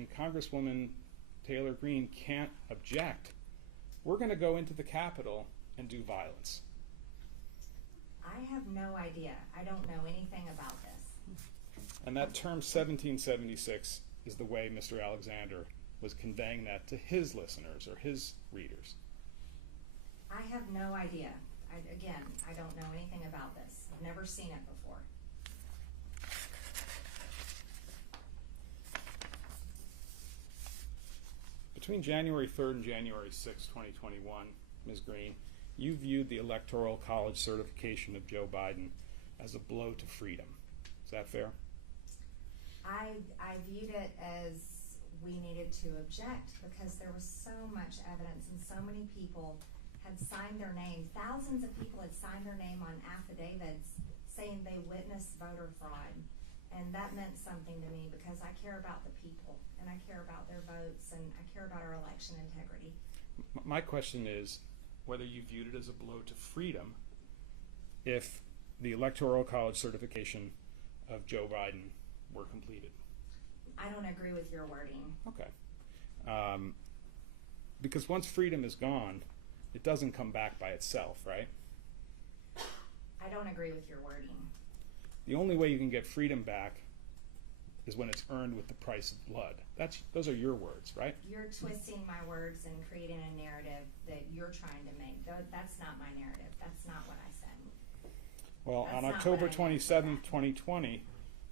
and Congresswoman Taylor Greene can't object, we're going to go into the Capitol and do violence. I have no idea. I don't know anything about this. And that term 1776 is the way Mr. Alexander was conveying that to his listeners or his readers. I have no idea. Again, I don't know anything about this. I've never seen it before. Between January 3rd and January 6th, 2021, Ms. Greene, you viewed the Electoral College certification of Joe Biden as a blow to freedom. Is that fair? I viewed it as we needed to object because there was so much evidence and so many people had signed their name. Thousands of people had signed their name on affidavits saying they witnessed voter fraud. And that meant something to me because I care about the people and I care about their votes and I care about our election integrity. My question is whether you viewed it as a blow to freedom if the Electoral College certification of Joe Biden were completed. I don't agree with your wording. Okay. Because once freedom is gone, it doesn't come back by itself, right? I don't agree with your wording. The only way you can get freedom back is when it's earned with the price of blood. Those are your words, right? You're twisting my words and creating a narrative that you're trying to make. That's not my narrative. That's not what I said. Well, That's on not October what I meant 27th, 2020,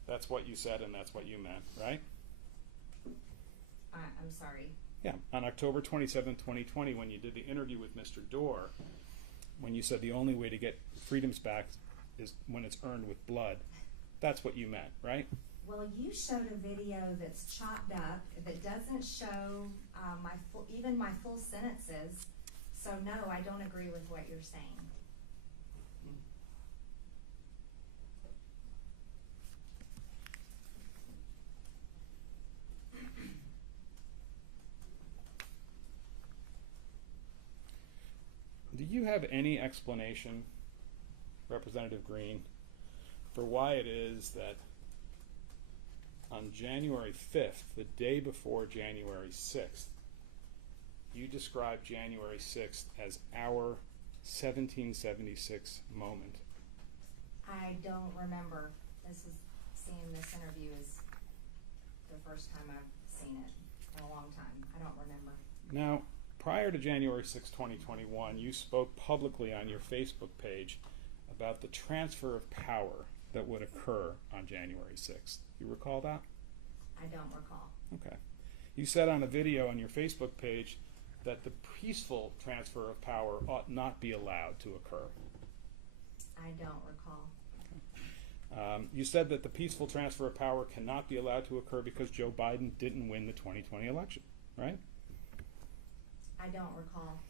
that's what you said and that's what you meant, right? I'm sorry. Yeah, on October 27th, 2020, when you did the interview with Mr. Dorr, when you said the only way to get freedoms back is when it's earned with blood, that's what you meant, right? Well, you showed a video that's chopped up that doesn't show even my full sentences. So no, I don't agree with what you're saying. Do you have any explanation, Representative Greene, for why it is that on January 5th, the day before January 6th, you described January 6th as our 1776 moment? I don't remember. Seeing this interview is the first time I've seen it in a long time. I don't remember. Now, prior to January 6, 2021, you spoke publicly on your Facebook page about the transfer of power that would occur on January 6th. You recall that? I don't recall. Okay. You said on a video on your Facebook page that the peaceful transfer of power ought not be allowed to occur. I don't recall. You said that the peaceful transfer of power cannot be allowed to occur because Joe Biden didn't win the 2020 election, right? I don't recall.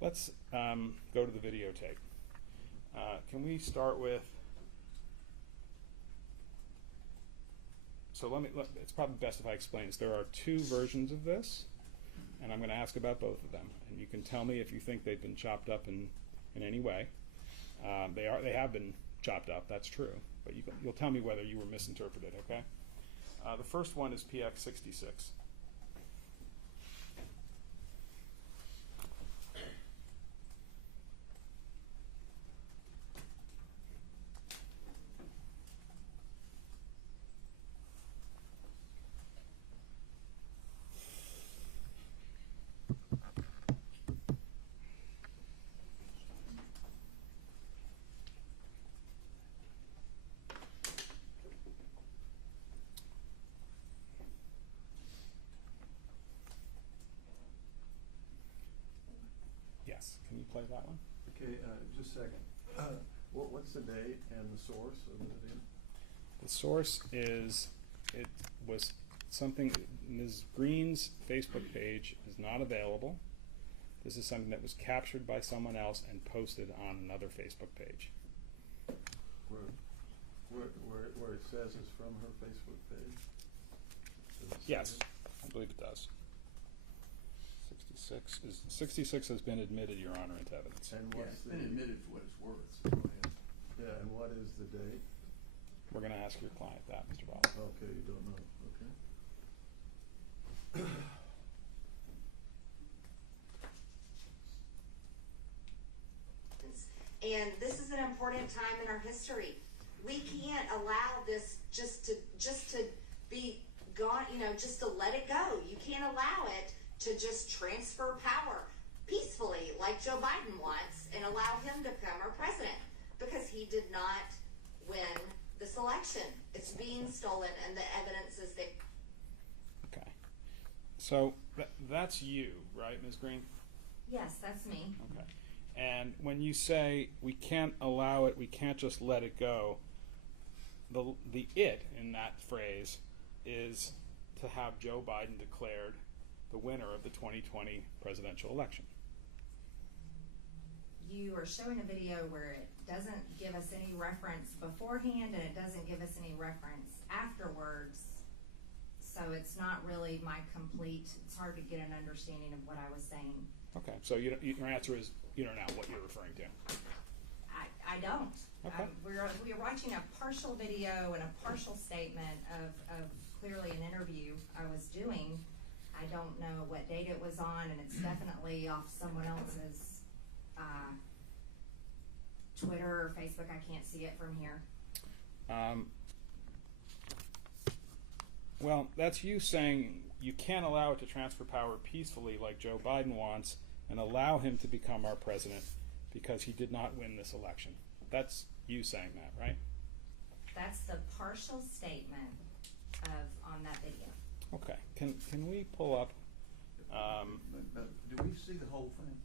Let's go to the videotape. Can we start with... So it's probably best if I explain this. There are two versions of this, and I'm going to ask about both of them. And you can tell me if you think they've been chopped up in any way. They have been chopped up, that's true. But you'll tell me whether you were misinterpreted, okay? The first one is PX 66. Yes, can you play that one? Okay, just a second. What's the date and the source of the video? The source is, it was something, Ms. Greene's Facebook page is not available. This is something that was captured by someone else and posted on another Facebook page. Where it says it's from her Facebook page? Yes, I believe it does. 66 has been admitted, Your Honor, into evidence. And Yeah, what's it's the been admitted for what it's worth. So go ahead. Yeah, and what is the date? We're going to ask your client that, Mr. Ball. Okay, you don't know. Okay. important time in our history. We can't allow this just to be gone, just to let it go. You can't allow it to just transfer power peacefully like Joe Biden wants and allow him to become our president, because he did not win this election. It's being stolen, and the evidence is there. Okay. So that's you, right, Ms. Greene? Yes, that's me. Okay. And when you say we can't allow it, we can't just let it go, the it in that phrase is to have Joe Biden declared the winner of the 2020 presidential election. You are showing a video where it doesn't give us any reference beforehand and it doesn't give us any reference afterwards. So it's not really my complete, it's hard to get an understanding of what I was saying. Okay, so your answer is you don't know what you're referring to. I don't. Okay. We are watching a partial video and a partial statement of clearly an interview I was doing. I don't know what date it was on, and it's definitely off someone else's Twitter or Facebook. I can't see it from here. Well, that's you saying you can't allow it to transfer power peacefully like Joe Biden wants and allow him to become our president because he did not win this election. That's you saying that, right? That's the partial statement on that video. Okay. Can we pull up? Do we see the whole thing?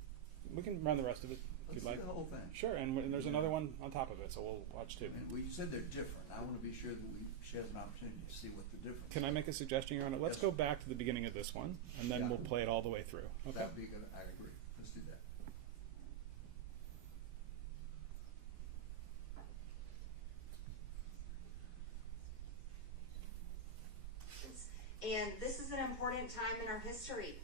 We can run the rest of it if Let's you'd see like. the whole thing. Sure, and there's another one on top of it, so we'll watch too. And you said they're different. I want to be sure that she has an opportunity to see what the difference Can I make a suggestion, Your Honor? Let's Yes. go back to the beginning of this one, and then Yeah. we'll play it all the way through. Okay. That would be good. I agree. Let's do that. And this is an important time in our history.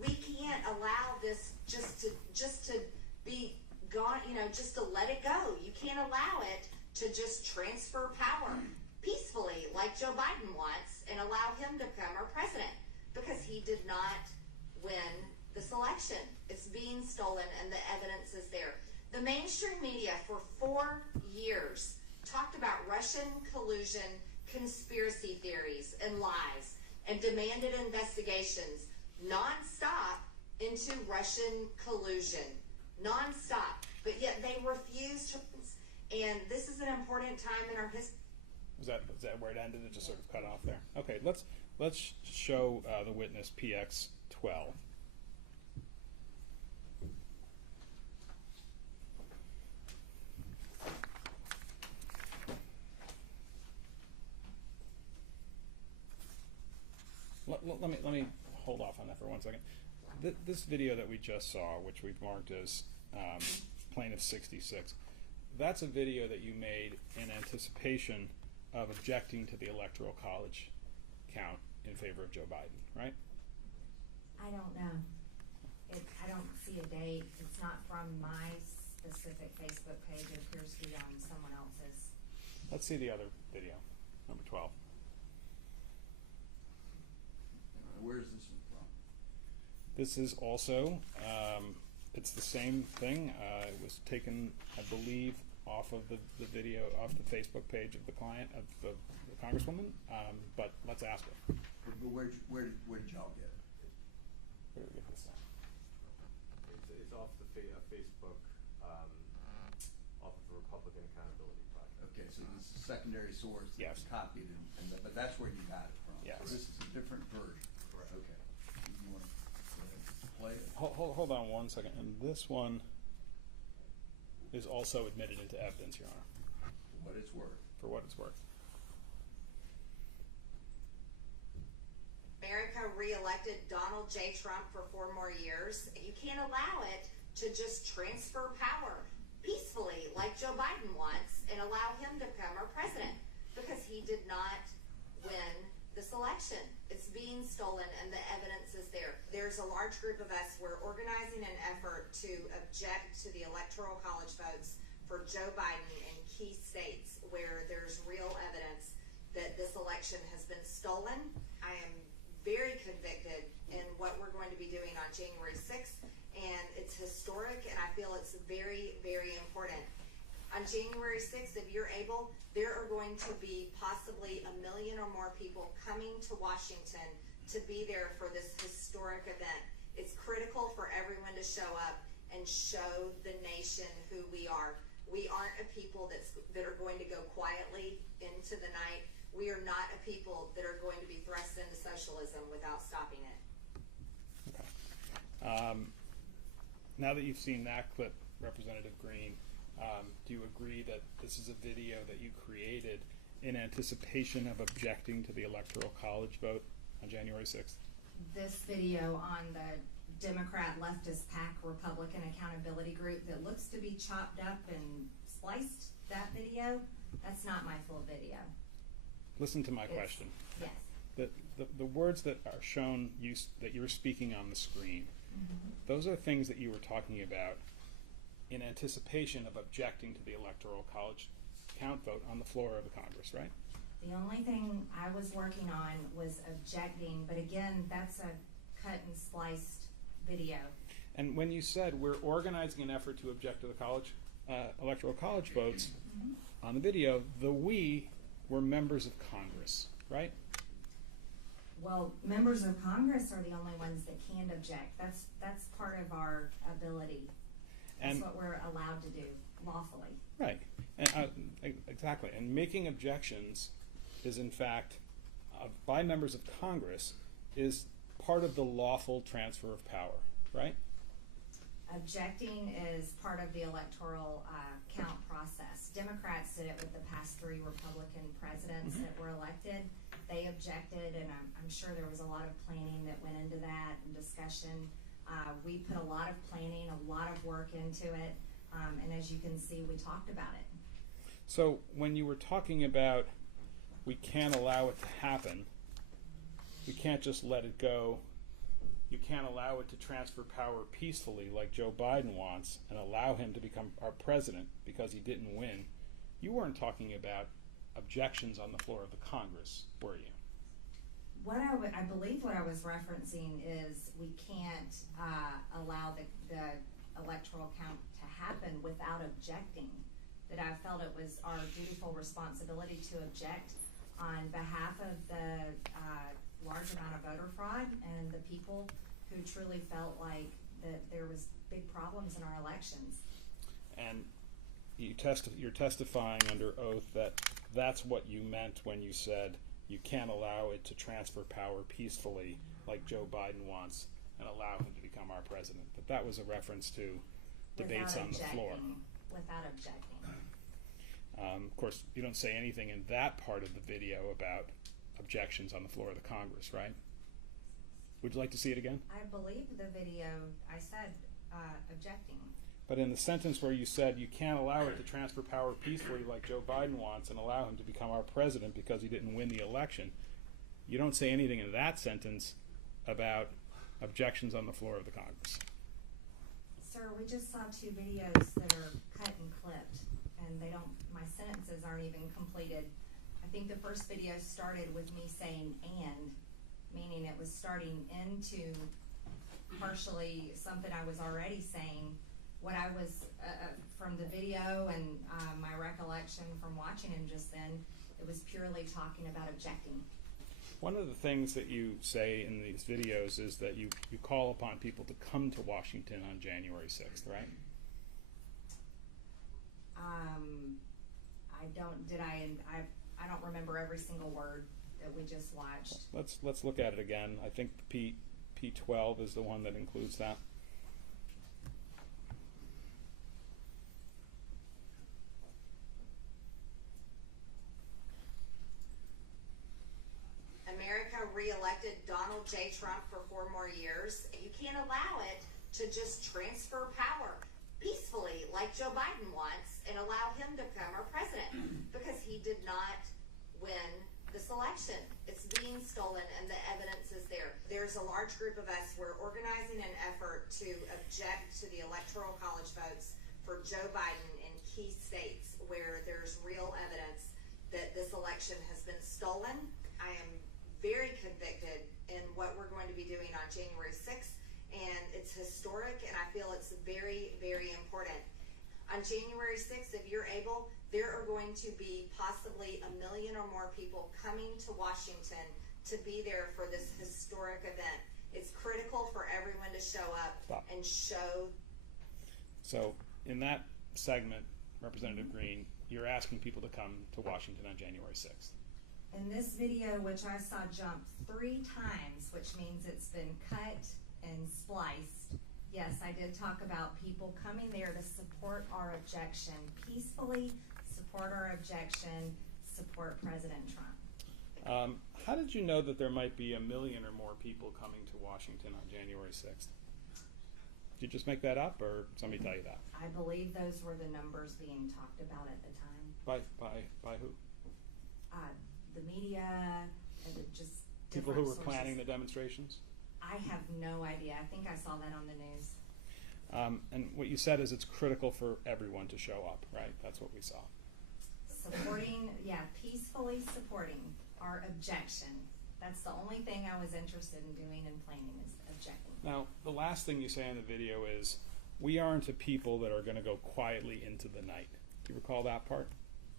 We can't allow this just to be gone, just to let it go. You can't allow it to just transfer power peacefully like Joe Biden wants and allow him to become our president, because he did not win this election. It's being stolen, and the evidence is there. The mainstream media for 4 years talked about Russian collusion, conspiracy theories, and lies, and demanded investigations nonstop into Russian collusion. Nonstop. But yet they refused to. And this is an important time in our history. Is that where it ended? It just sort of cut off there. Okay, let's show the witness PX 12. Let me hold off on that for 1 second. This video that we just saw, which we've marked as Plaintiff 66, that's a video that you made in anticipation of objecting to the Electoral College count in favor of Joe Biden, right? I don't know. I don't see a date. It's not from my specific Facebook page. It appears to be on someone else's. Let's see the other video, number 12. Where's this one from? This is also, it's the same thing. It was taken, I believe, off of the video, off the Facebook page of the client, of the congresswoman, but let's ask her. But where did y'all get it? Where did we get this from? It's off the Facebook, off of the Republican Accountability Project. Okay, so this is a secondary source that Yes. was copied, but that's where you got it from. Yes. So this is a different version. Correct. Okay. You want to play it? Hold on 1 second. And this one is also admitted into evidence, Your Honor, What it's worth. for what it's worth. America reelected Donald J. Trump for 4 more years. You can't allow it to just transfer power peacefully like Joe Biden wants and allow him to become our president, because he did not win this election. It's being stolen, and the evidence is there. There's a large group of us. We're organizing an effort to object to the Electoral College votes for Joe Biden in key states where there's real evidence that this election has been stolen. I am very convicted in what we're going to be doing on January 6th, and it's historic, and I feel it's very, very important. On January 6th, if you're able, there are going to be possibly 1 million or more people coming to Washington to be there for this historic event. It's critical for everyone to show up and show the nation who we are. We aren't a people that are going to go quietly into the night. We are not a people that are going to be thrust into socialism without stopping it. Okay. Now that you've seen that clip, Representative Greene, do you agree that this is a video that you created in anticipation of objecting to the Electoral College vote on January 6th? This video on the Democrat leftist PAC Republican Accountability Group that looks to be chopped up and spliced, that video, that's not my full video. Listen to my question. Yes. The words that are shown, that you're speaking on the screen, those are things that you were talking about in anticipation of objecting to the Electoral College count vote on the floor of the Congress, right? The only thing I was working on was objecting, but again, that's a cut and spliced video. And when you said we're organizing an effort to object to the Electoral College votes, on the video, the we were members of Congress, right? Well, members of Congress are the only ones that can object. That's part of our ability. That's what we're allowed to do lawfully. Right. And, exactly. And making objections is, in fact, by members of Congress, is part of the lawful transfer of power, right? Objecting is part of the electoral count process. Democrats did it with the past 3 Republican presidents that were elected. They objected, and I'm sure there was a lot of planning that went into that and discussion. We put a lot of planning, a lot of work into it, and as you can see, we talked about it. So when you were talking about we can't allow it to happen, we can't just let it go, you can't allow it to transfer power peacefully like Joe Biden wants and allow him to become our president because he didn't win, you weren't talking about objections on the floor of the Congress, were you? What I believe what I was referencing is we can't allow the electoral count to happen without objecting. That I felt it was our dutiful responsibility to object on behalf of the large amount of voter fraud and the people who truly felt like that there was big problems in our elections. And you're testifying under oath that that's what you meant when you said you can't allow it to transfer power peacefully like Joe Biden wants and allow him to become our president. That was a reference to debates on the floor. Without objecting. Of course, you don't say anything in that part of the video about objections on the floor of the Congress, right? Would you like to see it again? I believe the video, I said objecting. But in the sentence where you said you can't allow it to transfer power peacefully like Joe Biden wants and allow him to become our president because he didn't win the election, you don't say anything in that sentence about objections on the floor of the Congress. Sir, we just saw 2 videos that are cut and clipped, and my sentences aren't even completed. I think the first video started with me saying "and," meaning it was starting into partially something I was already saying. What I was, from the video and my recollection from watching him just then, it was purely talking about objecting. One of the things that you say in these videos is that you call upon people to come to Washington on January 6th, right? I don't remember every single word that we just watched. Let's look at it again. I think P12 is the one that includes that. America reelected Donald J. Trump for 4 more years. You can't allow it to just transfer power peacefully like Joe Biden wants and allow him to become our president because he did not win this election. It's being stolen and the evidence is there. There's a large group of us. We're organizing an effort to object to the Electoral College votes for Joe Biden in key states where there's real evidence that this election has been stolen. I am very convicted in what we're going to be doing on January 6th, and it's historic, and I feel it's very, very important. On January 6th, if you're able, there are going to be possibly 1 million or more people coming to Washington to be there for this historic event. It's critical for everyone to show up and show. So in that segment, Representative Greene, you're asking people to come to Washington on January 6th. In this video, which I saw jump 3 times, which means it's been cut and spliced, yes, I did talk about people coming there to support our objection, peacefully support our objection, support President Trump. How did you know that there might be 1 million or more people coming to Washington on January 6th? Did you just make that up, or somebody tell you that? I believe those were the numbers being talked about at the time. By who? The media, and just People who were different planning the sources. demonstrations? I have no idea. I think I saw that on the news. And what you said is it's critical for everyone to show up, right? That's what we saw. Supporting, peacefully supporting our objection. That's the only thing I was interested in doing and planning is objecting. Now, the last thing you say in the video is, we aren't a people that are going to go quietly into the night. Do you recall that part?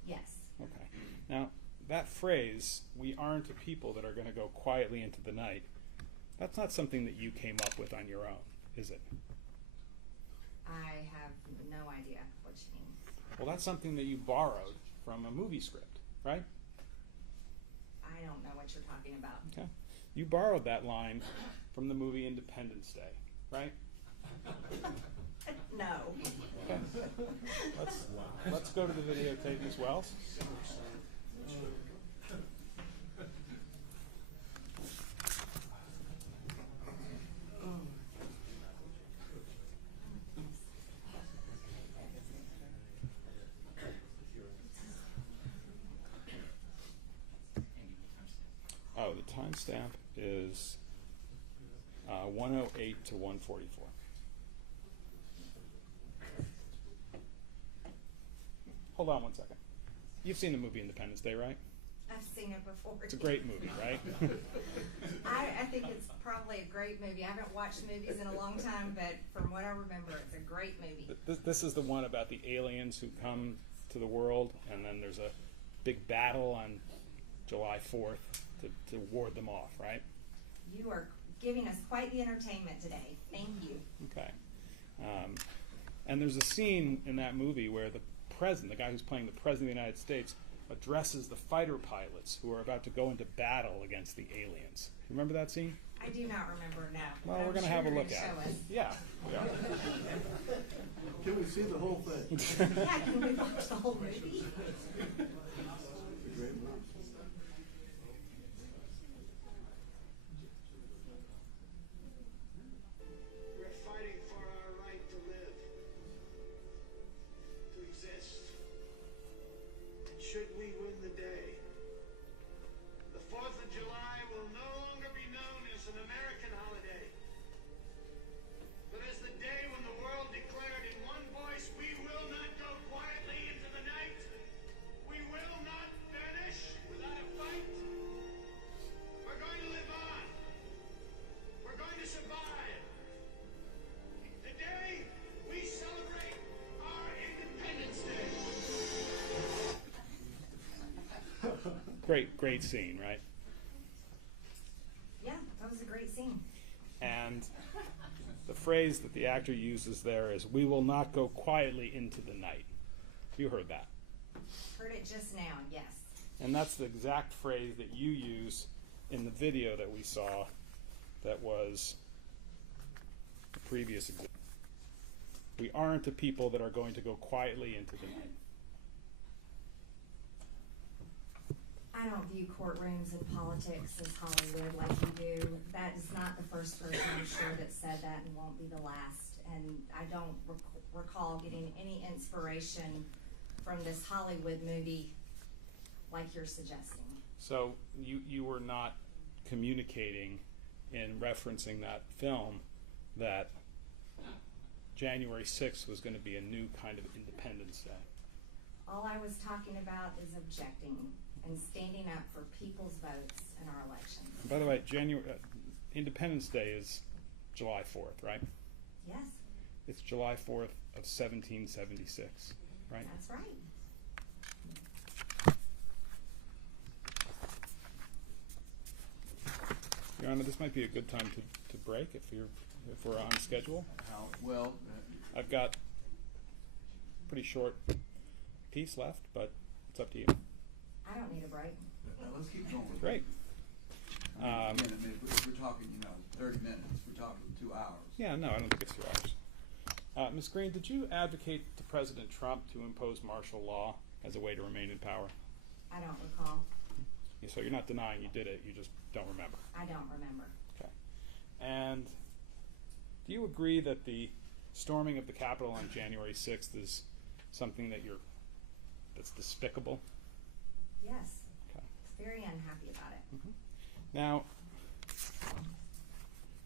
Yes. Okay. Now, that phrase, we aren't a people that are going to go quietly into the night, that's not something that you came up with on your own, is it? I have no idea what you mean. Well, that's something that you borrowed from a movie script, right? I don't know what you're talking about. Okay. You borrowed that line from the movie Independence Day, right? No. Okay. Let's go to the videotape, Ms. Wells. Oh, the timestamp is 108 to 144. Hold on one second. You've seen the movie Independence Day, right? I've seen it before. It's a great movie, right? I think it's probably a great movie. I haven't watched movies in a long time, but from what I remember, it's a great movie. This is the one about the aliens who come to the world, and then there's a big battle on July 4th to ward them off, right? You are giving us quite the entertainment today. Thank you. Okay. And there's a scene in that movie where the president, the guy who's playing the president of the United States, addresses the fighter pilots who are about to go into battle against the aliens. Remember that scene? I do not remember now. Well, but we're I'm going to sure have a you're look gonna at show it. us. Yeah. Can we see the whole thing? Yeah, can we watch the whole movie? It's a great movie. We're fighting for our right to live, to exist. And should we win the day, the 4th of July will no longer be known as an American holiday, but as the day when the world declared in one voice, we will not go quietly into the night. We will not vanish without a fight. We're going to live on. We're going to survive. Today, we celebrate our Independence Day. Great scene, right? Yeah, that was a great scene. And the phrase that the actor uses there is, we will not go quietly into the night. You heard that. Heard it just now, yes. And that's the exact phrase that you use in the video that we saw that was the previous exhibit. We aren't a people that are going to go quietly into the night. I don't view courtrooms and politics as Hollywood like you do. That is not the first person, I'm sure, that said that and won't be the last. And I don't recall getting any inspiration from this Hollywood movie like you're suggesting. So you were not communicating in referencing that film that January 6th was going to be a new kind of Independence Day. All I was talking about is objecting and standing up for people's votes in our elections. By the way, Independence Day is July 4th, right? Yes. It's July 4th of 1776, right? That's right. Your Honor, this might be a good time to break if we're on schedule. How, well, I've got a pretty short piece left, but it's up to you. I don't need a break. let's keep going. Great. Again, I mean, if we're talking, 30 minutes, we're talking 2 hours. Yeah, no, I don't think it's 2 hours. Ms. Greene, did you advocate to President Trump to impose martial law as a way to remain in power? I don't recall. Yeah, so you're not denying you did it, you just don't remember. I don't remember. Okay. And do you agree that the storming of the Capitol on January 6th is something that's despicable? Yes. Okay. Very unhappy about it. Mm-hmm. Now,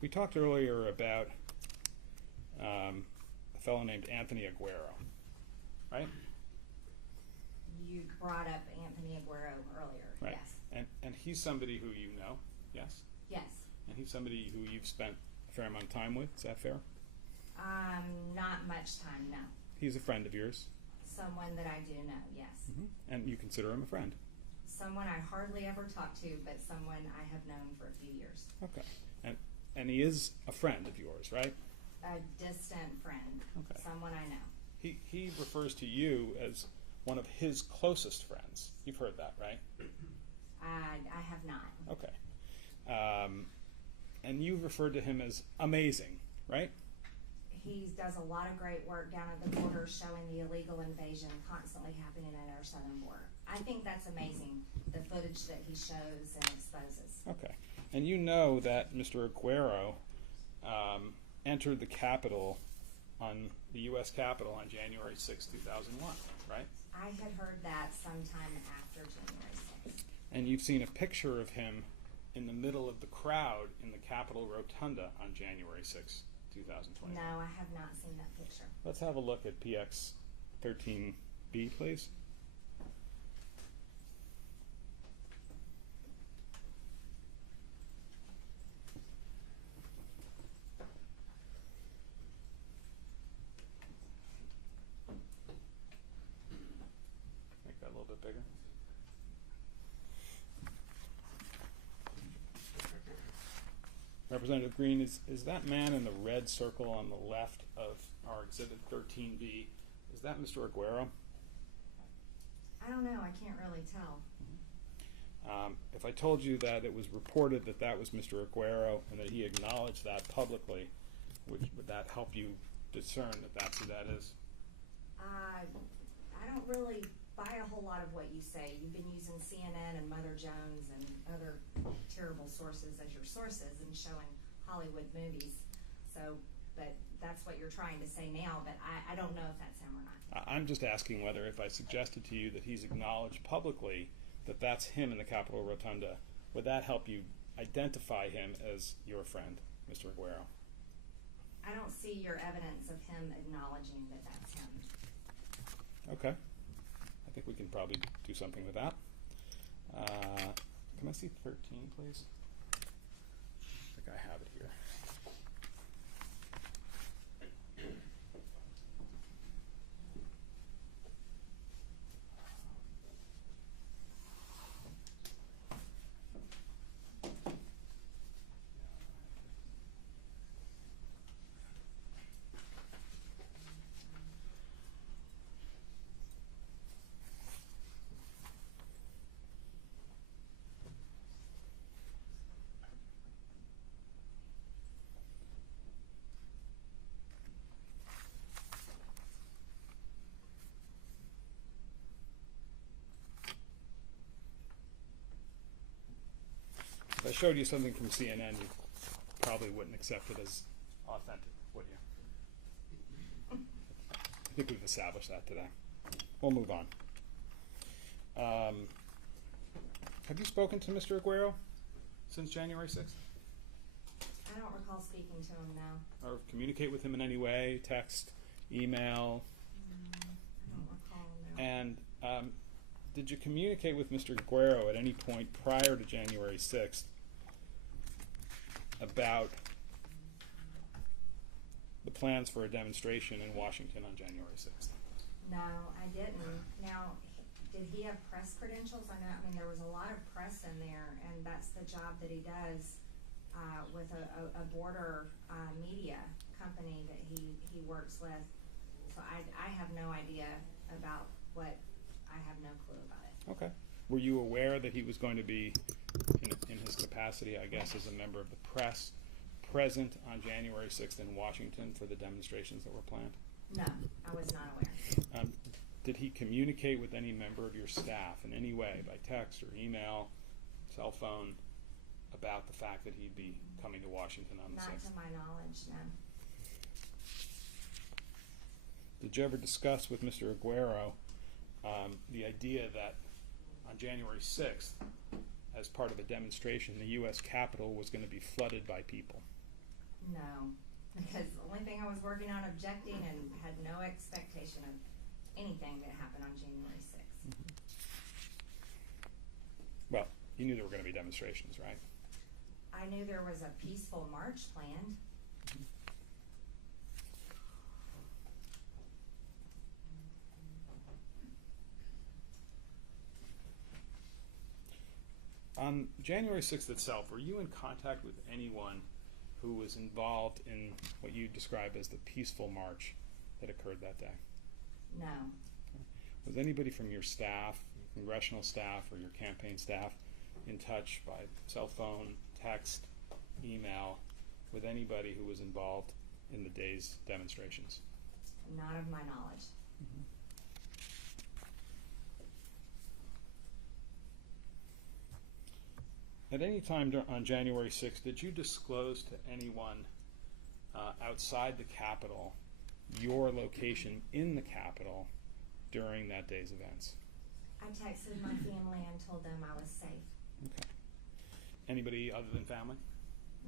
we talked earlier about a fellow named Anthony Aguero, right? You brought up Anthony Aguero earlier. Right. Yes. And he's somebody who you know, yes? Yes. And he's somebody who you've spent a fair amount of time with, is that fair? Not much time, no. He's a friend of yours. Someone that I do know, yes. Mm-hmm. And you consider him a friend. Someone I hardly ever talk to, but someone I have known for a few years. Okay. And he is a friend of yours, right? A distant friend. Okay. Someone I know. He refers to you as one of his closest friends. You've heard that, right? I have not. Okay. And you've referred to him as amazing, right? He does a lot of great work down at the border showing the illegal invasion constantly happening at our southern border. I think that's amazing, the footage that he shows and exposes. Okay. And you know that Mr. Aguero entered the Capitol the U.S. Capitol on January 6, 2001, right? I had heard that sometime after January 6th. And you've seen a picture of him in the middle of the crowd in the Capitol Rotunda on January 6, 2021. No, I have not seen that picture. Let's have a look at PX 13B, please. Make that a little bit bigger. Representative Greene, is that man in the red circle on the left of our Exhibit 13B, is that Mr. Aguero? I don't know. I can't really tell. If I told you that it was reported that that was Mr. Aguero and that he acknowledged that publicly, would that help you discern that that's who that is? I don't really buy a whole lot of what you say. You've been using CNN and Mother Jones and other terrible sources as your sources and showing Hollywood movies. So, but that's what you're trying to say now, but I don't know if that's him or not. I'm just asking whether if I suggested to you that he's acknowledged publicly that that's him in the Capitol Rotunda, would that help you identify him as your friend, Mr. Aguero? I don't see your evidence of him acknowledging that that's him. Okay. I think we can probably do something with that. Can I see 13, please? I think I have it here. If I showed you something from CNN, you probably wouldn't accept it as authentic, would you? I think we've established that today. We'll move on. Have you spoken to Mr. Aguero since January 6th? I don't recall speaking to him now. Or communicate with him in any way, text, email? I don't recall, no. And did you communicate with Mr. Aguero at any point prior to January 6th about the plans for a demonstration in Washington on January 6th? No, I didn't. Now, did he have press credentials? I mean, there was a lot of press in there, and that's the job that he does with a border media company that he works with. So I have no idea about what, I have no clue about it. Okay. Were you aware that he was going to be, in his capacity, I guess, as a member of the press, present on January 6th in Washington for the demonstrations that were planned? No, I was not aware. Did he communicate with any member of your staff in any way, by text or email, cell phone, about the fact that he'd be coming to Washington on the 6th? Not to my knowledge, no. Did you ever discuss with Mr. Aguero the idea that on January 6th, as part of a demonstration, the U.S. Capitol was going to be flooded by people? No, because the only thing I was working on objecting and had no expectation of anything that happened on January 6th. Well, you knew there were going to be demonstrations, right? I knew there was a peaceful march planned. On January 6th itself, were you in contact with anyone who was involved in what you describe as the peaceful march that occurred that day? No, Was anybody from your staff, your congressional staff, or your campaign staff in touch by cell phone, text, email with anybody who was involved in the day's demonstrations? not of my knowledge. At any time on January 6th, did you disclose to anyone outside the Capitol your location in the Capitol during that day's events? I texted my family and told them I was safe. Okay. Anybody other than family?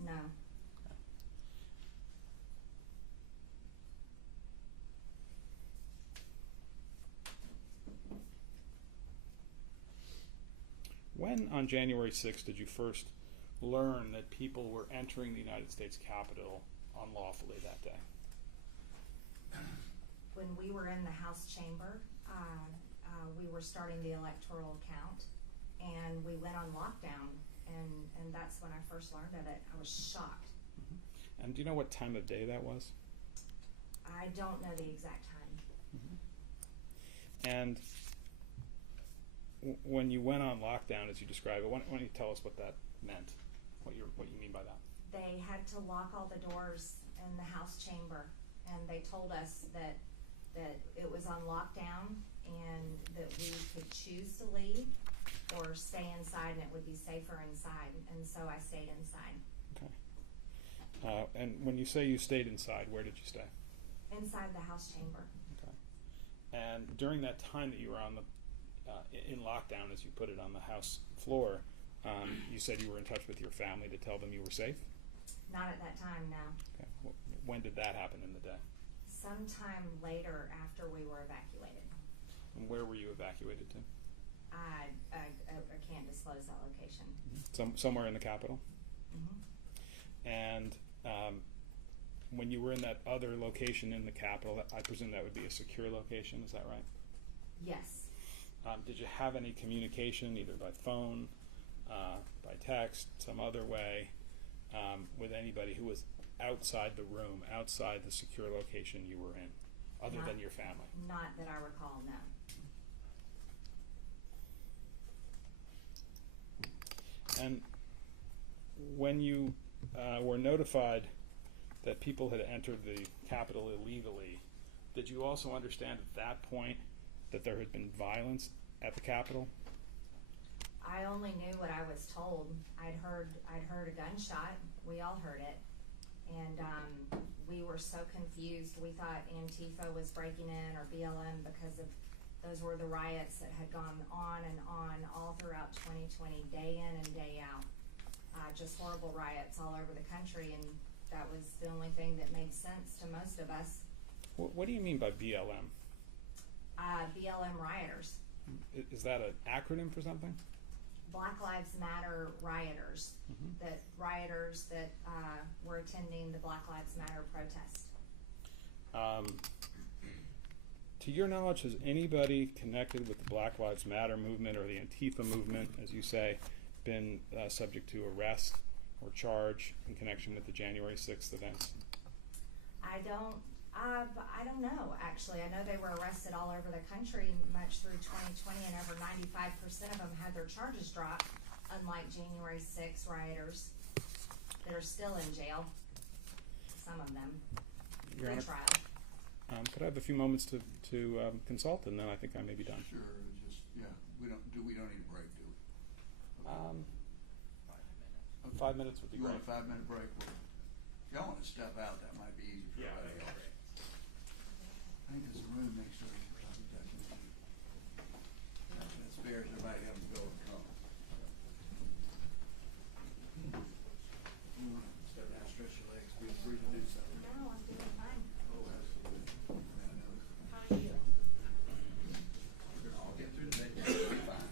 No. When on January 6th did you first learn that people were entering the United States Capitol unlawfully that day? When we were in the House chamber, we were starting the electoral count, and we went on lockdown, and that's when I first learned of it. I was shocked. And do you know what time of day that was? I don't know the exact time. And when you went on lockdown, as you describe it, why don't you tell us what that meant, what you mean by that? They had to lock all the doors in the House chamber, and they told us that it was on lockdown and that we could choose to leave or stay inside, and it would be safer inside, and so I stayed inside. Okay. And when you say you stayed inside, where did you stay? Inside the House chamber. Okay. And during that time that you were on the in lockdown, as you put it, on the House floor, you said you were in touch with your family to tell them you were safe? Not at that time, no. Okay. When did that happen in the day? Sometime later after we were evacuated. And where were you evacuated to? I can't disclose that location. Somewhere in the Capitol? Mm-hmm. And when you were in that other location in the Capitol, I presume that would be a secure location, is that right? Yes. Did you have any communication, either by phone, by text, some other way, with anybody who was outside the room, outside the secure location you were in, other than your family? Not that I recall, no. And when you were notified that people had entered the Capitol illegally, did you also understand at that point that there had been violence at the Capitol? I only knew what I was told. I'd heard a gunshot. We all heard it. And we were so confused. We thought Antifa was breaking in, or BLM, because of those were the riots that had gone on and on all throughout 2020, day in and day out. Just horrible riots all over the country, and that was the only thing that made sense to most of us. What do you mean by BLM? BLM rioters. Is that an acronym for something? Black Lives Matter rioters. Mm-hmm. That rioters that were attending the Black Lives Matter protest. To your knowledge, has anybody connected with the Black Lives Matter movement or the Antifa movement, as you say, been subject to arrest or charge in connection with the January 6th events? I don't know, actually. I know they were arrested all over the country much through 2020, and over 95% of them had their charges dropped, unlike January 6 rioters that are still in jail, some of them, Your Honor, pre-trial. could I have a few moments to consult, and then I think I may be done. Sure, just, yeah, we don't need a break, do we? 5 minutes would be You great. want a 5-minute break? Well, if y'all want to step out, that might be easy for Yeah, everybody else. I think there's a room next door. That spares everybody having to go and come. Step down, stretch your legs, feel free to do so. No, I'm doing fine. Oh, absolutely. Yeah, I know. How are you? We're gonna all get through the day, it'll be fine.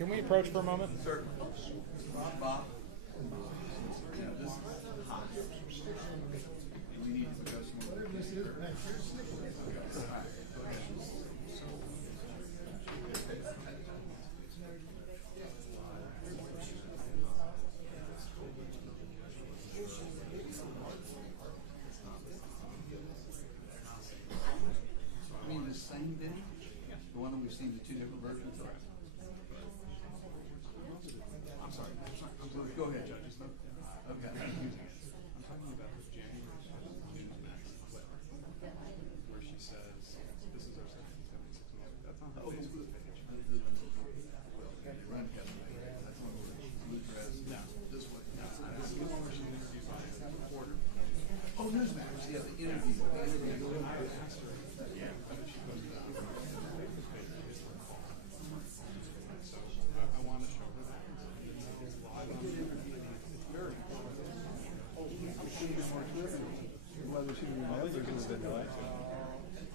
can we approach for a moment? Sir, Bob, you know, this is hot. And we need to address more. All right, go ahead. I mean, the same video? The one that we've seen, the two different versions of? I'm sorry. Go ahead, Judge. Okay. I'm talking about the January Newsmax clip where she says, "This is our 76 moment." That's on her Facebook page. That's one where blue dress. No. This one. No. This is the one where she's interviewed by a reporter. Oh, Newsmax. Yeah, the interview. I asked her whether she posted it on her Facebook page. It's her call. So I want to show her that. It's live on the interview. It's very important. Whether she remembers it or not.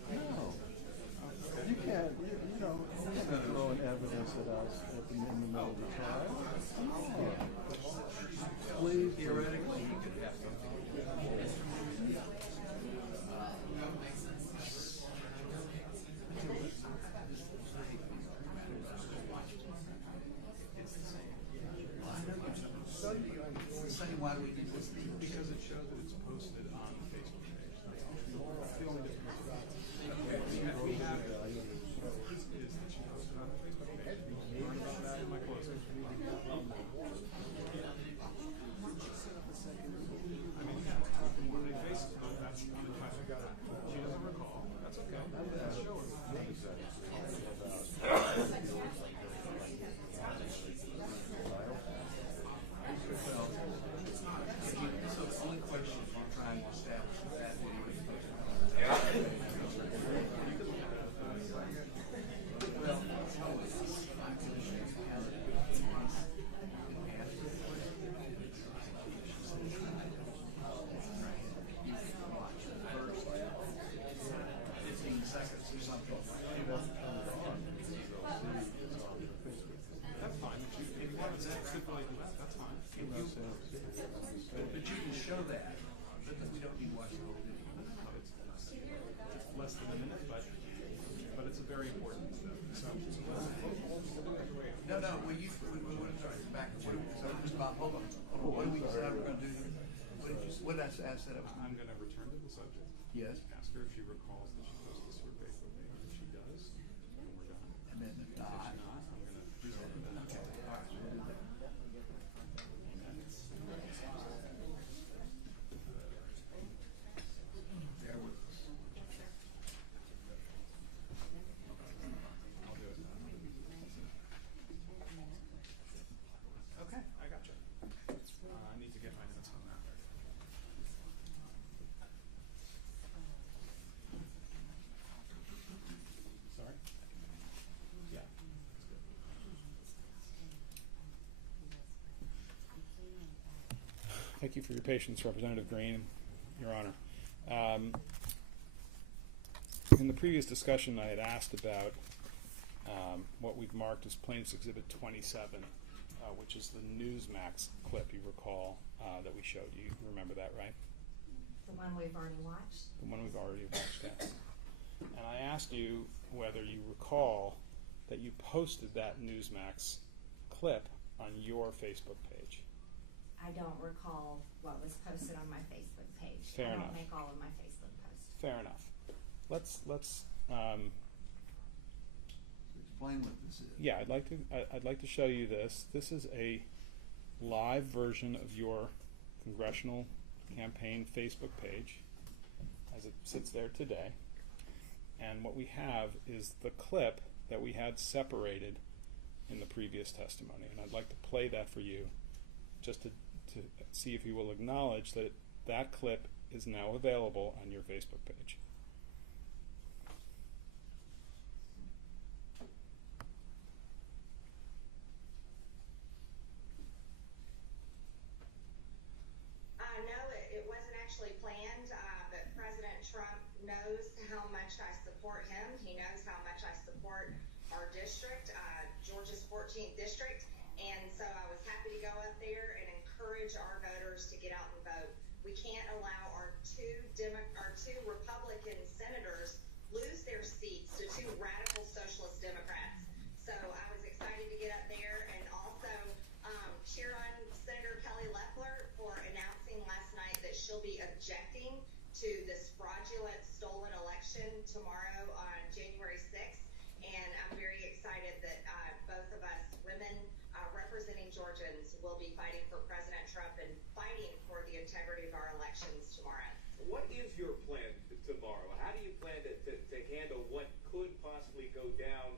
No. You can't, you know, you can't throw an evidence at us in the middle of the trial. Come on. Please. Theoretically, you could have to. Why do we do this? Because it shows that it's posted on the Facebook page. That's all. That's the only difference. We have is that she posted on the Facebook page. Learn about that in my closing. I mean, when they Facebook, that's on the time. She doesn't recall. That's okay. Let's show her. So the only question we're trying to establish is that video is posted. Well, I'm going to show you how to do it. You can ask her you can watch the first 15 seconds or something. That's fine. If you want to stipulate that, that's fine. But you can show that, but then we don't need to watch the whole video. It's less than a minute, but it's a very important step. So No, well, sorry, back. So just about, hold on. What do we decide we're going to do here? What did I say? I said I was. I'm going to return to the subject. Yes. Ask her if she recalls that she posted this to her Facebook page. If she does, then we're done. And then if If not, not, I'm going to do that. okay. All right, we'll do that. Bear with us. I'll do it. Okay, I got you. I need to get my notes on that. Sorry? Yeah. Thank you for your patience, Representative Greene, Your Honor. In the previous discussion, I had asked about what we've marked as Plaintiff's Exhibit 27, which is the Newsmax clip, you recall, that we showed. You remember that, right? The one we've already watched? The one we've already watched, yes. And I asked you whether you recall that you posted that Newsmax clip on your Facebook page. I don't recall what was posted on my Facebook page. Fair I enough. don't make all of my Facebook posts. Fair enough. Let's Explain what this is. yeah, I'd like to show you this. This is a live version of your congressional campaign Facebook page as it sits there today. And what we have is the clip that we had separated in the previous testimony. And I'd like to play that for you just to see if you will acknowledge that that clip is now available on your Facebook page. No, it wasn't actually planned, but President Trump knows how much I support him. He knows how much I support our district. Georgia's 14th district, and so I was happy to go up there and encourage our voters to get out and vote. We can't allow our two Republican senators lose their seats to two radical socialist Democrats. So I was excited to get up there and also cheer on Senator Kelly Loeffler for announcing last night that she'll be objecting to this fraudulent stolen election tomorrow on January 6th. And I'm very excited that both of us women representing Georgians will be fighting for President Trump and fighting for the integrity of our elections tomorrow. What is your plan tomorrow? How do you plan to handle what could possibly go down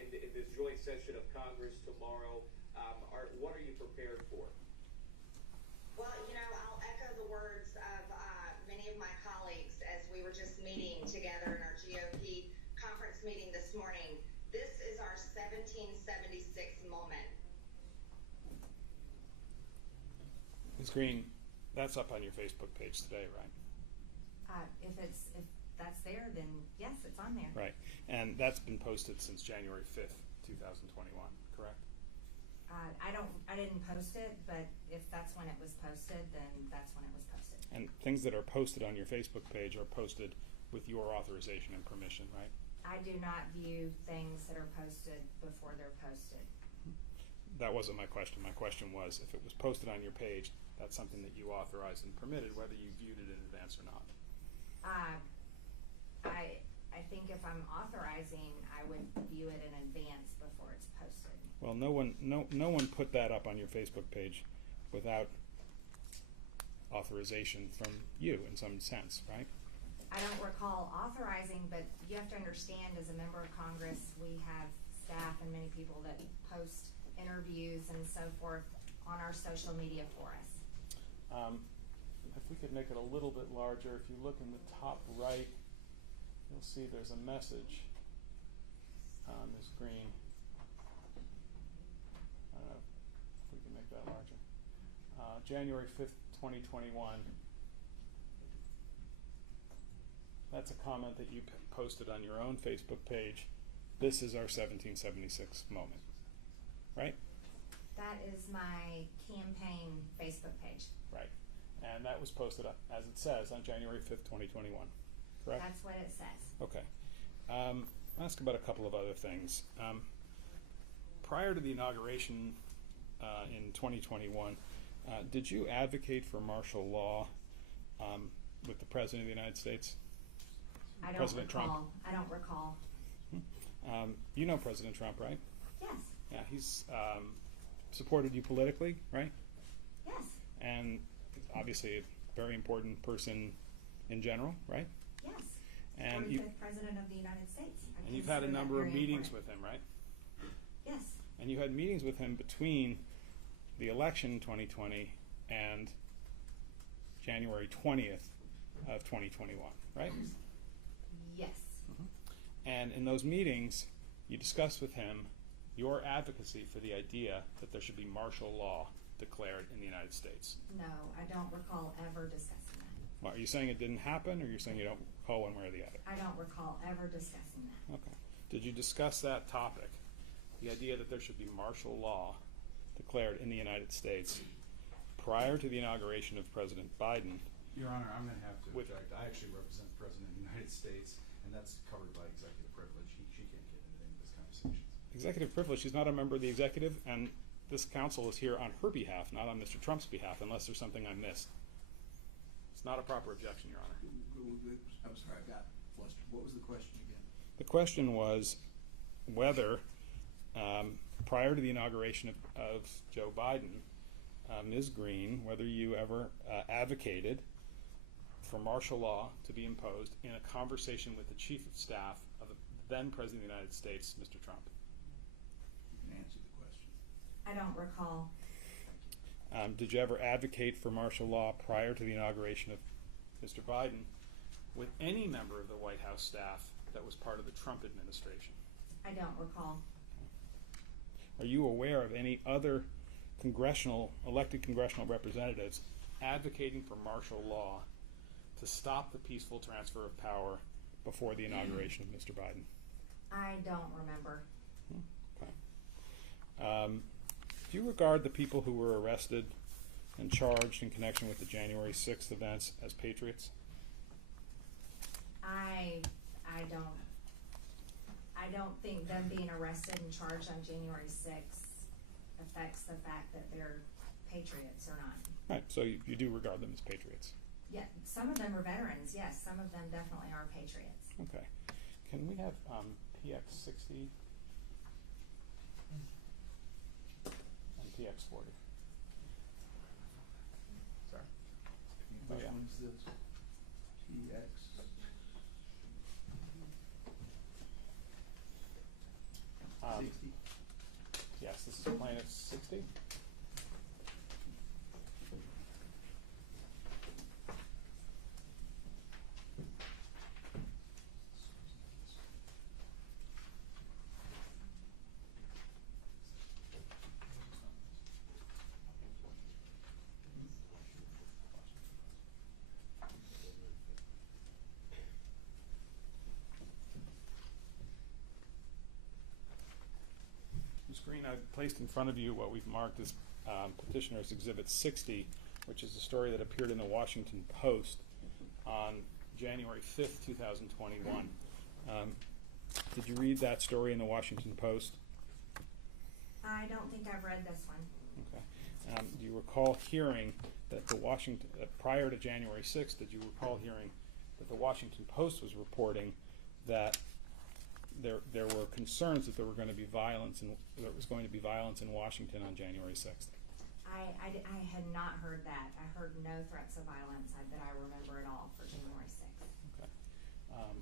in this joint session of Congress tomorrow? What are you prepared for? Well, I'll echo the words of many of my colleagues as we were just meeting together in our GOP conference meeting this morning. This is our 1776 moment. Ms. Greene, that's up on your Facebook page today, right? If that's there, then yes, it's on there. Right. And that's been posted since January 5th, 2021, correct? I didn't post it, but if that's when it was posted, then that's when it was posted. And things that are posted on your Facebook page are posted with your authorization and permission, right? I do not view things that are posted before they're posted. That wasn't my question. My question was, if it was posted on your page, that's something that you authorized and permitted, whether you viewed it in advance or not. I think if I'm authorizing, I would view it in advance before it's posted. Well, no one put that up on your Facebook page without authorization from you in some sense, right? I don't recall authorizing, but you have to understand, as a member of Congress, we have staff and many people that post interviews and so forth on our social media for us. If we could make it a little bit larger, if you look in the top right, you'll see there's a message, Ms. Greene. I don't know if we can make that larger. January 5th, 2021. That's a comment that you posted on your own Facebook page. This is our 1776 moment, right? That is my campaign Facebook page. Right. And that was posted, as it says, on January 5th, 2021, correct? That's what it says. Okay. I'll ask about a couple of other things. Prior to the inauguration in 2021, did you advocate for martial law with the President of the United States? I don't President recall. Trump? I don't recall. You know President Trump, right? Yes. Yeah, he's supported you politically, right? Yes. And obviously a very important person in general, right? Yes. And 45th President of the United States. and you've had a number of meetings with him, right? Yes. And you had meetings with him between the election in 2020 and January 20th of 2021, right? Yes. And in those meetings, you discussed with him your advocacy for the idea that there should be martial law declared in the United States. No, I don't recall ever discussing that. Well, are you saying it didn't happen, or you're saying you don't recall one way or the other? I don't recall ever discussing that. Okay. Did you discuss that topic, the idea that there should be martial law declared in the United States prior to the inauguration of President Biden? Your Honor, I'm going to have to With- object. I actually represent the President of the United States, and that's covered by executive privilege. She can't get into any of this conversation. Executive privilege. She's not a member of the executive, and this council is here on her behalf, not on Mr. Trump's behalf, unless there's something I missed. It's not a proper objection, Your Honor. I'm sorry, I got flustered. What was the question again? The question was whether, prior to the inauguration of Joe Biden, Ms. Greene, whether you ever advocated for martial law to be imposed in a conversation with the Chief of Staff of the then President of the United States, Mr. Trump. You can answer the question. I don't recall. Did you ever advocate for martial law prior to the inauguration of Mr. Biden with any member of the White House staff that was part of the Trump administration? I don't recall. Are you aware of any other elected congressional representatives advocating for martial law to stop the peaceful transfer of power before the inauguration of Mr. Biden? I don't remember. Okay. Do you regard the people who were arrested and charged in connection with the January 6th events as patriots? I don't think them being arrested and charged on January 6th affects the fact that they're patriots or not. Right, so you do regard them as patriots. Yeah, some of them are veterans, yes, some of them definitely are patriots. Okay. Can we have PX60 and PX40? Sorry. Which yeah. one's this? TX? Um, 60? Yes, this is plaintiff 60. Ms. Greene, I've placed in front of you what we've marked as Petitioner's Exhibit 60, which is a story that appeared in the Washington Post on January 5th, 2021. Did you read that story in the Washington Post? I don't think I've read this one. Okay. Do you recall hearing that the Washington, prior to January 6th, did you recall hearing that the Washington Post was reporting that there were concerns that there were going to be violence and there was going to be violence in Washington on January 6th? I had not heard that. I heard no threats of violence that I remember at all for January 6th. Okay.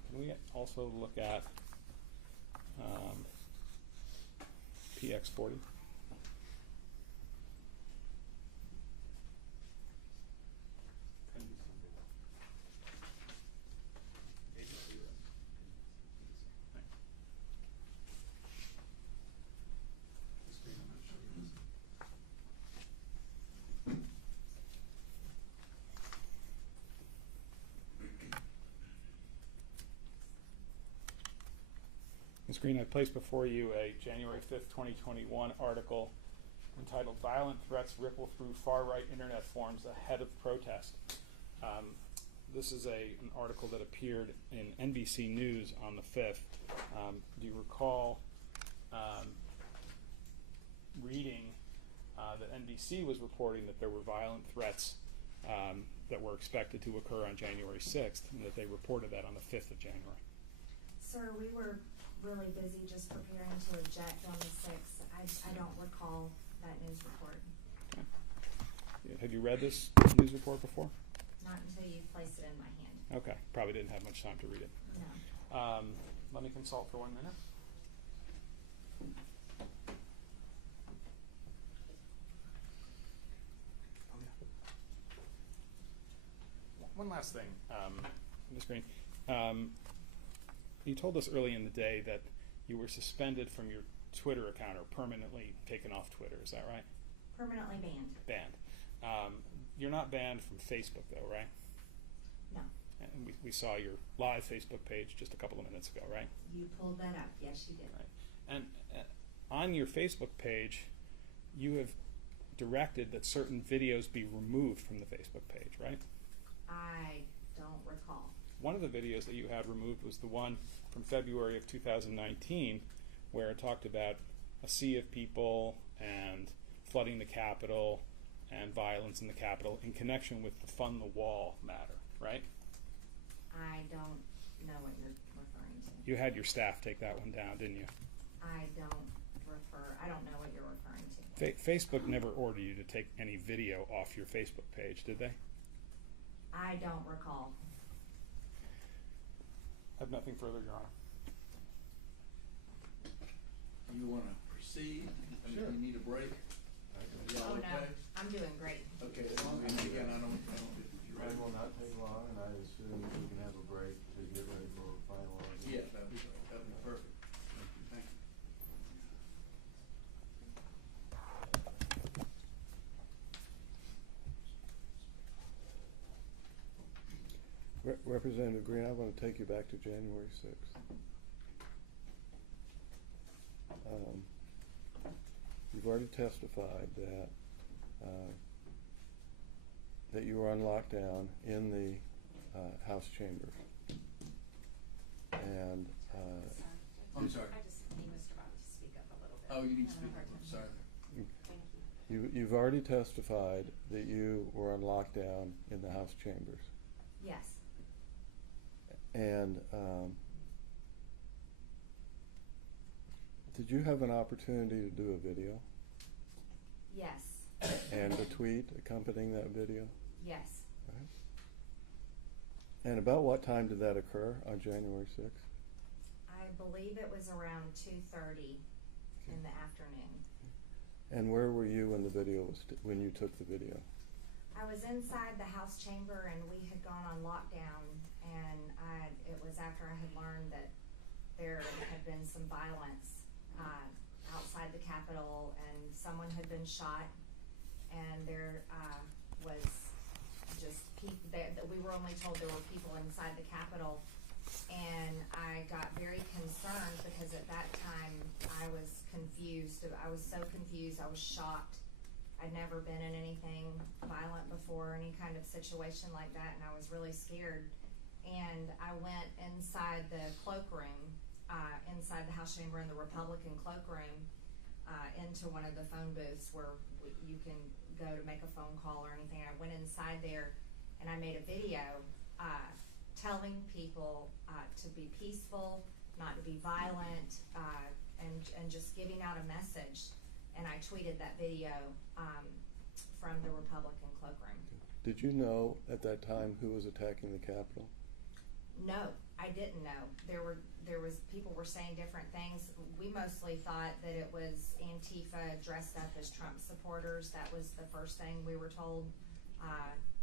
Can we also look at PX40? Ms. Greene, I placed before you a January 5th, 2021 article entitled "Violent Threats Ripple Through Far-Right Internet Forums Ahead of Protest." This is an article that appeared in NBC News on the 5th. Do you recall reading that NBC was reporting that there were violent threats that were expected to occur on January 6th, and that they reported that on the 5th of January? Sir, we were really busy just preparing to object on the 6th. I don't recall that news report. Okay. Have you read this news report before? Not until you placed it in my hand. Okay, probably didn't have much time to read it. No. Let me consult for 1 minute. One last thing, Ms. Greene. You told us early in the day that you were suspended from your Twitter account or permanently taken off Twitter. Is that right? Permanently banned. Banned. You're not banned from Facebook, though, right? No. And we saw your live Facebook page just a couple of minutes ago, right? You pulled that up. Yes, you did. Right. And on your Facebook page, you have directed that certain videos be removed from the Facebook page, right? I don't recall. One of the videos that you had removed was the one from February of 2019, where it talked about a sea of people and flooding the Capitol and violence in the Capitol in connection with the Fund the Wall matter, right? I don't know what you're referring to. You had your staff take that one down, didn't you? I don't know what you're referring to. Facebook never ordered you to take any video off your Facebook page, did they? I don't recall. I have nothing further, Your Honor. You want to proceed? I mean, Sure. you need a break? Oh, no. I'm doing great. Okay, as long as, again, I don't get you It will not take long, and I assume we can have a break to get ready for final argument. Yeah, that'd be perfect. Thank you. Representative Greene, I want to take you back to January 6th. you've already testified that you were on lockdown in the House chambers. And I'm sorry. I just need Mr. Bobby to speak up a little bit. Oh, you need to I'm speak having a up, hard I'm time. sorry. Thank you. you've already testified that you were on lockdown in the House chambers. Yes. And did you have an opportunity to do a video Yes. and a tweet accompanying that video? Yes. Right. And about what time did that occur on January 6th? I believe it was around 2:30 in the afternoon. And where were you when the video was when you took the video? I was inside the House chamber and we had gone on lockdown, and it was after I had learned that there had been some violence outside the Capitol, and someone had been shot, and there was just people that we were only told there were people inside the Capitol, and I got very concerned because at that time I was confused. I was so confused. I was shocked. I'd never been in anything violent before, any kind of situation like that, and I was really scared. And I went inside the cloakroom, inside the House chamber in the Republican cloakroom, into one of the phone booths where you can go to make a phone call or anything. I went inside there and I made a video telling people to be peaceful, not to be violent, and just giving out a message. And I tweeted that video from the Republican cloakroom. Did you know at that time who was attacking the Capitol? No, I didn't know. There was people were saying different things. We mostly thought that it was Antifa dressed up as Trump supporters. That was the first thing we were told.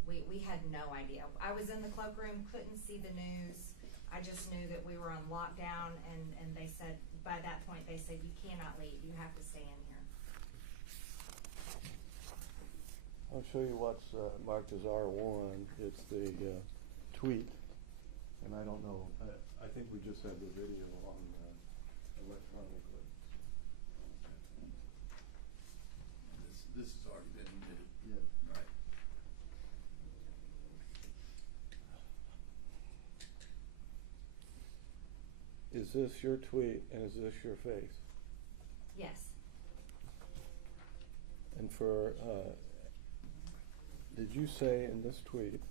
We had no idea. I was in the cloakroom, couldn't see the news. I just knew that we were on lockdown, and they said, by that point, they said, you cannot leave. You have to stay in here. I'll show you what's marked as R1. It's the tweet. And I don't know, I think we just have the video on electronically. This has already been admitted. Yeah. Right. Is this your tweet and is this your face? Yes. And for, did you say in this tweet,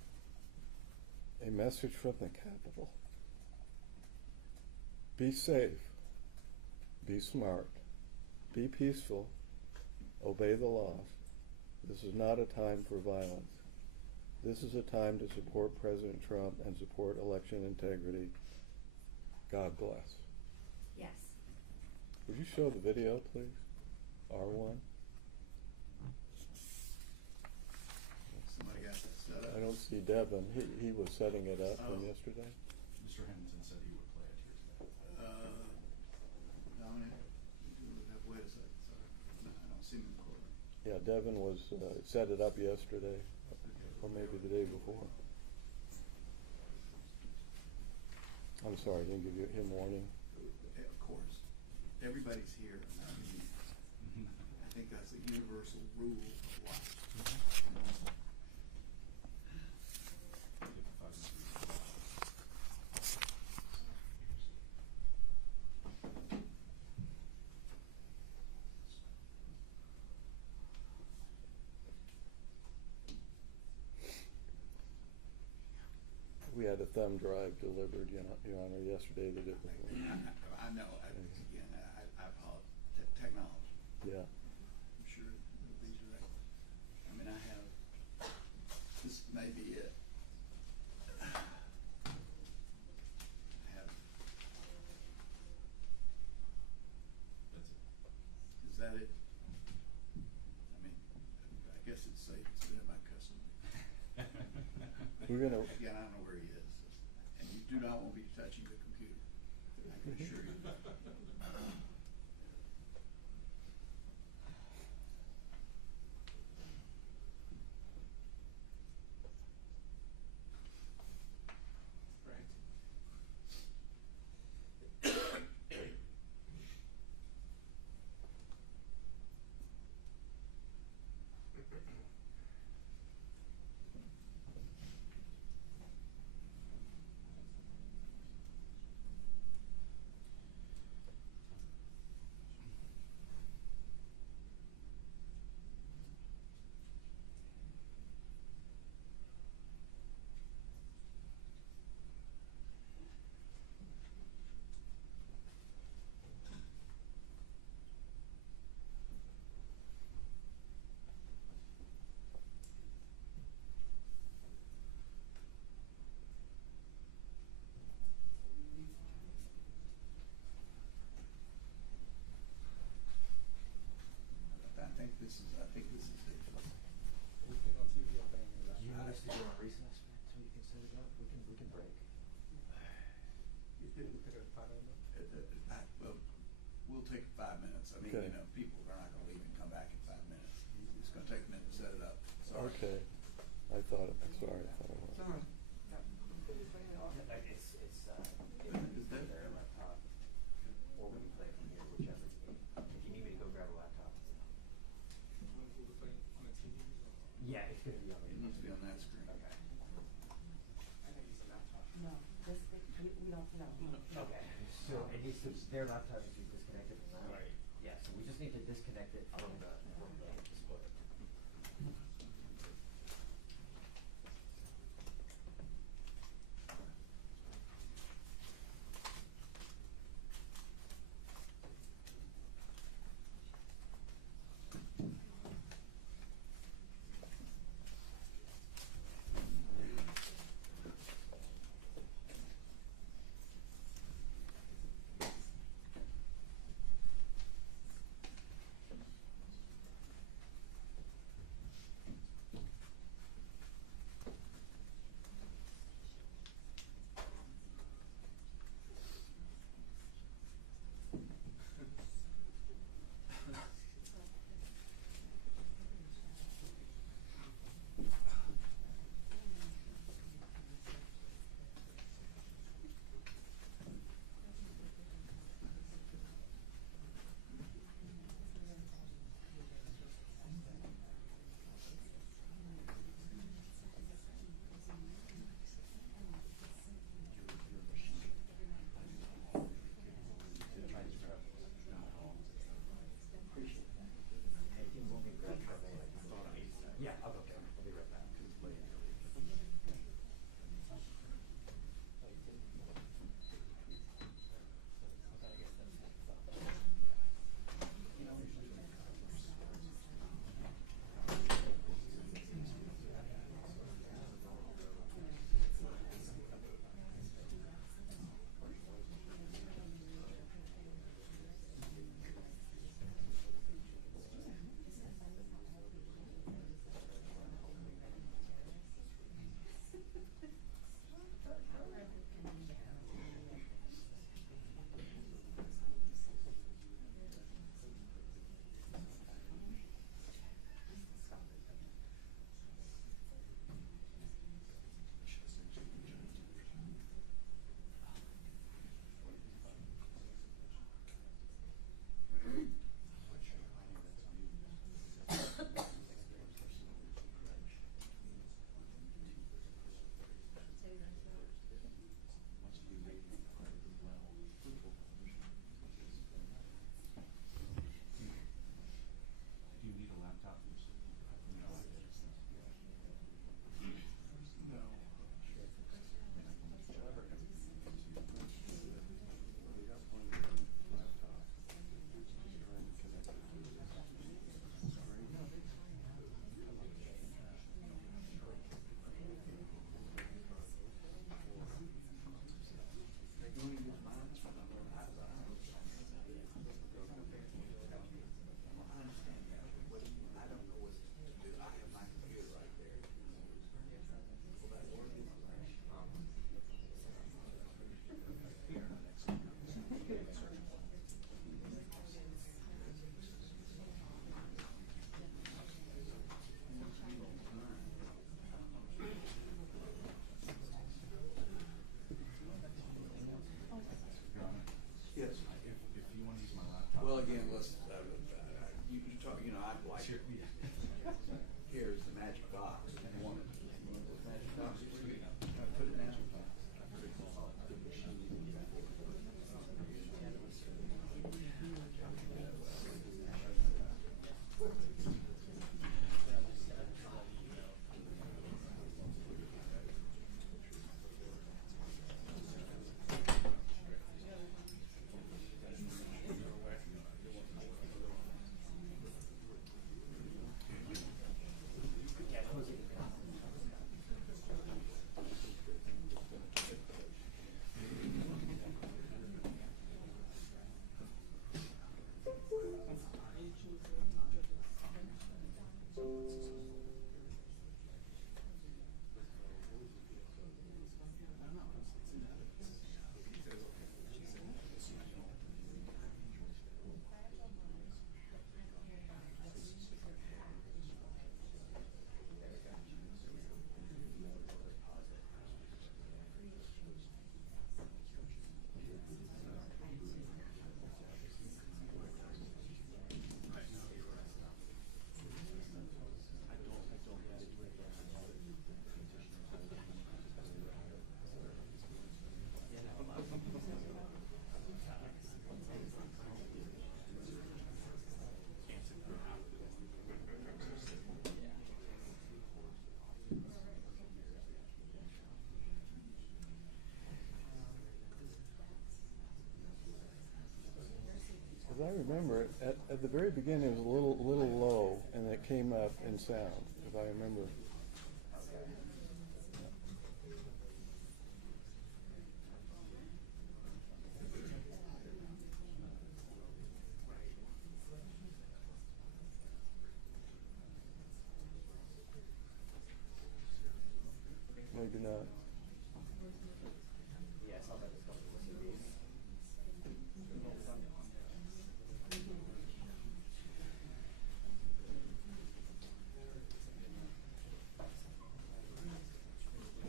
a message from the Capitol? Be safe, be smart, be peaceful, obey the laws. This is not a time for violence. This is a time to support President Trump and support election integrity. God bless. Yes. Would you show the video, please? R1. Somebody got that set up. I don't see Devin. He was setting it up from yesterday. Mr. Hamilton said he would play it here today. Dominic, wait a second, sorry. No, I don't see him in the courtroom. Yeah, Devin was set it up yesterday, or maybe the day before. I'm sorry, I didn't give him warning. Of course, everybody's here. I mean, I think that's a universal rule of life. We had a thumb drive delivered, Your Honor, yesterday the day before. I know. Again, I apologize. Technology. Yeah. I'm sure it'll be direct. I mean, I have. This may be it. I have. That's it. Is that it? I mean, I guess it's safe. It's been in my custody. We're gonna. Again, I don't know where he is, and you do not want me touching the computer. I can assure you. We'll take 5 minutes. I mean, Okay. you know, people are not gonna leave and come back in 5 minutes. It's gonna take a minute to set it up. Sorry. Okay. I thought it was. It's all right. Is that their laptop, or we can play from here, whichever. If you need me to go grab a laptop. Yeah, it's gonna be on It needs to be on that screen. Okay. No, this, we don't know. Okay, so it needs to, their laptop needs to be disconnected. Right. Yeah, so we just need to disconnect it from the display. remember, at the very beginning it was a little low, and it came up in sound, if I remember. Maybe not. Yeah, I saw that discussion with TV.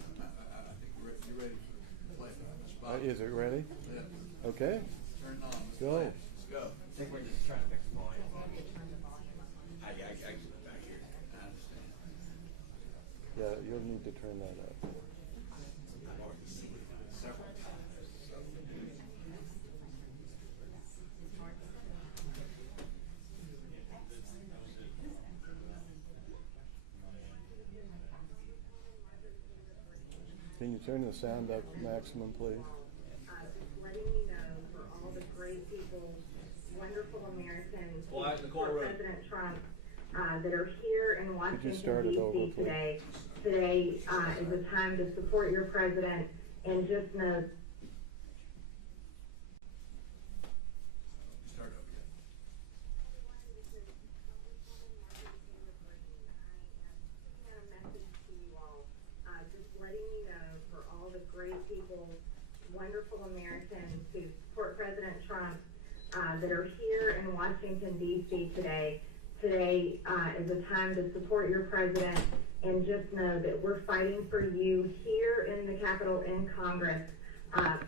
I think you're ready to play this spot. Is it ready? Yeah. Okay. Turn it on. Let's Go. play. Let's go. I think we're just trying to fix the volume. I get it back here. I understand. Yeah, you'll need to turn that up. I've already seen it several times. Can you turn the sound up maximum, please? Just letting you know for all the great people, wonderful Americans, Quiet in the for courtroom. President Trump, that are here in Washington, start it over, D.C. please? today. Today is a time to support your president, and just know Start over again. everyone, this is Congresswoman Marjorie Taylor Greene. I am sending out a message to you all, just letting you know for all the great people, wonderful Americans who support President Trump, that are here in Washington, D.C. today. Today is a time to support your president, and just know that we're fighting for you here in the Capitol, in Congress,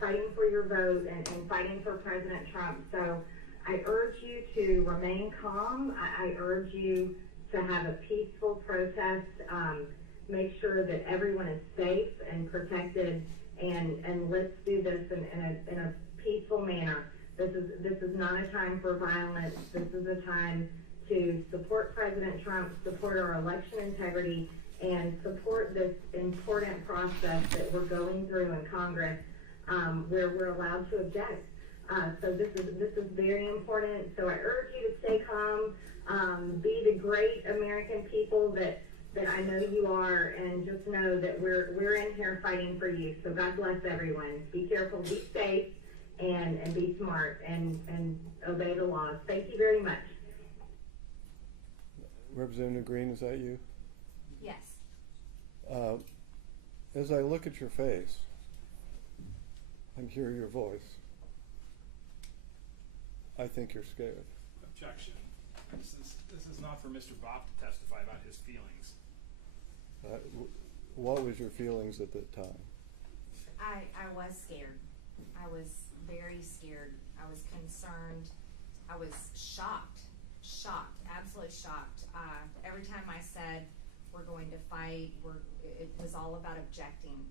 fighting for your vote and fighting for President Trump. So I urge you to remain calm. I urge you to have a peaceful protest. Make sure that everyone is safe and protected, and let's do this in a peaceful manner. This is not a time for violence. This is a time to support President Trump, support our election integrity, and support this important process that we're going through in Congress, where we're allowed to object. So this is very important. So I urge you to stay calm, be the great American people that I know you are, and just know that we're in here fighting for you. So God bless everyone. Be careful, be safe, and be smart, and obey the laws. Thank you very much. Representative Greene, is that you? Yes. As I look at your face and hear your voice, I think you're scared. Objection. This is not for Mr. Bob to testify about his feelings. What was your feelings at that time? I was scared. I was very scared. I was concerned. I was shocked, absolutely shocked. Every time I said we're going to fight, it was all about objecting.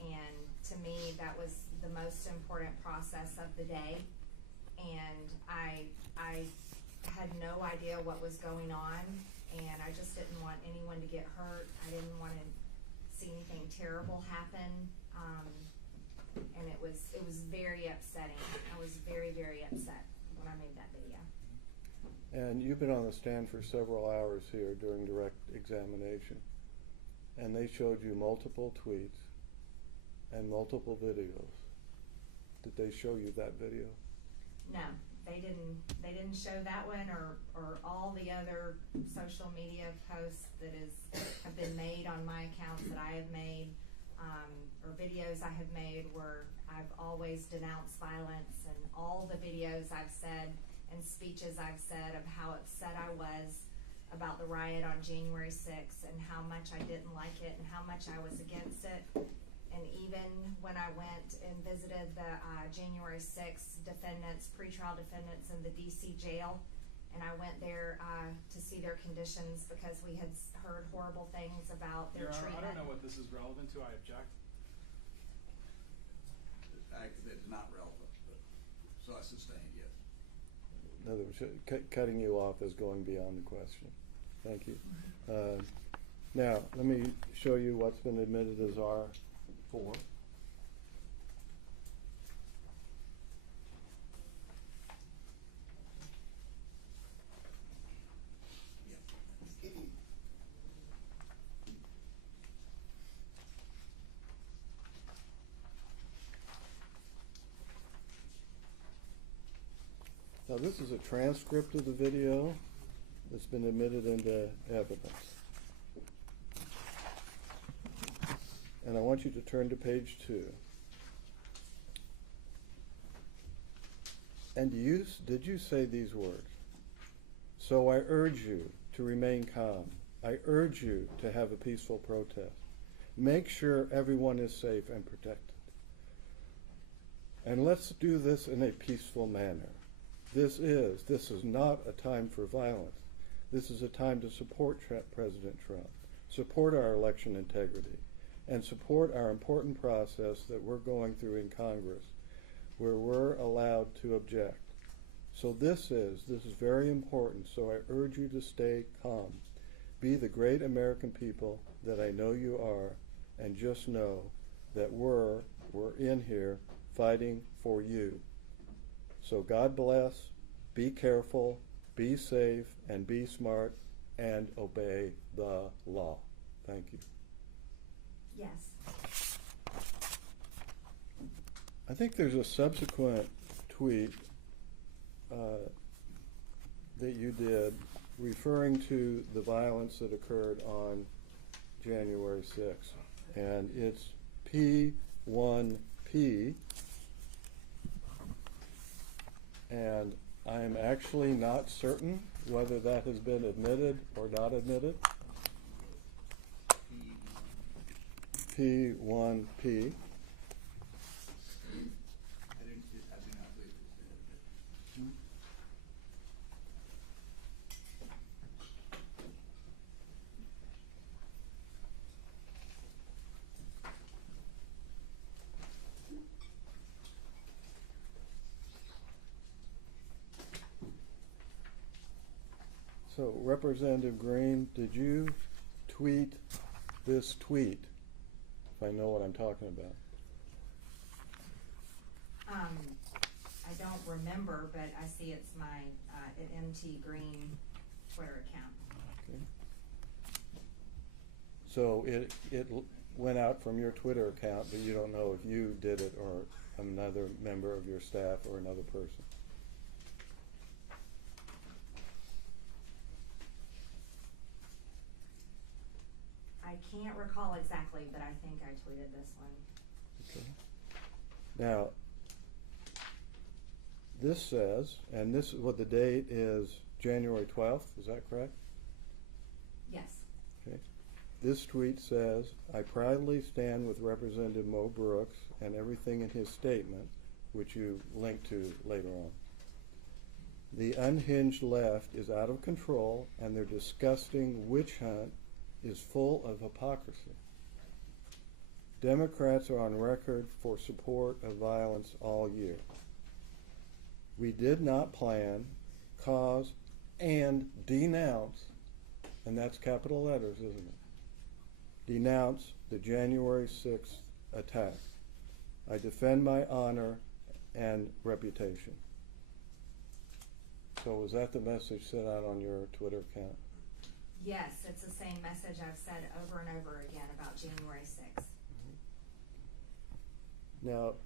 And to me, that was the most important process of the day. And I had no idea what was going on, and I just didn't want anyone to get hurt. I didn't want to see anything terrible happen. And it was very upsetting. I was very, very upset when I made that video. And you've been on the stand for several hours here during direct examination, and they showed you multiple tweets and multiple videos. Did they show you that video? No, they didn't show that one or all the other social media posts that have been made on my accounts that I have made, or videos I have made where I've always denounced violence, and all the videos I've said and speeches I've said of how upset I was about the riot on January 6th and how much I didn't like it and how much I was against it. And even when I went and visited the January 6th defendants, pretrial defendants in the DC jail, and I went there to see their conditions because we had heard horrible things about their Your Honor, treatment. I don't know what this is relevant to. I object. It's not relevant, but, so I sustain, yes. In other words, cutting you off is going beyond the question. Thank you. Now, let me show you what's been admitted as R4. Now, this is a transcript of the video that's been admitted into evidence. And I want you to turn to page 2. And did you say these words? So I urge you to remain calm. I urge you to have a peaceful protest. Make sure everyone is safe and protected. And let's do this in a peaceful manner. This is not a time for violence. This is a time to support President Trump, support our election integrity, and support our important process that we're going through in Congress, where we're allowed to object. So this is very important. So I urge you to stay calm. Be the great American people that I know you are, and just know that we're in here fighting for you. So God bless, be careful, be safe, and be smart, and obey the law. Thank you. Yes. I think there's a subsequent tweet that you did referring to the violence that occurred on January 6th. And it's P1P. And I'm actually not certain whether that has been admitted or not admitted. P1P. I do not believe it's been admitted. So, Representative Greene, did you tweet this tweet? If I know what I'm talking about. I don't remember, but I see it's my MT Greene Twitter account. Okay. So it went out from your Twitter account, but you don't know if you did it or another member of your staff or another person. I can't recall exactly, but I think I tweeted this one. Okay. Now, this says, and this is what the date is, January 12th, is that correct? Yes. Okay. This tweet says, I proudly stand with Representative Mo Brooks and everything in his statement, which you link to later on. The unhinged left is out of control, and their disgusting witch hunt is full of hypocrisy. Democrats are on record for support of violence all year. We did not plan, cause, and denounce, and that's capital letters, isn't it? Denounce the January 6th attack. I defend my honor and reputation. So was that the message sent out on your Twitter account? Yes, it's the same message I've said over and over again about January 6th. Now,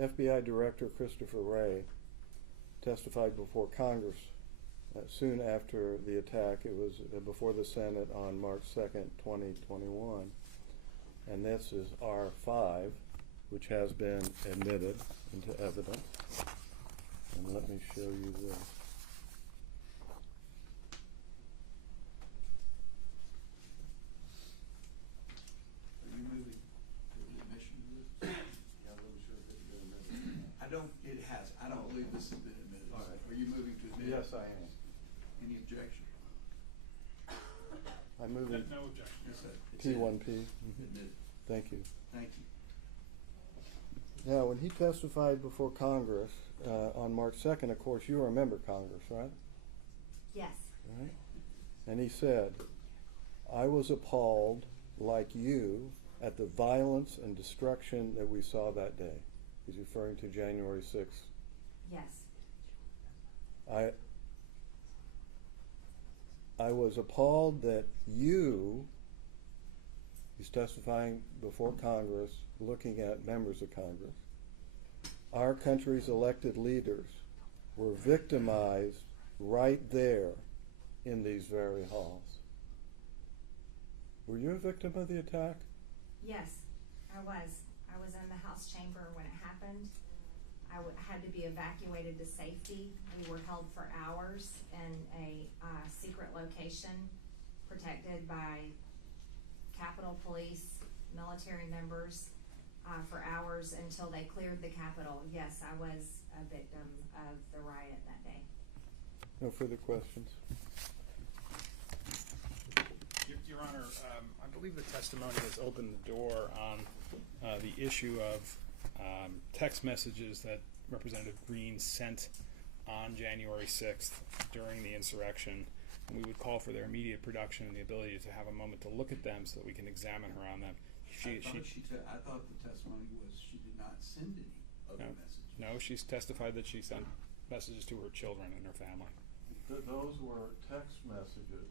FBI Director Christopher Wray testified before Congress soon after the attack. It was before the Senate on March 2nd, 2021. And this is R5, which has been admitted into evidence. And let me show you this. Are you moving to the admission of this? Yeah, I wasn't sure if it had been admitted. I don't believe this has been admitted. All right. Are you moving to admit? Yes, I am. Any objection? I'm moving No objection. Yes, sir. It's P1P. admitted. Thank you. Thank you. Now, when he testified before Congress on March 2nd, of course, you remember Congress, right? Yes. Right? And he said, I was appalled, like you, at the violence and destruction that we saw that day. He's referring to January 6th. Yes. I was appalled that you, he's testifying before Congress, looking at members of Congress, our country's elected leaders were victimized right there in these very halls. Were you a victim of the attack? Yes, I was. I was in the House chamber when it happened. I had to be evacuated to safety. We were held for hours in a secret location protected by Capitol Police, military members, for hours until they cleared the Capitol. Yes, I was a victim of the riot that day. No further questions. Your Honor, I believe the testimony has opened the door on the issue of text messages that Representative Greene sent on January 6th during the insurrection. And we would call for their immediate production and the ability to have a moment to look at them so that we can examine her on them. I thought the testimony was she did not send any other messages. No, she's testified that she sent messages to her children and her family. Those were text messages.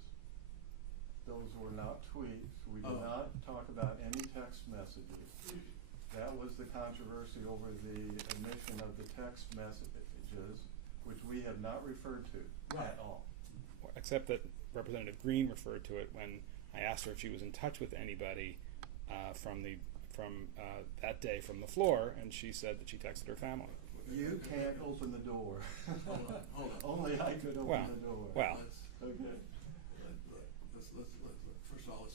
Those were not tweets. We did not talk about any text messages. That was the controversy over the admission of the text messages, which we have not referred to at all. Except that Representative Greene referred to it when I asked her if she was in touch with anybody from that day from the floor, and she said that she texted her family. You can't open the door. Hold on. Only I could open the door. Well. Okay. Let's first of all,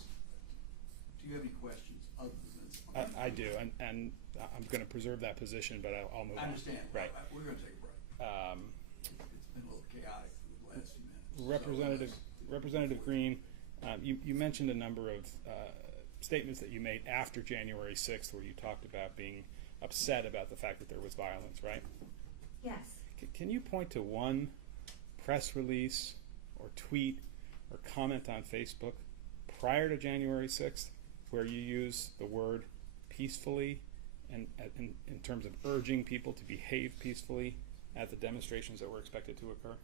do you have any questions other than this? I do, and I'm going to preserve that position, but I'll move on. I understand. Right. We're going to take a break. It's been a little chaotic for the last few minutes. Representative Greene, you mentioned a number of statements that you made after January 6th where you talked about being upset about the fact that there was violence, right? Yes. Can you point to one press release or tweet or comment on Facebook prior to January 6th where you use the word peacefully and in terms of urging people to behave peacefully at the demonstrations that were expected to occur?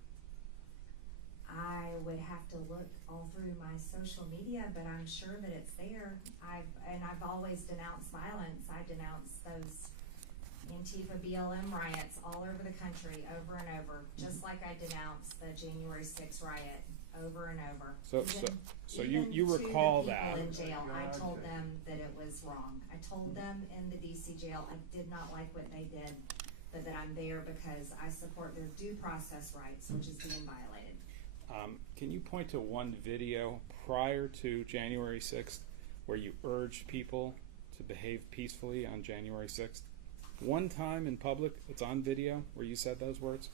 I would have to look all through my social media, but I'm sure that it's there. I've always denounced violence. I denounced those Antifa BLM riots all over the country over and over, just like I denounced the January 6th riot over and over. So you recall that? Even to the people in jail, I told them that it was wrong. I told them in the DC jail I did not like what they did, but that I'm there because I support their due process rights, which is being violated. Can you point to one video prior to January 6th where you urged people to behave peacefully on January 6th? One time in public that's on video where you said those words?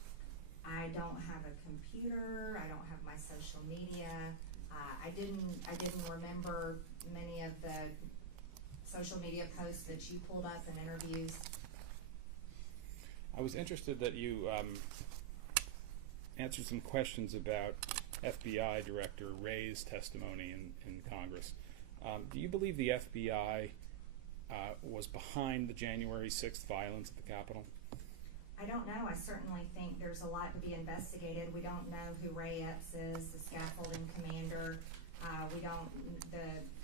I don't have a computer. I don't have my social media. I didn't remember many of the social media posts that you pulled up and interviews. I was interested that you answered some questions about FBI Director Wray's testimony in Congress. Do you believe the FBI was behind the January 6th violence at the Capitol? I don't know. I certainly think there's a lot to be investigated. We don't know who Ray Epps is, the scaffolding commander.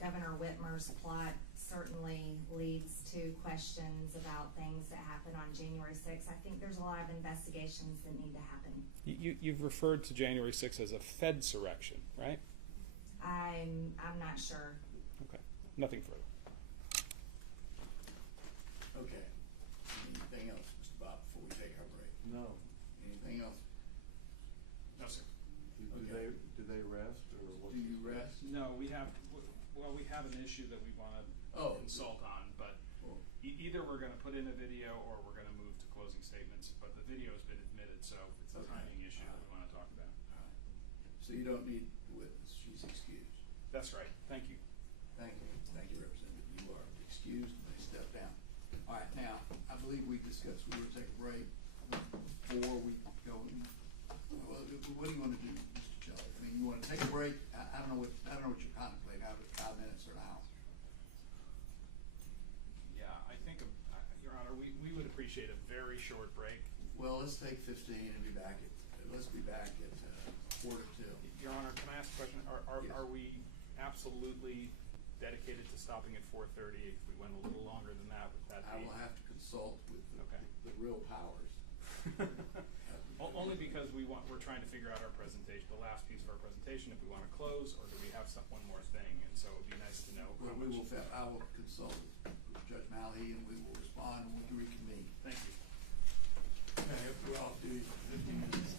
Governor Whitmer's plot certainly leads to questions about things that happened on January 6th. I think there's a lot of investigations that need to happen. You've referred to January 6th as a Fedsurrection, right? I'm not sure. Okay. Nothing further. Okay. Anything else, Mr. Bob, before we take our break? No. Anything else? No, sir. Do they rest or what? Do you rest? No, we have an issue that we want to consult on, but either we're going to put in a video or we're going to move to closing statements, but the video's been admitted, so it's a timing issue that we want to talk about. All right. So you don't need the witness. She's excused. That's right. Thank you. Thank you. Thank you, Representative. You are excused. They step down. All right. Now, I believe we discussed we were to take a break before we go. Well, what do you want to do, Mr. Kelly? I mean, you want to take a break? I don't know what you're contemplating. 5 minutes or an hour. Yeah, I think, Your Honor, we would appreciate a very short break. Well, let's take 15 and be back at 4 to 2. Your Honor, can I ask a question? Are we absolutely dedicated to stopping at 4:30. If we went a little longer than that, would that I be? will have to consult with Okay. the real powers. Only because we're trying to figure out our presentation, the last piece of our presentation, if we want to close, or do we have one more thing? And so it would be nice to know Well, how much. I will consult with Judge Malley, and we will respond when we reconvene. Thank you. Okay, we're off duty for 15 minutes.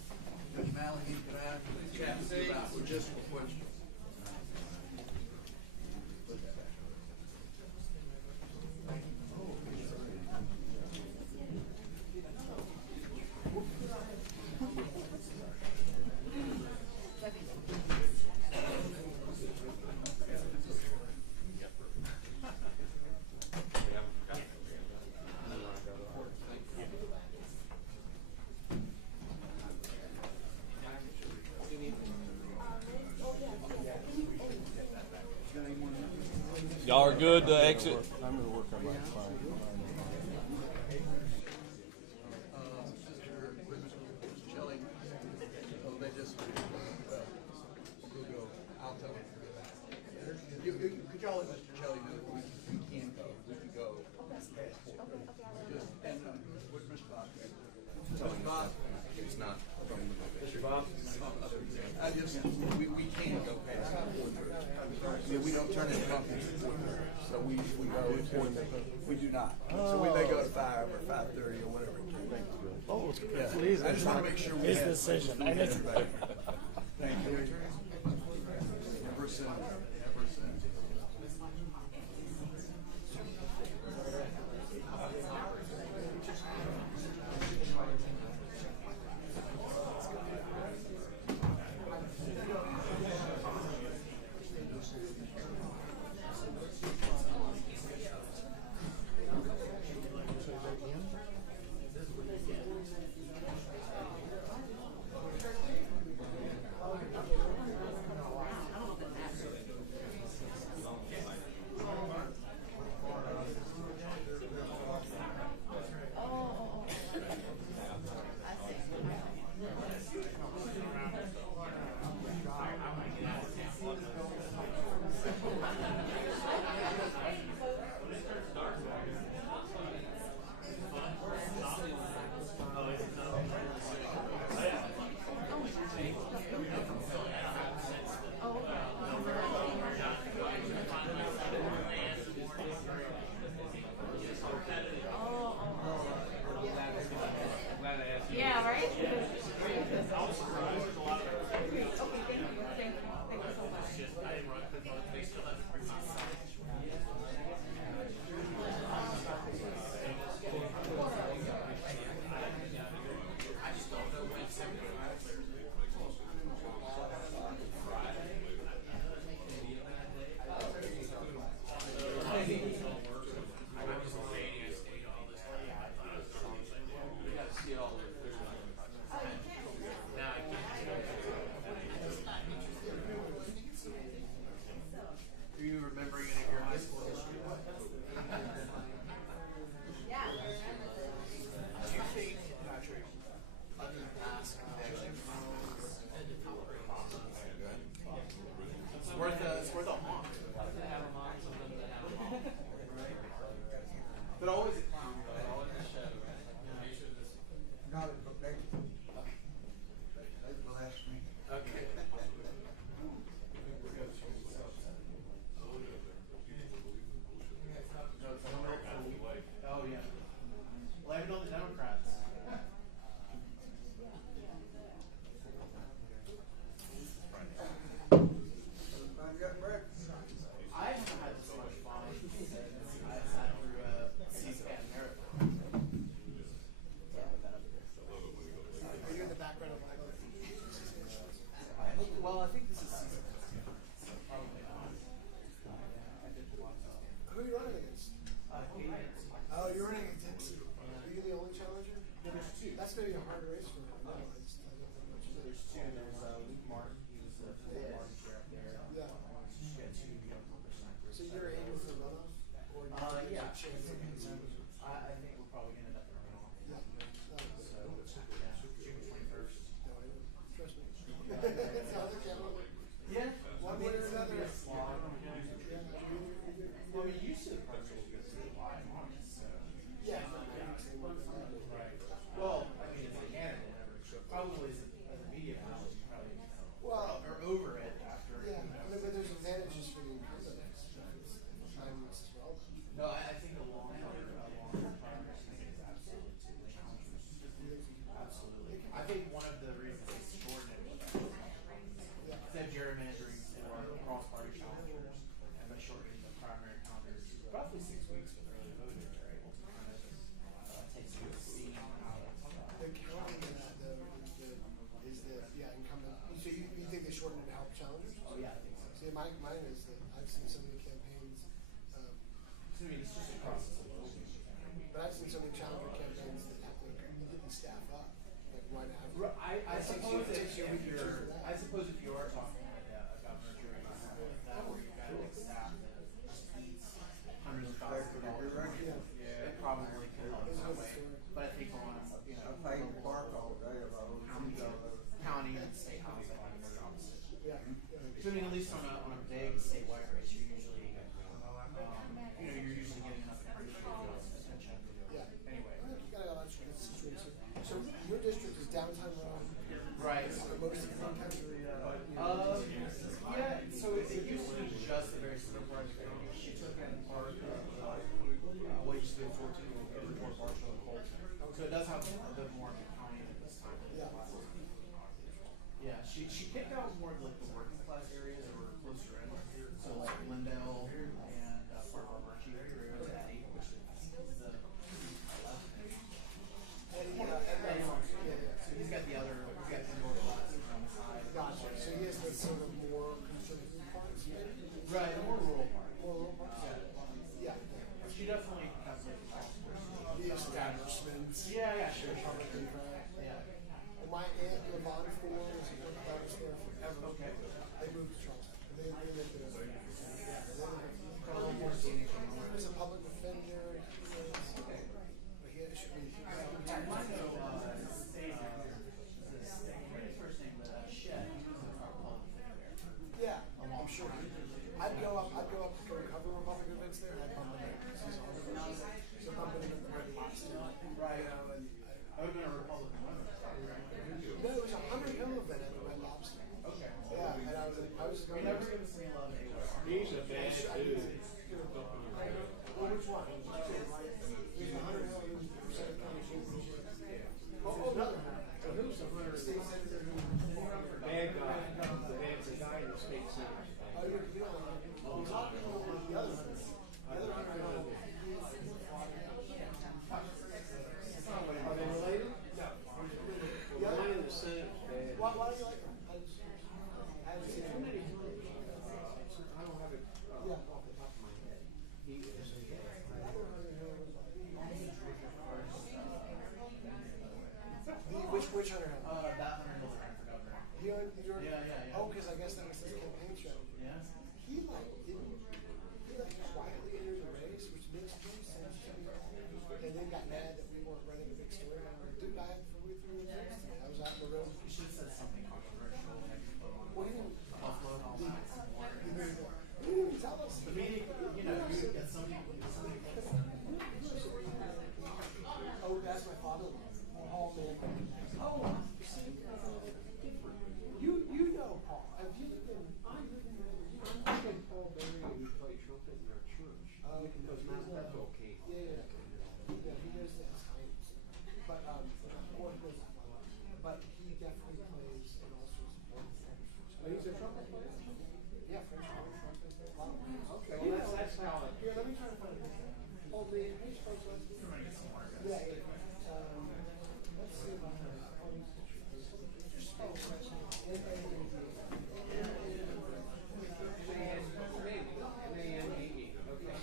Judge Malley, could I ask you about just a question? Put that back. Y'all are good to exit. I'm gonna work on my file. Mr. Shelley, oh, they just, we'll go, I'll tell them. Could y'all let Mr. Shelley know that we can go, just, and, where's Mr. Bob? Mr. Bob? It's not. Mr. Bob? We can't go past. Yeah, we don't turn it pumpkins at 4:30, so we go, we do not. So we may go to 5 or 5:30 or whatever. Oh, Yeah. please. I just want to make sure we His have. decision. Everybody. Thank you. Never send. Yeah, right? Do you remember any of your high school history? Yeah. Do you think, Patrick, other than past convictions, it's worth a honk. But always a clown. Got it, okay. Okay. Oh, yeah. Blame it on the Democrats. I haven't had so much fun since I sat through a C-SPAN marathon. Are you in the background of my life? Well, I think this is C-SPAN. Probably not. Who are you running against? Oh, you're running against. Are you the only challenger? There's two. That's maybe a hard race for him. There's two. There's Luke Martin. He was the party chair up there. Yeah. She had two So you're aiming for runoff? Or yeah. a chance against him? I think we're probably going to end up in a runoff. Yeah. So, yeah, June 21st. No, I know. Trust me. It's not the camera. Yeah. One way or another. It's gonna be a slog. Yeah, Well, I mean, usually the president goes to July and August, so. Yeah. Right. Well, I mean, as a candidate, probably as a media person, you probably are over it after. Yeah, I mean, but there's advantages for the incumbent. Time as well. No, I think a longer progress is absolutely too challenging. Absolutely. I think one of the reasons it's shortened it was instead of gerrymandering for cross-party challengers and by shortening the primary calendars roughly 6 weeks with early voting, they're able to kind of take a scene out of the counting of that, though, is the incumbent. So you think they shortened it to help challengers? Oh, yeah, I think so. See, mine is that I've seen so many campaigns. I mean, it's just a process of voting. But I've seen so many challenger campaigns that have to immediately staff up. Like, why not? I suppose if you are talking like a governor jury or something like that, where you've got a big staff that just eats hundreds of thousands of dollars, it probably could help in that way. But I think on county and state house, I think it's the opposite. So I mean, at least on a big statewide race, you're usually you're usually getting enough attention. Yeah. Anyway. You got a lot of situations. So your district is downtown Rome. Right. Most of the country. Yeah. So it used to be just a very small part of the county. She took in part of what used to be 14 Fort Marshall and Colton. So it does have a bit more of the county at this time. Yeah. She picked out more of like the working class areas that were closer in. So like Lindale and part of our Marjorie area was Eddie, which is the left. So he's got the northwest on the side. Gotcha. So he has the sort of more conservative parts, maybe? Right, the more rural part. More rural parts? Yeah. She definitely has like the establishments. Yeah, sure. Yeah. And my aunt, Yvonne Ford, was a worker there forever. Okay. They moved to Charleston. They lived there. He was a public defender. Okay. But he should be. Yeah, I'm sure. I'd go up to cover Republican events there, and I'd bump into him. So bump into him at the Red Lobster. Right. I would have been a Republican woman. No, it was a 100 event at the Red Lobster. Okay. Yeah, and I was going. We never give us any love anywhere. He's a bad dude. Well, which one? There's 100 another. So who's the 100 state senator who? Bad guy. The guy in the state senate. Oh, you're the other one. The other one. Are they related? No. The one in the senate is bad. Why do you like him? I haven't seen him. I don't have it off the top of my head. He is. Which Hunter Hill? That Hunter Hill ran for governor. Yeah. Oh, because I guess that was his campaign show. Yeah. He quietly entered the race, which makes no sense to me. And then got mad that we weren't running a big story. I'm like, dude, I had 43 votes today. I was out in the road. You should have said something controversial. Well, he didn't. Buffalo and all that. He didn't even tell us. The meeting, you get some people. Oh, that's my father-in-law. Oh, man. Oh, you know Paul. Have you been? I think Paul Berry and we play trumpet in our church. Those Mount Bethel came. Yeah, he goes to his heights. But he definitely plays in all sorts of things. He's a trumpet player? Yeah, French trumpet. Okay, well that's how Here, let me try to find it. Oh, man, how you spell last name? Yeah. Let's see if I have just spell last name. M-A-N-E-E. Okay.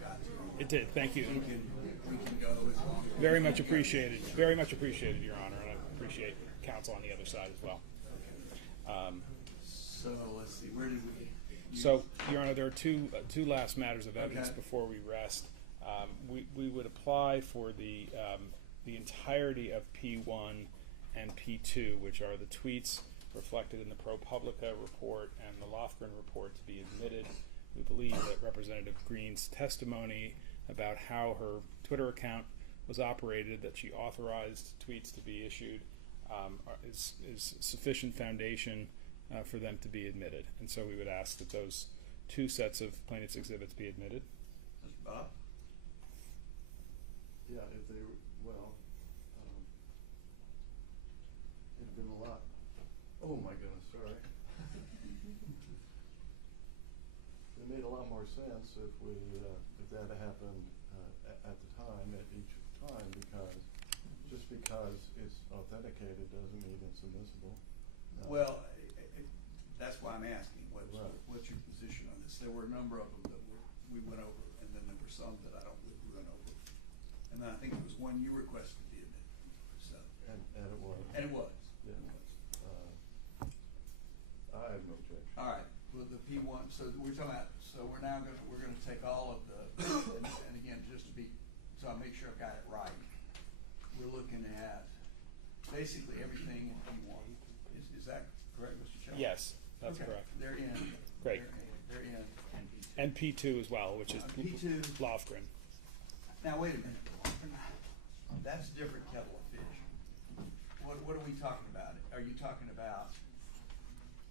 got to. It did. Thank you. We can go as long as. Very much appreciated. Very much appreciated, Your Honor, and I appreciate counsel on the other side as well. So let's see, where did we? So, Your Honor, there are two last matters of evidence Okay. before we rest. We would apply for the entirety of P1 and P2, which are the tweets reflected in the ProPublica report and the Lofgren report, to be admitted. We believe that Representative Greene's testimony about how her Twitter account was operated, that she authorized tweets to be issued, is sufficient foundation for them to be admitted. And so we would ask that those two sets of plaintiff's exhibits be admitted. Mr. Bob? Yeah, if they were, well, it'd been a lot. Oh my goodness, sorry. It made a lot more sense if we, if that happened at the time, at each time, because just because it's authenticated doesn't mean it's admissible. Well, that's why I'm asking, what's Right. your position on this? There were a number of them that we went over, and then there were some that I don't believe we went over. And then I think there was one you requested to be admitted, so. And it was. And it was. Yeah. It was. I have no objection. All right, well, the P1, so we're talking about, so we're gonna take all of the, and again, just to be, so I make sure I've got it right. We're looking at basically everything in P1. Is that correct, Mr. Chairman? Yes, that's Okay, correct. They're in. Great. They're in. And P2 as well, which is P2. Lofgren. Now, wait a minute. That's a different kettle of fish. What are we talking about? Are you talking about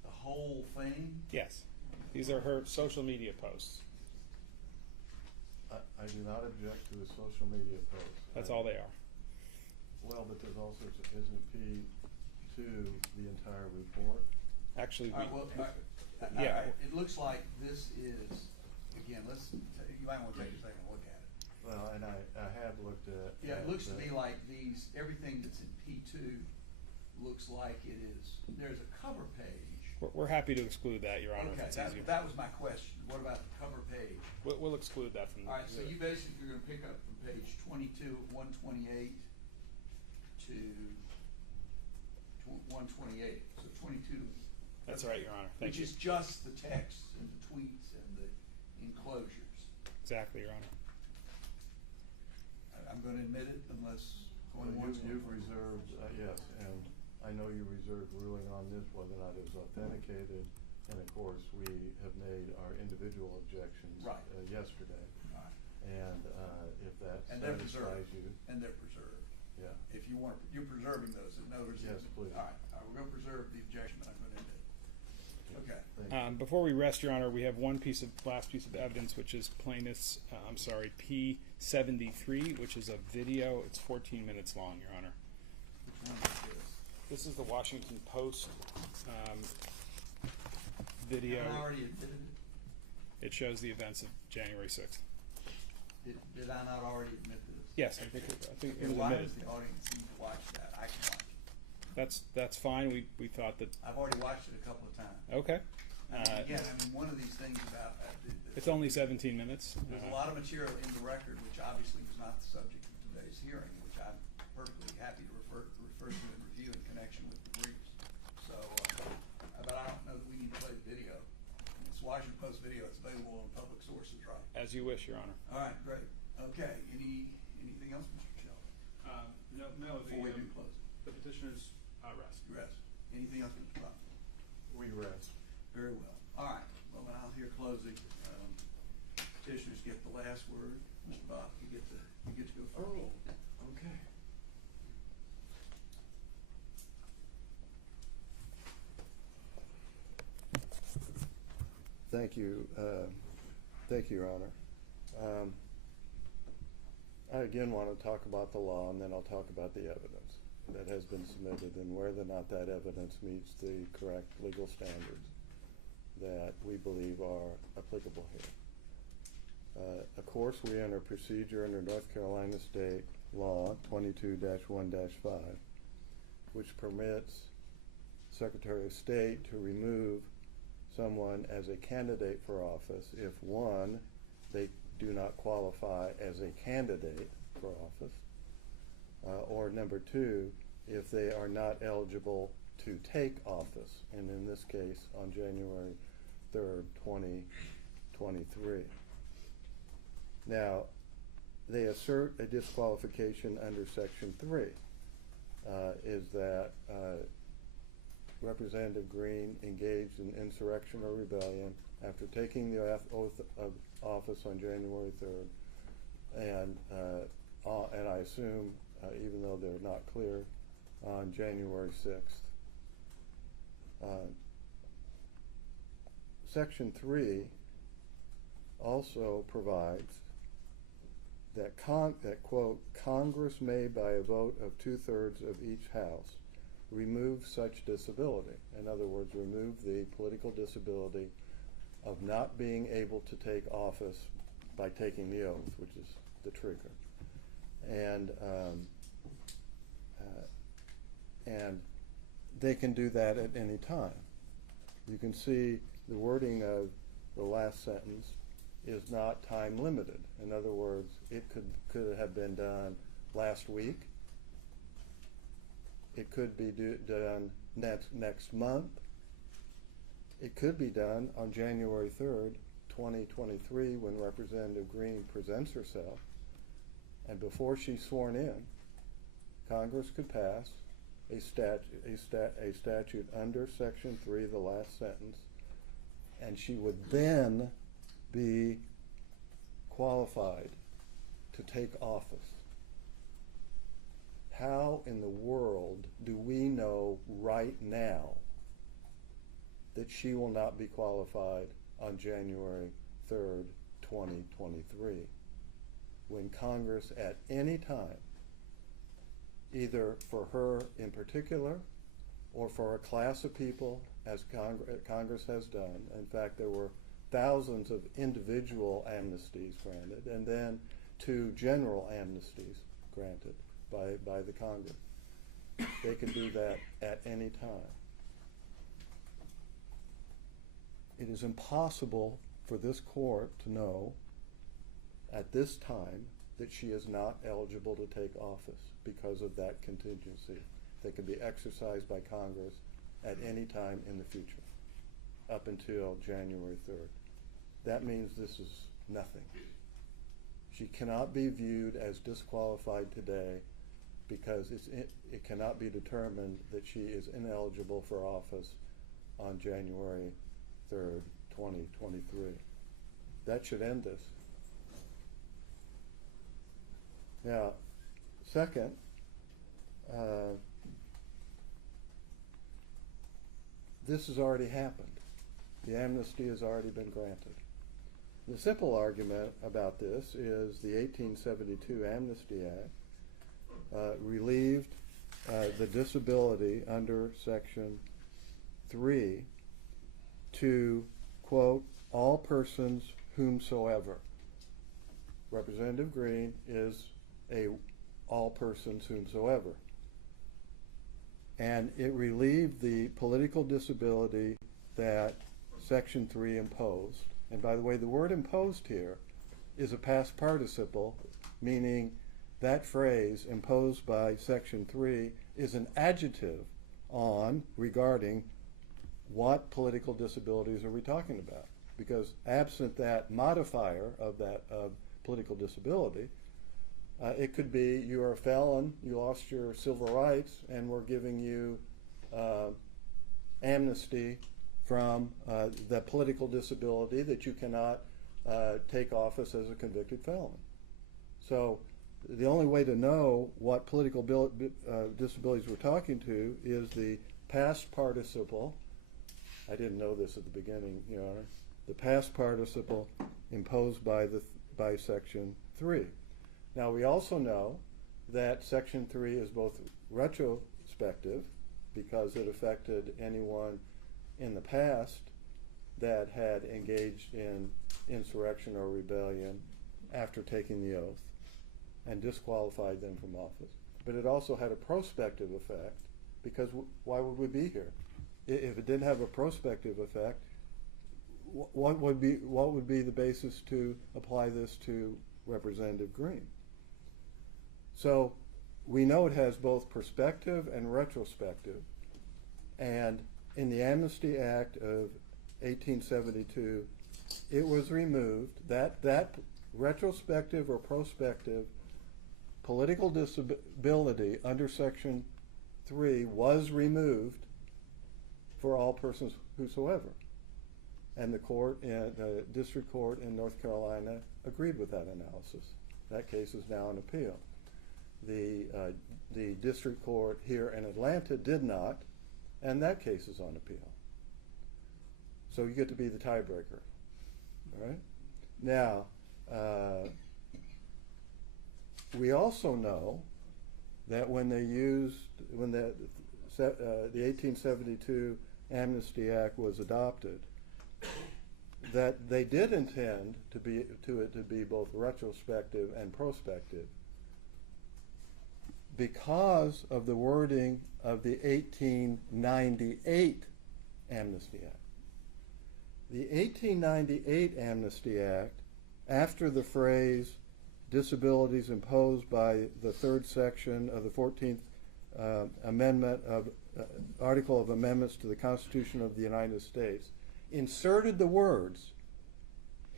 the whole thing? Yes. These are her social media posts. I do not object to the social media posts. That's all they are. Well, but there's also, isn't P2 the entire report? Actually, All right, well, yeah. It looks like this is, again, you might want to take a second and look at it. Well, and I have looked at. Yeah, it looks to me like everything that's in P2 looks like it is, there's a cover page. We're happy to exclude that, Your Honor, Okay, if it's easier. that was my question. What about the cover page? We'll exclude that from the. All right, so you basically are gonna pick up from page 22 of 128 to 128, so 22. That's right, Your Honor. Thank you. Which is just the text and the tweets and the enclosures. Exactly, Your Honor. I'm gonna admit it unless going Well, once. you've reserved, yes, and I know you reserved ruling on this, whether or not it was authenticated. And of course, we have made our individual objections Right. Yesterday. Right. And if that And they're satisfies preserved. you. And they're preserved. Yeah. If you want, you're preserving those, in other words. Yes, please. All right, we're gonna preserve the objection, but I'm gonna admit it. Okay. Thank you. Before we rest, Your Honor, we have last piece of evidence, which is plaintiff's, P73, which is a video. It's 14 minutes long, Your Honor. Which one is this? This is the Washington Post video. Haven't I already admitted it? It shows the events of January 6th. Did I not already admit this? Yes, I think Okay, it was why admitted. does the audience need to watch that? I can watch it. That's fine. We thought that. I've already watched it a couple of times. Okay. Again, one of these things about. It's only 17 minutes. There's a lot of material in the record, which obviously was not the subject of today's hearing, which I'm perfectly happy to refer to and review in connection with the briefs. So, but I don't know that we need to play the video. It's Washington Post video. It's available on public sources, right? As you wish, Your Honor. All right, great. Okay, anything else, Mr. Sheldon? No. Before we do close it. The petitioners rest. Rest. Anything else, Mr. Bob? We rest. Very well. All right. Well, then I'll hear closing. Petitioners get the last word. Mr. Bob, you get to go first. Oh, okay. Thank you, Your Honor. I again want to talk about the law, and then I'll talk about the evidence that has been submitted and whether or not that evidence meets the correct legal standards that we believe are applicable here. Of course, we enter procedure under North Carolina State Law 22-1-5, which permits Secretary of State to remove someone as a candidate for office if, one, they do not qualify as a candidate for office, or number two, if they are not eligible to take office, and in this case on January 3rd, 2023. Now, they assert a disqualification under Section 3, is that Representative Greene engaged in insurrection or rebellion after taking the oath of office on January 3rd, and I assume, even though they're not clear, on January 6th. Section 3 also provides that, quote, Congress may, by a vote of 2/3 of each house, remove such disability. In other words, remove the political disability of not being able to take office by taking the oath, which is the trigger. And they can do that at any time. You can see the wording of the last sentence is not time limited. In other words, it could have been done last week. It could be done next month. It could be done on January 3rd, 2023, when Representative Greene presents herself, and before she's sworn in, Congress could pass a statute under Section 3, the last sentence, and she would then be qualified to take office. How in the world do we know right now that she will not be qualified on January 3rd, 2023, when Congress at any time, either for her in particular or for a class of people, as Congress has done. In fact, there were thousands of individual amnesties granted, and then 2 general amnesties granted by the Congress. They can do that at any time. It is impossible for this court to know at this time that she is not eligible to take office because of that contingency that can be exercised by Congress at any time in the future, up until January 3rd. That means this is nothing. She cannot be viewed as disqualified today because it cannot be determined that she is ineligible for office on January 3rd, 2023. That should end this. Now, second, this has already happened. The amnesty has already been granted. The simple argument about this is the 1872 Amnesty Act relieved the disability under Section 3 to, quote, all persons whomsoever. Representative Greene is a all persons whomsoever. And it relieved the political disability that Section 3 imposed. And by the way, the word imposed here is a past participle, meaning that phrase, imposed by Section 3, is an adjective on regarding what political disabilities are we talking about. Because absent that modifier of political disability, it could be you are a felon, you lost your civil rights, and we're giving you amnesty from the political disability that you cannot take office as a convicted felon. So the only way to know what political disabilities we're talking to is the past participle. I didn't know this at the beginning, Your Honor. The past participle imposed by Section 3. Now, we also know that Section 3 is both retrospective, because it affected anyone in the past that had engaged in insurrection or rebellion after taking the oath and disqualified them from office. But it also had a prospective effect, because why would we be here? If it didn't have a prospective effect, what would be the basis to apply this to Representative Greene? So we know it has both prospective and retrospective, and in the Amnesty Act of 1872, it was removed. That retrospective or prospective political disability under Section 3 was removed for all persons whosoever. And the district court in North Carolina agreed with that analysis. That case is now in appeal. The district court here in Atlanta did not, and that case is on appeal. So you get to be the tiebreaker. All right? Now, we also know that when the 1872 Amnesty Act was adopted, that they did intend it to be both retrospective and prospective because of the wording of the 1898 Amnesty Act. The 1898 Amnesty Act, after the phrase disabilities imposed by the third section of the 14th Amendment of Article of Amendments to the Constitution of the United States, inserted the words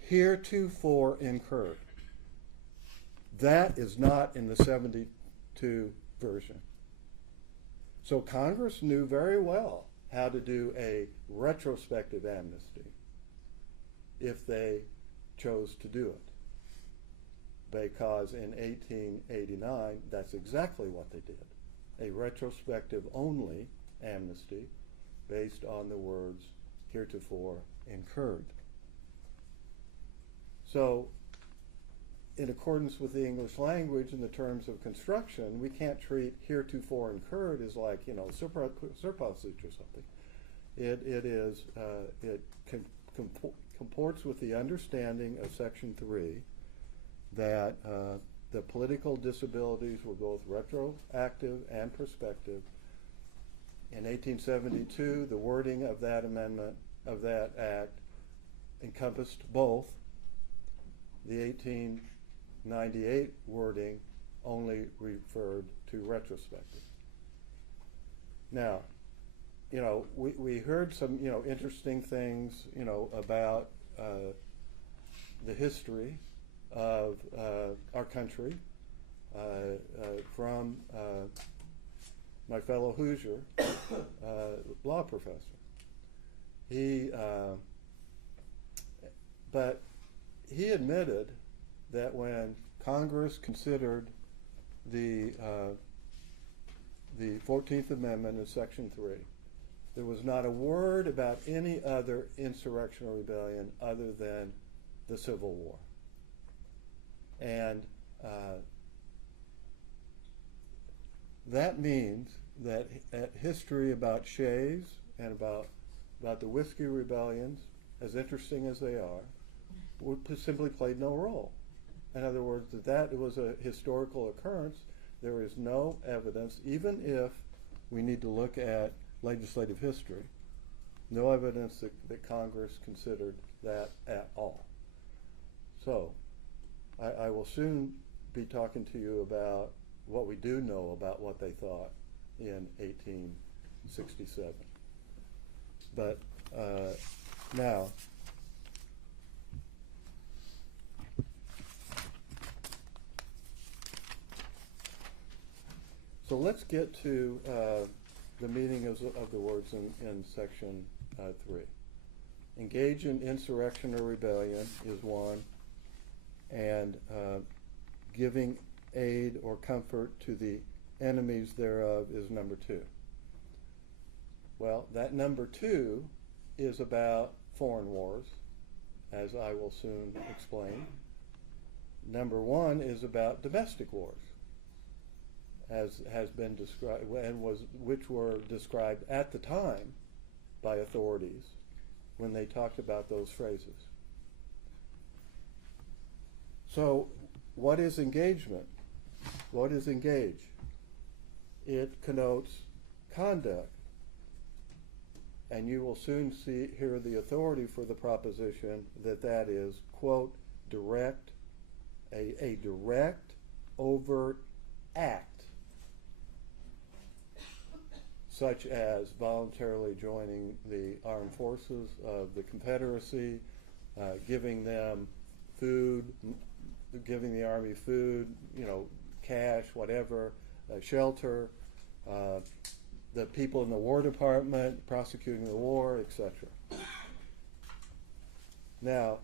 heretofore incurred. That is not in the 72 version. So Congress knew very well how to do a retrospective amnesty if they chose to do it. Because in 1889, that's exactly what they did. A retrospective only amnesty based on the words heretofore incurred. So, in accordance with the English language in the terms of construction, we can't treat heretofore incurred as like, surplusage or something. It comports with the understanding of Section 3 that the political disabilities were both retroactive and prospective. In 1872, the wording of that amendment, of that act, encompassed both. The 1898 wording only referred to retrospective. Now, we heard some, interesting things, about the history of our country from my fellow Hoosier law professor. But he admitted that when Congress considered the 14th Amendment in Section 3, there was not a word about any other insurrection or rebellion other than the Civil War. And that means that history about Shays and about the whiskey rebellions, as interesting as they are, simply played no role. In other words, that was a historical occurrence. There is no evidence, even if we need to look at legislative history, no evidence that Congress considered that at all. So, I will soon be talking to you about what we do know about what they thought in 1867. But now, so let's get to the meaning of the words in Section 3. Engage in insurrection or rebellion is one, and giving aid or comfort to the enemies thereof is number 2. Well, that number 2 is about foreign wars, as I will soon explain. Number 1 is about domestic wars, as has been described, and which were described at the time by authorities when they talked about those phrases. So, what is engagement? What is engage? It connotes conduct. and you will soon hear the authority for the proposition that that is, quote, a direct, overt act, such as voluntarily joining the armed forces of the Confederacy, giving them food, giving the Army food, cash, whatever, shelter, the people in the War Department prosecuting the war, etc. Now,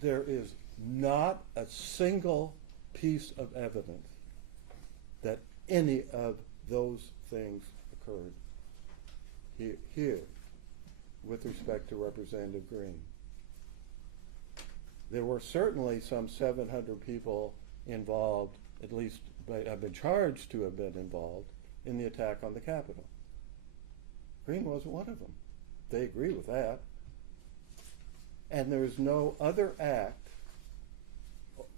there is not a single piece of evidence that any of those things occurred here with respect to Representative Greene. There were certainly some 700 people involved, at least have been charged to have been involved, in the attack on the Capitol. Greene wasn't one of them. They agree with that. And there is no other act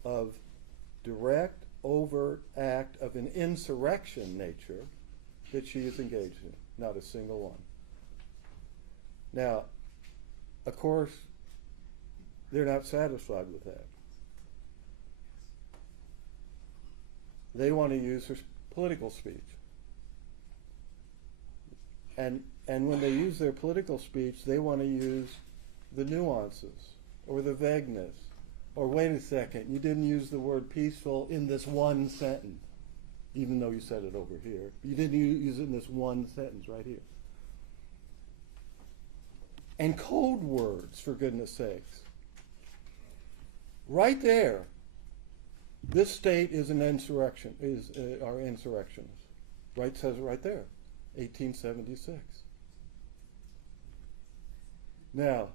of direct, overt act of an insurrection nature that she is engaged in. Not a single one. Now, of course, they're not satisfied with that. They want to use her political speech. And when they use their political speech, they want to use the nuances or the vagueness. Or wait a second, you didn't use the word peaceful in this one sentence, even though you said it over here. You didn't use it in this one sentence right here. And code words, for goodness sakes. Right there, this state is an insurrection, are insurrectionists. Right, says it right there, 1876. Now,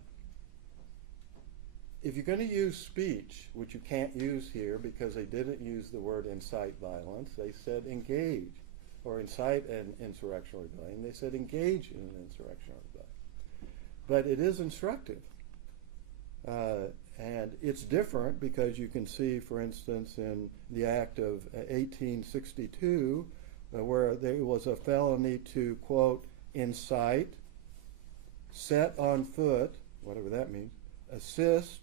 if you're going to use speech, which you can't use here because they didn't use the word incite violence, they said engage, or incite an insurrectional rebellion. They said engage in an insurrectional rebellion. But it is instructive. And it's different because you can see, for instance, in the Act of 1862, where there was a felony to, quote, incite, set on foot, whatever that means, assist,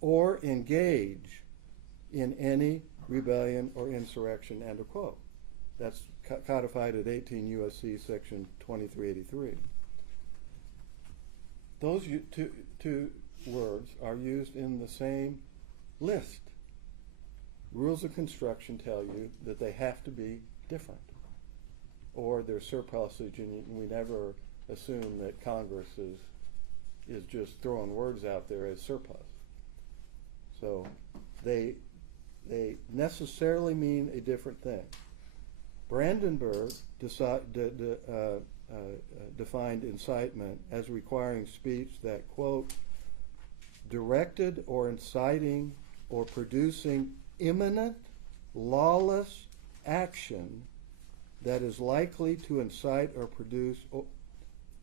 or engage in any rebellion or insurrection, end of quote. That's codified at 18 U.S.C. section 2383. Those two words are used in the same list. Rules of construction tell you that they have to be different, or they're surplusage, and we never assume that Congress is just throwing words out there as surplus. So they necessarily mean a different thing. Brandenburg defined incitement as requiring speech that, quote, directed or inciting or producing imminent lawless action that is likely to incite or produce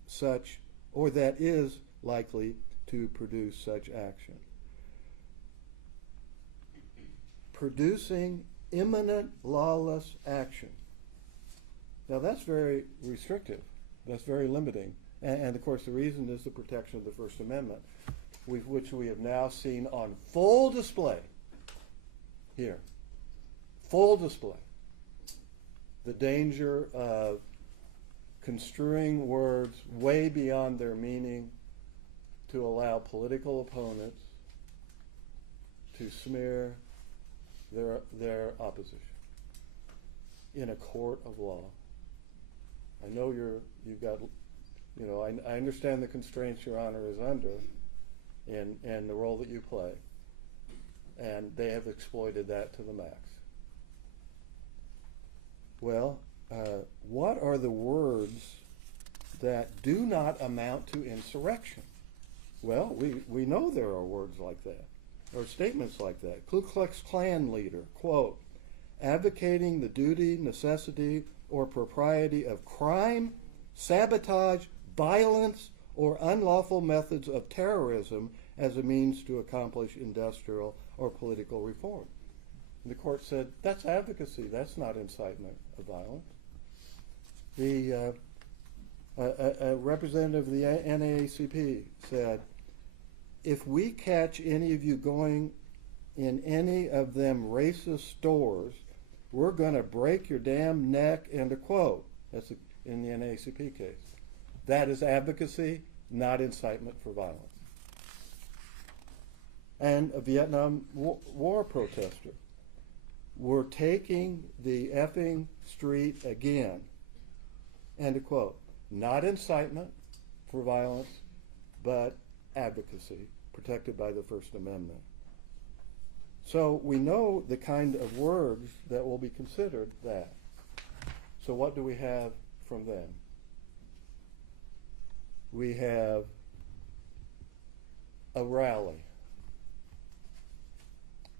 such, or that is likely to produce such action. Producing imminent lawless action. Now that's very restrictive. That's very limiting. And of course the reason is the protection of the First Amendment, which we have now seen on full display here. Full display. The danger of construing words way beyond their meaning to allow political opponents to smear their opposition in a court of law. I know you've got, I understand the constraints Your Honor is under and the role that you play, and they have exploited that to the max. Well, what are the words that do not amount to insurrection? Well, we know there are words like that, or statements like that. Ku Klux Klan leader, quote, advocating the duty, necessity, or propriety of crime, sabotage, violence, or unlawful methods of terrorism as a means to accomplish industrial or political reform. And the court said, that's advocacy, that's not incitement of violence. A representative of the NAACP said, if we catch any of you going in any of them racist stores, we're going to break your damn neck, end of quote. That's in the NAACP case. That is advocacy, not incitement for violence. And a Vietnam War protester. We're taking the effing street again, end of quote. Not incitement for violence, but advocacy, protected by the First Amendment. So we know the kind of words that will be considered that. So what do we have from them? We have a rally.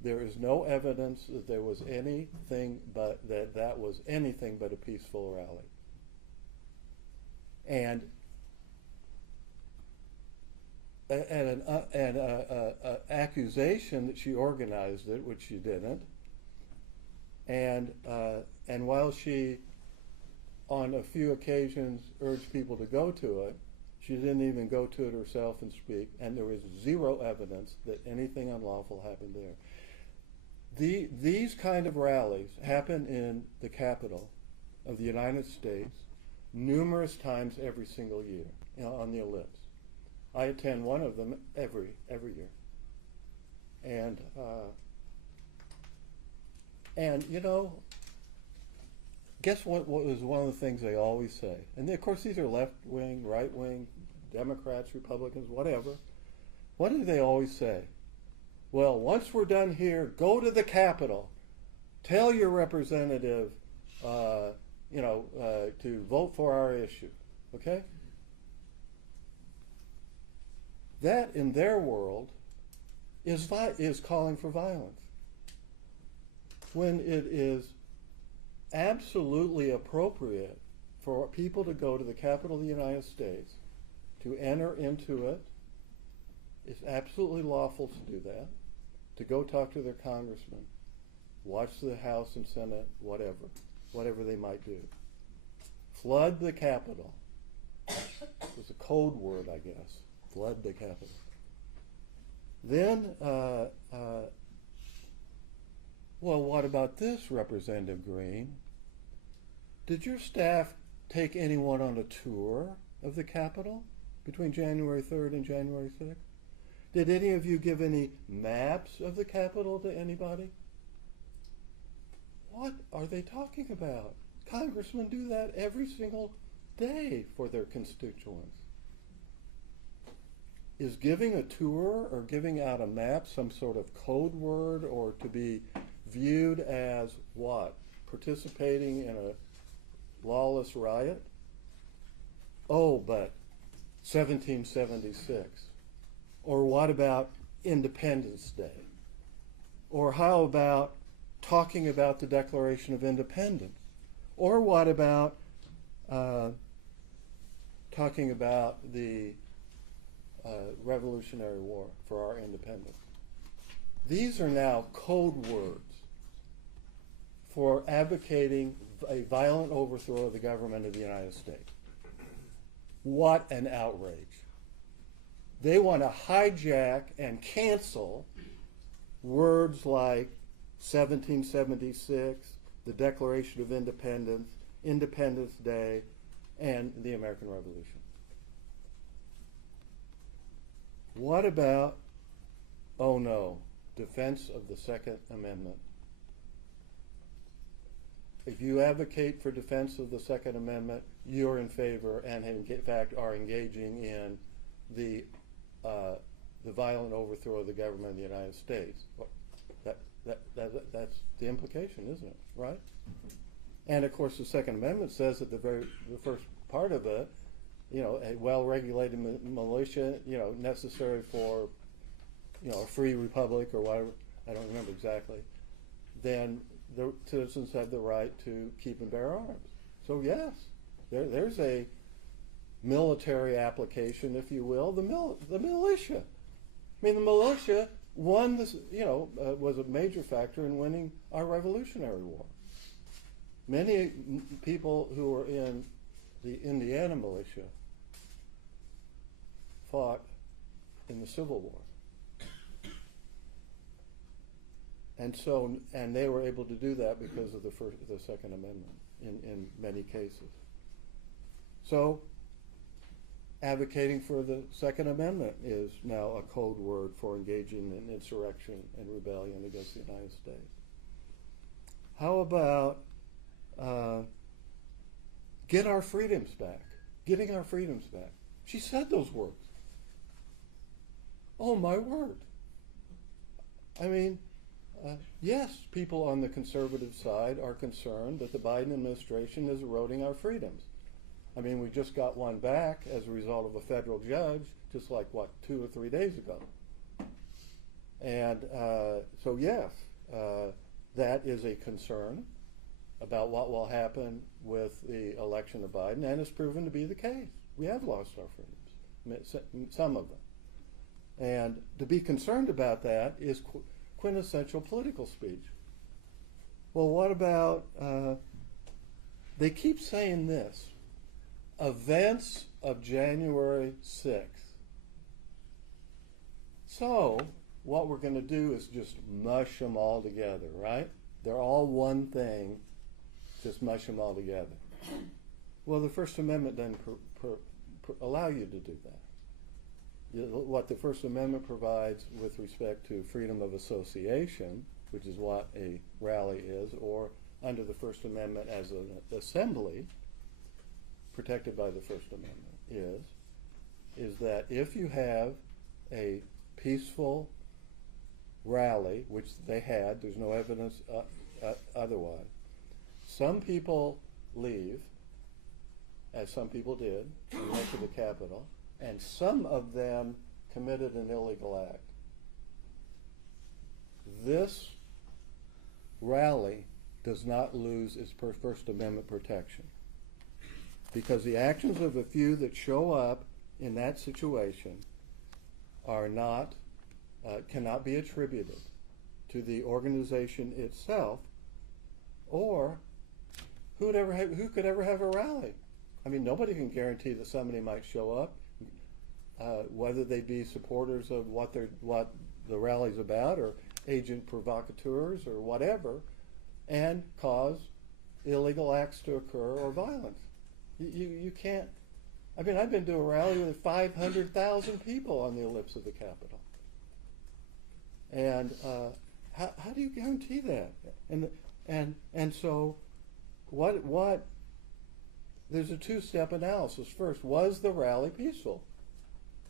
There is no evidence that there was anything but that was anything but a peaceful rally. And an accusation that she organized it, which she didn't. And while she, on a few occasions, urged people to go to it, she didn't even go to it herself and speak. And there was zero evidence that anything unlawful happened there. These kind of rallies happen in the capital of the United States numerous times every single year, on the ellipse. I attend one of them every year. And you know, guess what was one of the things they always say? And of course these are left-wing, right-wing, Democrats, Republicans, whatever. What do they always say? Well, once we're done here, go to the Capitol. Tell your representative, to vote for our issue. Okay? That, in their world, is calling for violence. When it is absolutely appropriate for people to go to the Capitol of the United States, to enter into it, it's absolutely lawful to do that, to go talk to their congressman, watch the House and Senate, whatever they might do. Flood the Capitol. It's a code word, I guess. Flood the Capitol. Then, well, what about this, Representative Greene? Did your staff take anyone on a tour of the Capitol between January 3rd and January 6th? Did any of you give any maps of the Capitol to anybody? What are they talking about? Congressmen do that every single day for their constituents. Is giving a tour or giving out a map some sort of code word, or to be viewed as what? Participating in a lawless riot? Oh, but 1776. Or what about Independence Day? Or how about talking about the Declaration of Independence? Or what about talking about the Revolutionary War for our independence? These are now code words for advocating a violent overthrow of the government of the United States. What an outrage. They want to hijack and cancel words like 1776, the Declaration of Independence, Independence Day, and the American Revolution. What about, oh no, defense of the Second Amendment? If you advocate for defense of the Second Amendment, you're in favor and in fact are engaging in the violent overthrow of the government of the United States. That's the implication, isn't it? Right? And of course, the Second Amendment says that the first part of it, a well-regulated militia, necessary for, a free republic or whatever. I don't remember exactly. Then the citizens have the right to keep and bear arms. So yes, there's a military application, if you will, the militia. I mean, the militia won this, was a major factor in winning our Revolutionary War. Many people who were in the Indiana militia fought in the Civil War. And they were able to do that because of the Second Amendment in many cases. So, advocating for the Second Amendment is now a code word for engaging in insurrection and rebellion against the United States. How about get our freedoms back? Getting our freedoms back. She said those words. Oh, my word. I mean, yes, people on the conservative side are concerned that the Biden administration is eroding our freedoms. I mean, we just got one back as a result of a federal judge, just like, 2 or 3 days ago. And so, yes, that is a concern about what will happen with the election of Biden, and it's proven to be the case. We have lost our freedoms, some of them. And to be concerned about that is quintessential political speech. Well, what about, they keep saying this, events of January 6th. So, what we're going to do is just mush them all together, right? They're all one thing, just mush them all together. Well, the First Amendment doesn't allow you to do that. What the First Amendment provides with respect to freedom of association, which is what a rally is, or under the First Amendment as an assembly, protected by the First Amendment, is that if you have a peaceful rally, which they had, there's no evidence otherwise, some people leave, as some people did, and went to the Capitol, and some of them committed an illegal act. This rally does not lose its First Amendment protection, because the actions of a few that show up in that situation are not, cannot be attributed to the organization itself, or who could ever have a rally? I mean, nobody can guarantee that somebody might show up, whether they be supporters of what the rally's about, or agent provocateurs, or whatever, and cause illegal acts to occur or violence. You can't. I mean, I've been to a rally with 500,000 people on the ellipse of the Capitol, and how do you guarantee that? And so, what? There's a two-step analysis. First, was the rally peaceful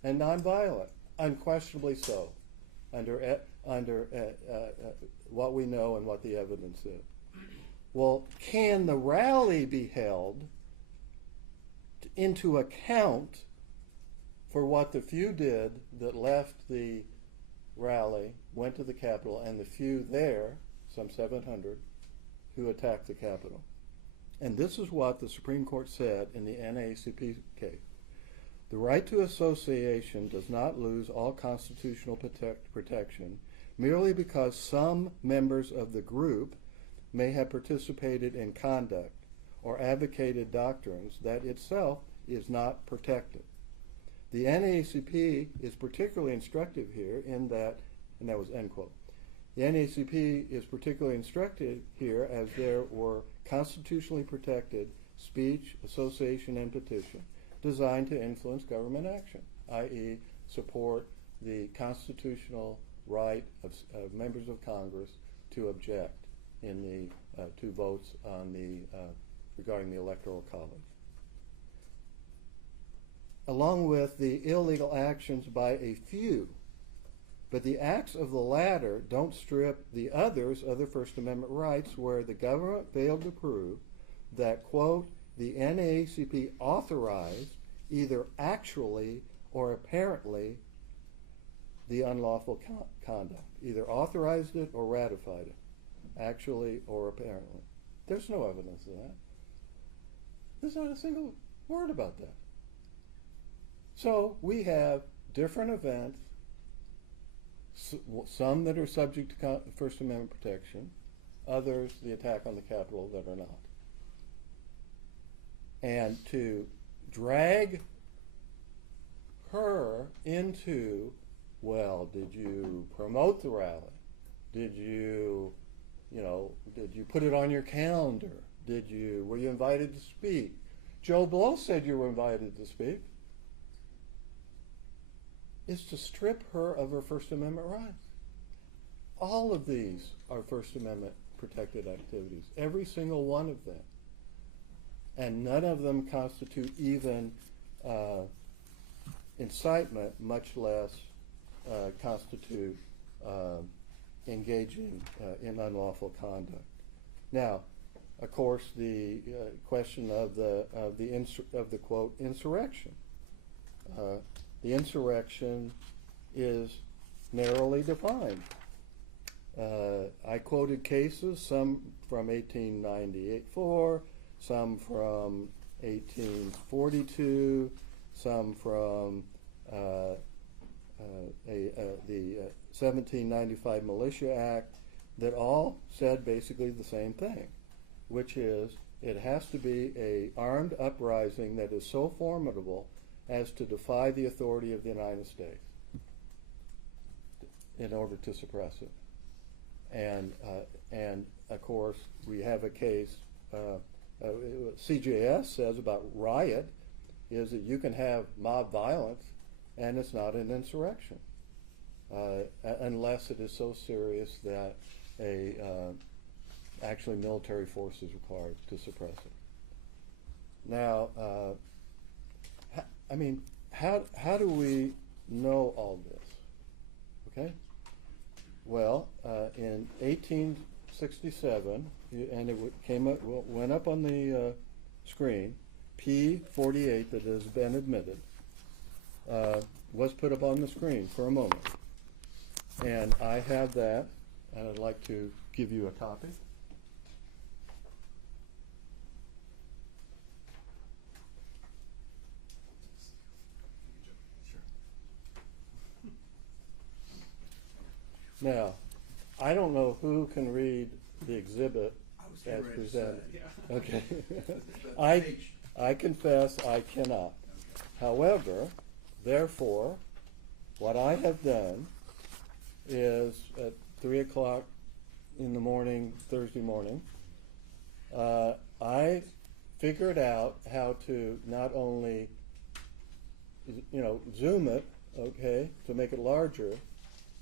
and nonviolent? Unquestionably so, under what we know and what the evidence is. Well, can the rally be held into account for what the few did that left the rally, went to the Capitol, and the few there, some 700, who attacked the Capitol? And this is what the Supreme Court said in the NAACP case. The right to association does not lose all constitutional protection merely because some members of the group may have participated in conduct or advocated doctrines that itself is not protected. The NAACP is particularly instructive here in that, and that was end quote. The NAACP is particularly instructive here as there were constitutionally protected speech, association, and petition designed to influence government action, i.e. support the constitutional right of members of Congress to object in the two votes on the regarding the Electoral College. Along with the illegal actions by a few, but the acts of the latter don't strip the others of their First Amendment rights where the government failed to prove that, quote, the NAACP authorized either actually or apparently the unlawful conduct, either authorized it or ratified it, actually or apparently. There's no evidence of that. There's not a single word about that. So we have different events, some that are subject to First Amendment protection, others, the attack on the Capitol, that are not. And to drag her into, well, did you promote the rally? Did you put it on your calendar? Were you invited to speak? Joe Blow said you were invited to speak. Is to strip her of her First Amendment rights. All of these are First Amendment protected activities, every single one of them. And none of them constitute even incitement, much less constitute engaging in unlawful conduct. Now, of course, the question of the quote insurrection. The insurrection is narrowly defined. I quoted cases, some from 1894, some from 1842, some from the 1795 Militia Act, that all said basically the same thing, which is it has to be an armed uprising that is so formidable as to defy the authority of the United States in order to suppress it. And of course, we have a case, CJS says about riot, is that you can have mob violence and it's not an insurrection, unless it is so serious that actually military force is required to suppress it. Now, how do we know all this? Okay. Well, in 1867, and it went up on the screen, P48 that has been admitted was put up on the screen for a moment. And I have that, and I'd like to give you a copy. Now, I don't know who can read the exhibit as presented. Okay. I confess I cannot. However, therefore, what I have done is at 3 o'clock in the morning, Thursday morning, I figured out how to not only, zoom it, okay, to make it larger,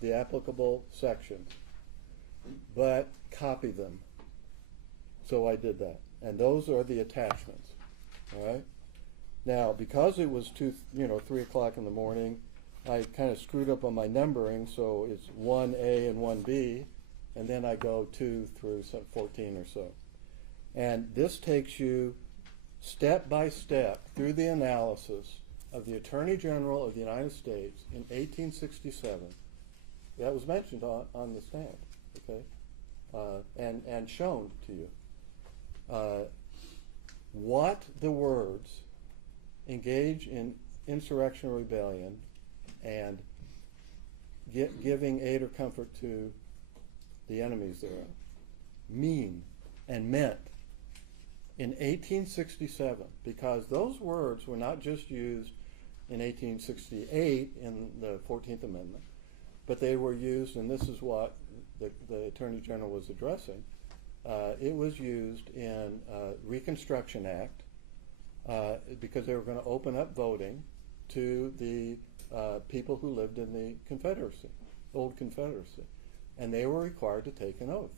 the applicable sections, but copy them. So I did that. And those are the attachments. All right? Now, because it was 3 o'clock in the morning, I kind of screwed up on my numbering, so it's 1A and 1B, and then I go 2 through 14 or so. And this takes you step by step through the analysis of the Attorney General of the United States in 1867. That was mentioned on the stand, okay, and shown to you. What the words engage in insurrection or rebellion and giving aid or comfort to the enemies thereof mean and meant in 1867, because those words were not just used in 1868 in the 14th Amendment, but they were used, and this is what the Attorney General was addressing, it was used in Reconstruction Act because they were going to open up voting to the people who lived in the Confederacy, old Confederacy. And they were required to take an oath.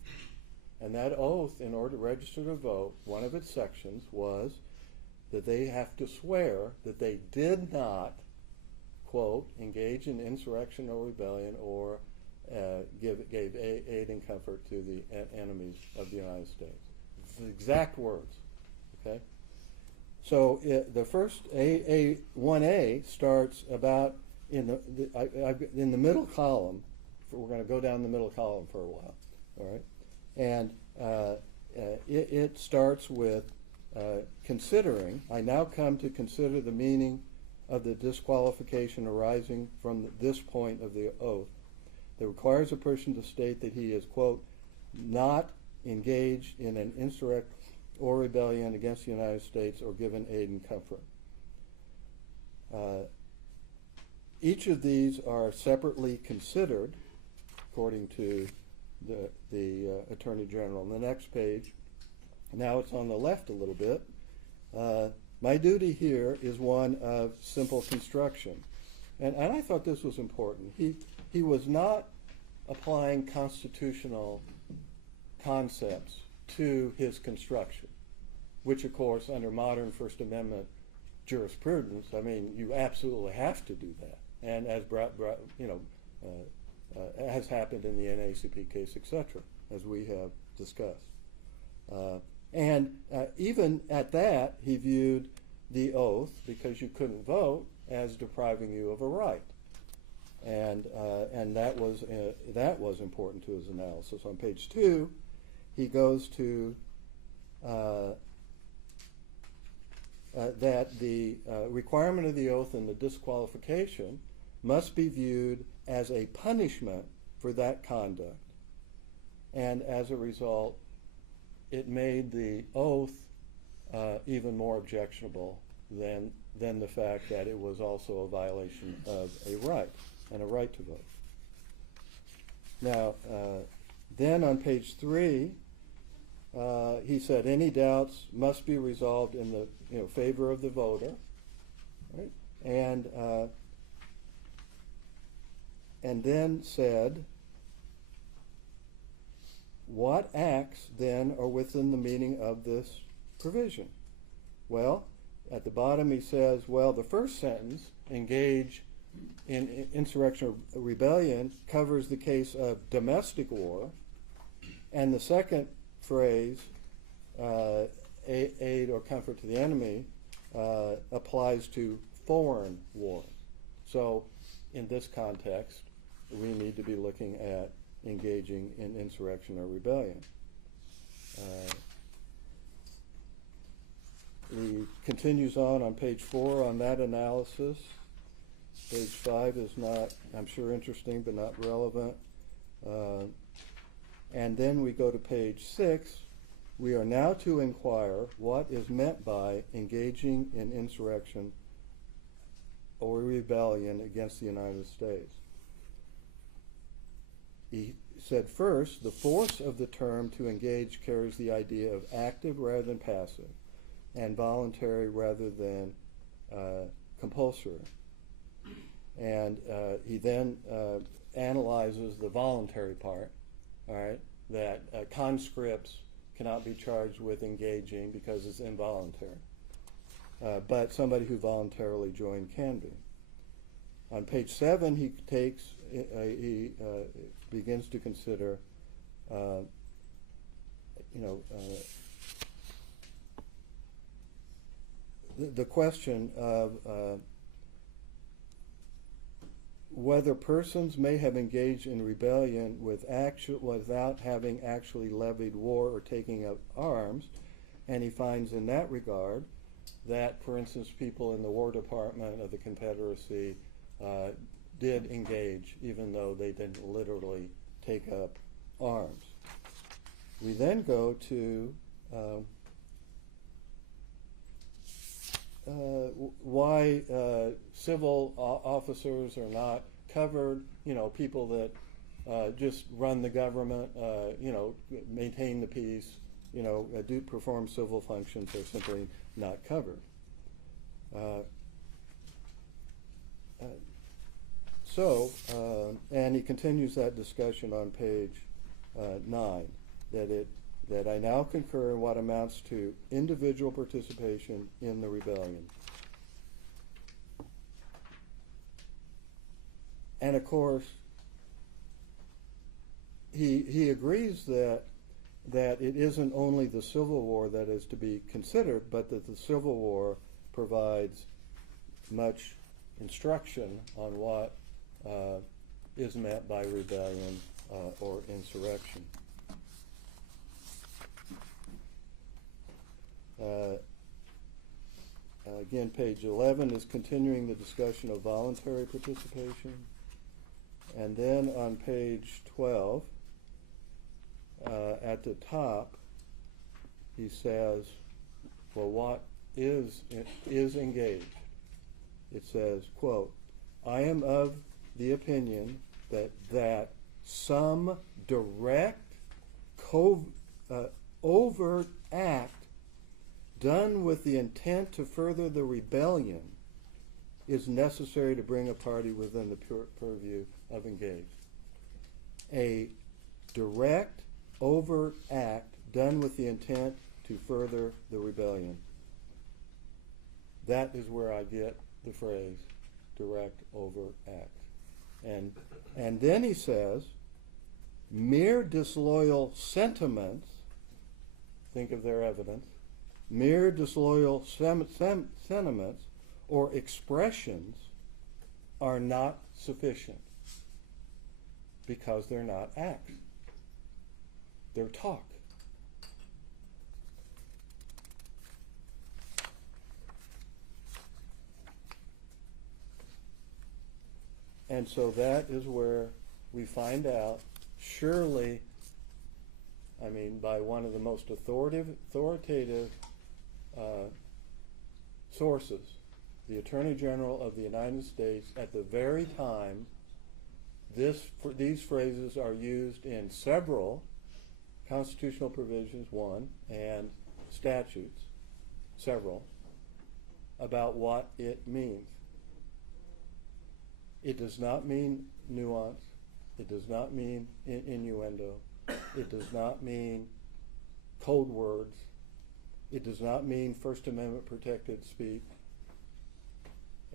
And that oath, in order to register to vote, one of its sections was that they have to swear that they did not, quote, engage in insurrection or rebellion or gave aid and comfort to the enemies of the United States. It's the exact words, okay? So the first 1A starts about in the middle column. We're going to go down the middle column for a while, all right? And it starts with considering. I now come to consider the meaning of the disqualification arising from this point of the oath that requires a person to state that he is, quote, not engaged in an or rebellion against the United States or given aid and comfort. Each of these are separately considered, according to the Attorney General. On the next page, now it's on the left a little bit. My duty here is one of simple construction. And I thought this was important. He was not applying constitutional concepts to his construction, which, of course, under modern First Amendment jurisprudence, I mean, you absolutely have to do that. And as has happened in the NAACP case, etc., as we have discussed. And even at that, he viewed the oath, because you couldn't vote, as depriving you of a right. And that was important to his analysis. On page 2, he goes to that the requirement of the oath and the disqualification must be viewed as a punishment for that conduct. And as a result, it made the oath even more objectionable than the fact that it was also a violation of a right, and a right to vote. Now, then on page 3, he said any doubts must be resolved in the favor of the voter, right? And then said, what acts then are within the meaning of this provision? Well, at the bottom he says, well, the first sentence, engage in insurrection or rebellion, covers the case of domestic war, and the second phrase, aid or comfort to the enemy, applies to foreign war. So in this context, we need to be looking at engaging in insurrection or rebellion. He continues on page 4 on that analysis. Page 5 is not, I'm sure, interesting, but not relevant. And then we go to page 6. We are now to inquire what is meant by engaging in insurrection or rebellion against the United States. He said, first, the force of the term to engage carries the idea of active rather than passive, and voluntary rather than compulsory. And he then analyzes the voluntary part, all right, that conscripts cannot be charged with engaging because it's involuntary. But somebody who voluntarily joined can be. On page 7, he begins to consider, the question of whether persons may have engaged in rebellion without having actually levied war or taking up arms, and he finds in that regard that, for instance, people in the War Department of the Confederacy did engage, even though they didn't literally take up arms. We then go to why civil officers are not covered, people that just run the government, maintain the peace, do perform civil functions are simply not covered. And he continues that discussion on page 9, that I now concur in what amounts to individual participation in the rebellion. And of course, he agrees that it isn't only the Civil War that is to be considered, but that the Civil War provides much instruction on what is meant by rebellion or insurrection. Again, page 11 is continuing the discussion of voluntary participation. And then on page 12, at the top, he says, well, what is engaged? It says, quote, I am of the opinion that some direct, overt act done with the intent to further the rebellion is necessary to bring a party within the purview of engaged. A direct, overt act done with the intent to further the rebellion. That is where I get the phrase direct, overt act. And then he says, mere disloyal sentiments, think of their evidence, mere disloyal sentiments or expressions are not sufficient because they're not acts. They're talk. And so that is where we find out, surely, I mean, by one of the most authoritative sources, the Attorney General of the United States, at the very time these phrases are used in several constitutional provisions, one, and statutes, several, about what it means. It does not mean nuance. It does not mean innuendo. It does not mean code words. It does not mean First Amendment protected speech.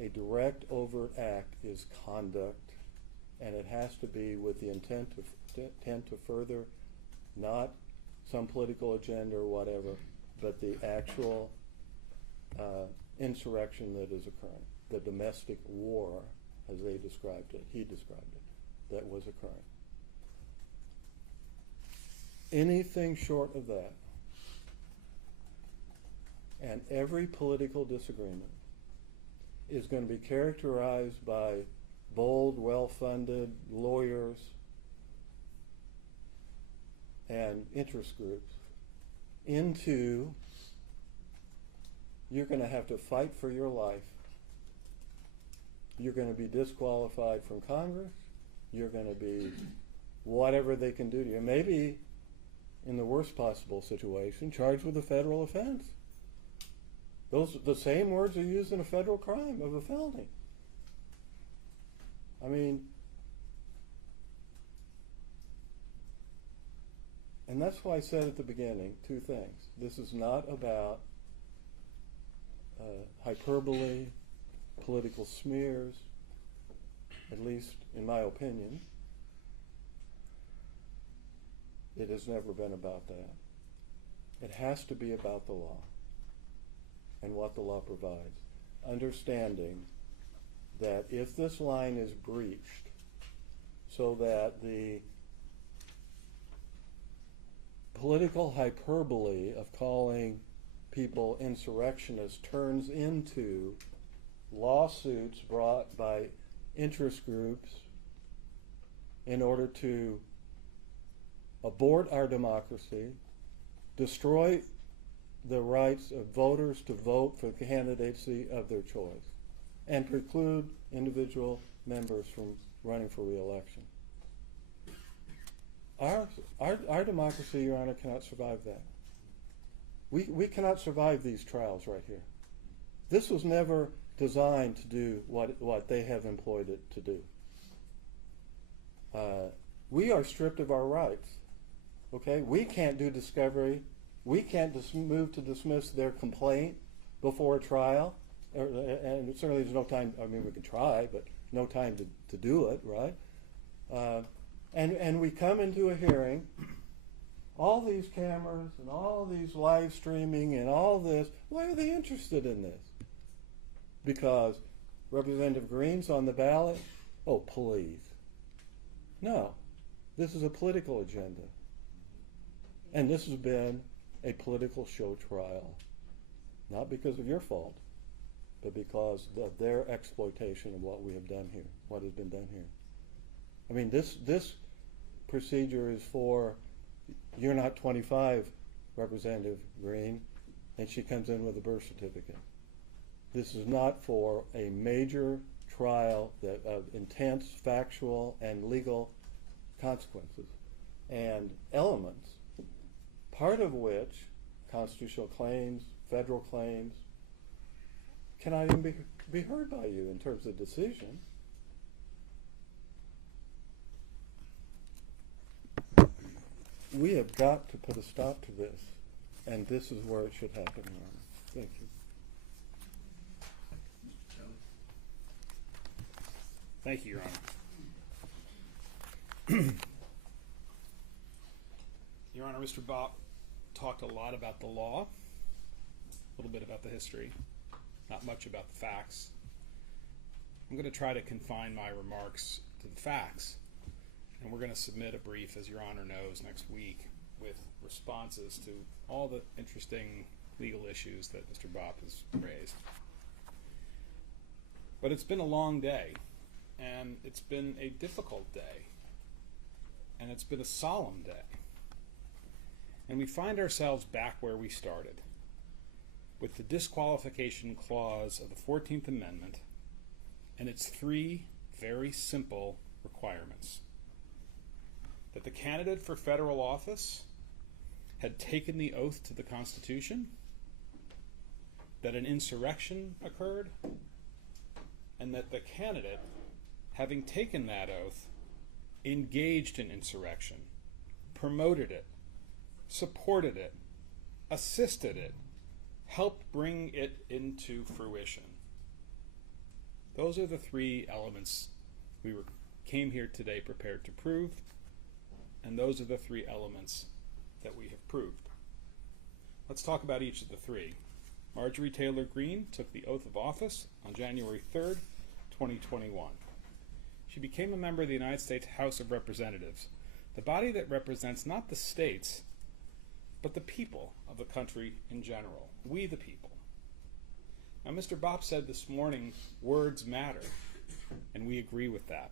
A direct, overt act is conduct, and it has to be with the intent to further not some political agenda or whatever, but the actual insurrection that is occurring, the domestic war, as they described it, he described it, that was occurring. Anything short of that, and every political disagreement is going to be characterized by bold, well-funded lawyers and interest groups into, you're going to have to fight for your life. You're going to be disqualified from Congress. You're going to be whatever they can do to you. Maybe, in the worst possible situation, charged with a federal offense. The same words are used in a federal crime of a felony. I mean, and that's why I said at the beginning two things. This is not about hyperbole, political smears, at least in my opinion. It has never been about that. It has to be about the law and what the law provides. Understanding that if this line is breached so that the political hyperbole of calling people insurrectionists turns into lawsuits brought by interest groups in order to abort our democracy, destroy the rights of voters to vote for the candidacy of their choice, and preclude individual members from running for re-election. Our democracy, Your Honor, cannot survive that. We cannot survive these trials right here. This was never designed to do what they have employed it to do. We are stripped of our rights. Okay, we can't do discovery. We can't move to dismiss their complaint before a trial, and certainly there's no time. I mean, we could try, but no time to do it, right? And we come into a hearing, all these cameras and all these live streaming and all this. Why are they interested in this? Because Representative Greene's on the ballot? Oh, please. No, this is a political agenda. And this has been a political show trial, not because of your fault, but because of their exploitation of what we have done here, what has been done here. I mean, this procedure is for, you're not 25, Representative Greene, and she comes in with a birth certificate. This is not for a major trial that of intense factual and legal consequences and elements, part of which, constitutional claims, federal claims, cannot even be heard by you in terms of decision. We have got to put a stop to this, and this is where it should happen, Your Honor. Thank you. Thank you, Your Honor. Your Honor, Mr. Bopp talked a lot about the law, a little bit about the history, not much about the facts. I'm going to try to confine my remarks to the facts, and we're going to submit a brief, as Your Honor knows, next week with responses to all the interesting legal issues that Mr. Bopp has raised. But it's been a long day, and it's been a difficult day, and it's been a solemn day. And we find ourselves back where we started, with the disqualification clause of the 14th Amendment and its three very simple requirements. That the candidate for federal office had taken the oath to the Constitution, that an insurrection occurred, and that the candidate, having taken that oath, engaged in insurrection, promoted it, supported it, assisted it, helped bring it into fruition. Those are the three elements we came here today prepared to prove, and those are the three elements that we have proved. Let's talk about each of the three. Marjorie Taylor Greene took the oath of office on January 3rd, 2021. She became a member of the United States House of Representatives, the body that represents not the states, but the people of the country in general, we the people. Now, Mr. Bopp said this morning, words matter, and we agree with that.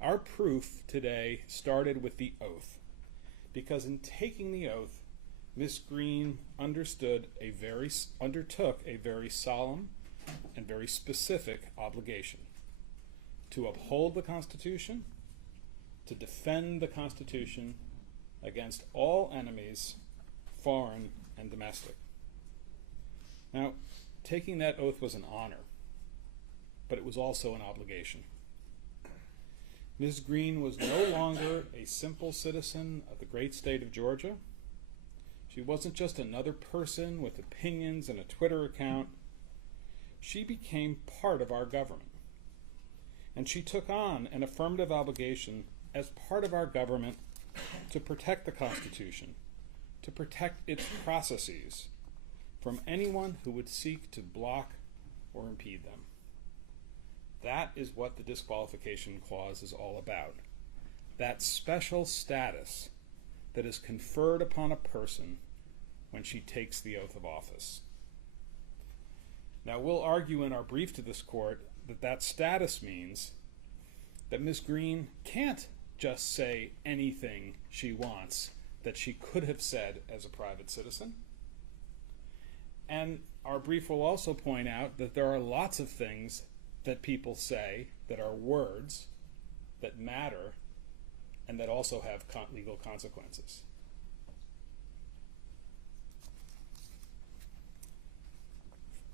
Our proof today started with the oath, because in taking the oath, Ms. Greene undertook a very solemn and very specific obligation to uphold the Constitution, to defend the Constitution against all enemies, foreign and domestic. Now, taking that oath was an honor, but it was also an obligation. Ms. Greene was no longer a simple citizen of the great state of Georgia. She wasn't just another person with opinions and a Twitter account. She became part of our government. And she took on an affirmative obligation as part of our government to protect the Constitution, to protect its processes from anyone who would seek to block or impede them. That is what the disqualification clause is all about. That special status that is conferred upon a person when she takes the oath of office. Now, we'll argue in our brief to this court that that status means that Ms. Greene can't just say anything she wants that she could have said as a private citizen. And our brief will also point out that there are lots of things that people say that are words that matter and that also have legal consequences.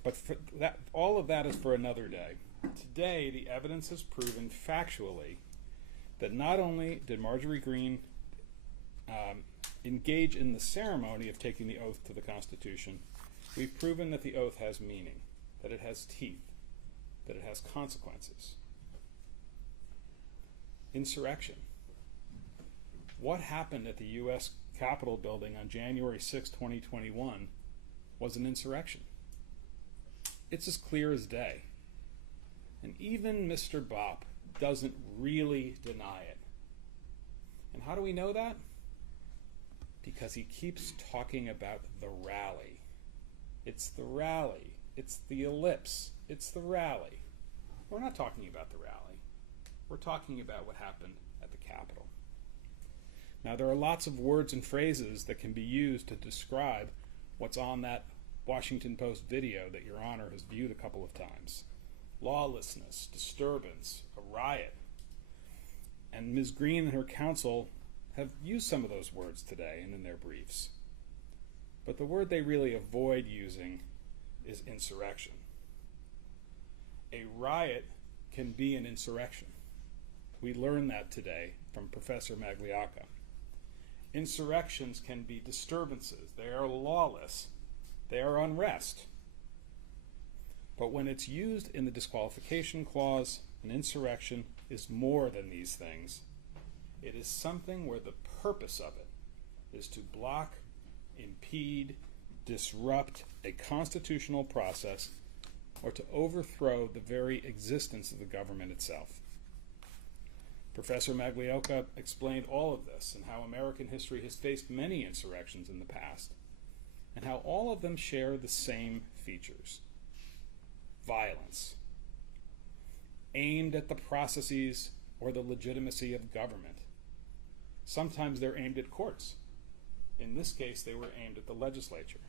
But for that, all of that is for another day. Today, the evidence has proven factually that not only did Marjorie Greene engage in the ceremony of taking the oath to the Constitution, we've proven that the oath has meaning, that it has teeth, that it has consequences. Insurrection. What happened at the U.S. Capitol building on January 6, 2021 was an insurrection. It's as clear as day. And even Mr. Bopp doesn't really deny it. And how do we know that? Because he keeps talking about the rally. It's the rally. It's the ellipse. It's the rally. We're not talking about the rally. We're talking about what happened at the Capitol. Now, there are lots of words and phrases that can be used to describe what's on that Washington Post video that Your Honor has viewed a couple of times. Lawlessness, disturbance, a riot. And Ms. Greene and her counsel have used some of those words today and in their briefs. But the word they really avoid using is insurrection. A riot can be an insurrection. We learned that today from Professor Magliocca. Insurrections can be disturbances. They are lawless. They are unrest. But when it's used in the disqualification clause, an insurrection is more than these things. It is something where the purpose of it is to block, impede, disrupt a constitutional process or to overthrow the very existence of the government itself. Professor Magliocca explained all of this and how American history has faced many insurrections in the past and how all of them share the same features. Violence, aimed at the processes or the legitimacy of government. Sometimes they're aimed at courts. In this case, they were aimed at the legislature.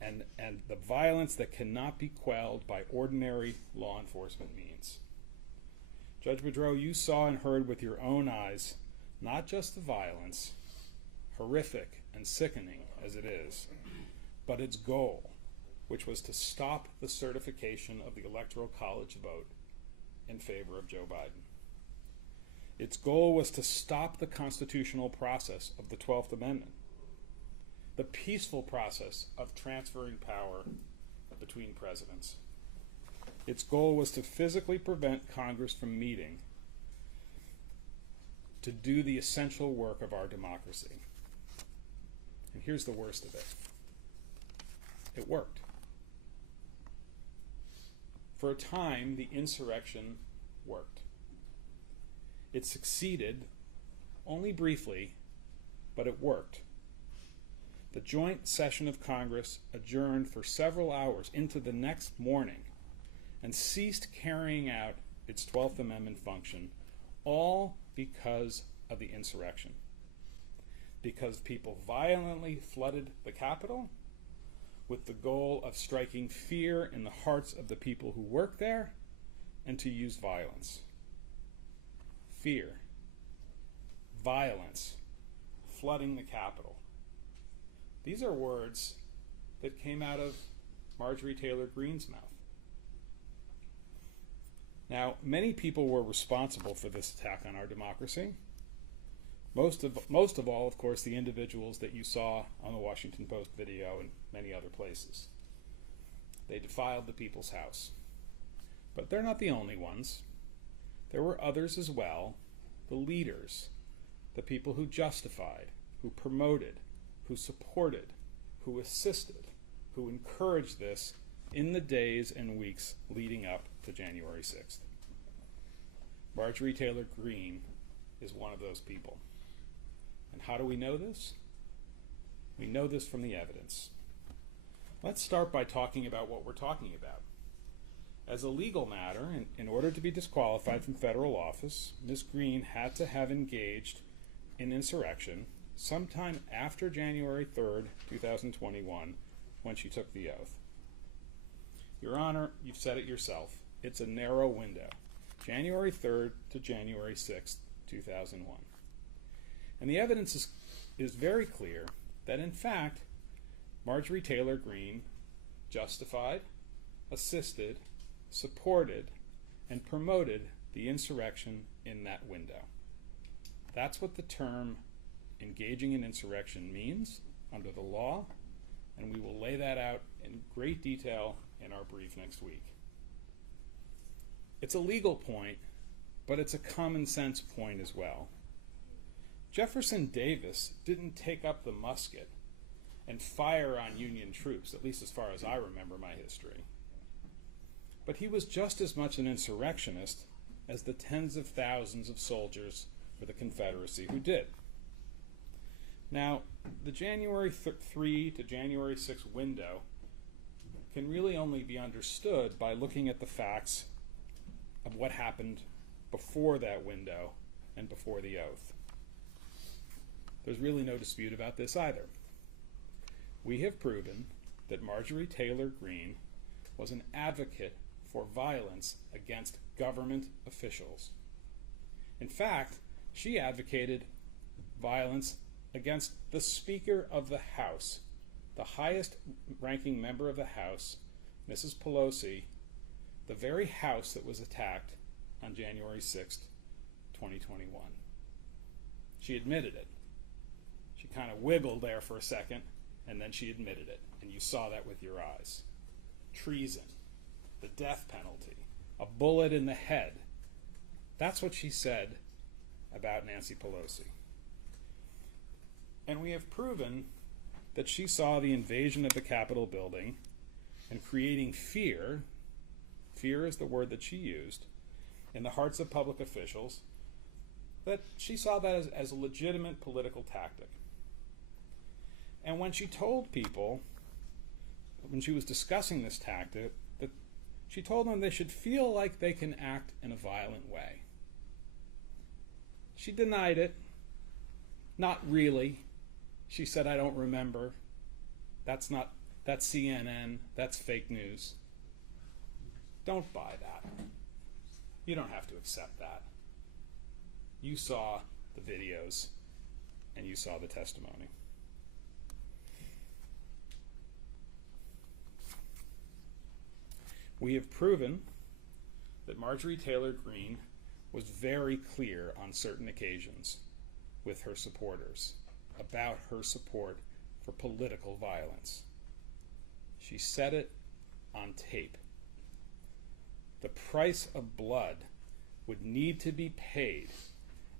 And the violence that cannot be quelled by ordinary law enforcement means. Judge Boudreau, you saw and heard with your own eyes not just the violence, horrific and sickening as it is, but its goal, which was to stop the certification of the Electoral College vote in favor of Joe Biden. Its goal was to stop the constitutional process of the 12th Amendment, the peaceful process of transferring power between presidents. Its goal was to physically prevent Congress from meeting to do the essential work of our democracy. And here's the worst of it. It worked. For a time, the insurrection worked. It succeeded, only briefly, but it worked. The joint session of Congress adjourned for several hours into the next morning and ceased carrying out its 12th Amendment function, all because of the insurrection. Because people violently flooded the Capitol with the goal of striking fear in the hearts of the people who work there and to use violence. Fear, violence, flooding the Capitol. These are words that came out of Marjorie Taylor Greene's mouth. Now, many people were responsible for this attack on our democracy. Most of all, of course, the individuals that you saw on the Washington Post video and many other places. They defiled the people's house. But they're not the only ones. There were others as well, the leaders, the people who justified, who promoted, who supported, who assisted, who encouraged this in the days and weeks leading up to January 6th. Marjorie Taylor Greene is one of those people. And how do we know this? We know this from the evidence. Let's start by talking about what we're talking about. As a legal matter, in order to be disqualified from federal office, Ms. Greene had to have engaged in insurrection sometime after January 3rd, 2021, when she took the oath. Your Honor, you've said it yourself. It's a narrow window, January 3rd to January 6th, 2001. And the evidence is very clear that, in fact, Marjorie Taylor Greene justified, assisted, supported, and promoted the insurrection in that window. That's what the term engaging in insurrection means under the law, and we will lay that out in great detail in our brief next week. It's a legal point, but it's a common sense point as well. Jefferson Davis didn't take up the musket and fire on Union troops, at least as far as I remember my history. But he was just as much an insurrectionist as the tens of thousands of soldiers for the Confederacy who did. Now, the January 3 to January 6 window can really only be understood by looking at the facts of what happened before that window and before the oath. there's really no dispute about this either. We have proven that Marjorie Taylor Greene was an advocate for violence against government officials. In fact, she advocated violence against the Speaker of the House, the highest ranking member of the House, Mrs. Pelosi, the very House that was attacked on January 6th, 2021. She admitted it. She kind of wiggled there for a second, and then she admitted it, and you saw that with your eyes. Treason, the death penalty, a bullet in the head. That's what she said about Nancy Pelosi. And we have proven that she saw the invasion of the Capitol building and creating fear is the word that she used, in the hearts of public officials, that she saw that as a legitimate political tactic. And when she told people, when she was discussing this tactic, that she told them they should feel like they can act in a violent way. She denied it. Not really. She said, I don't remember. That's CNN. That's fake news. Don't buy that. You don't have to accept that. You saw the videos and you saw the testimony. We have proven that Marjorie Taylor Greene was very clear on certain occasions with her supporters about her support for political violence. She said it on tape. The price of blood would need to be paid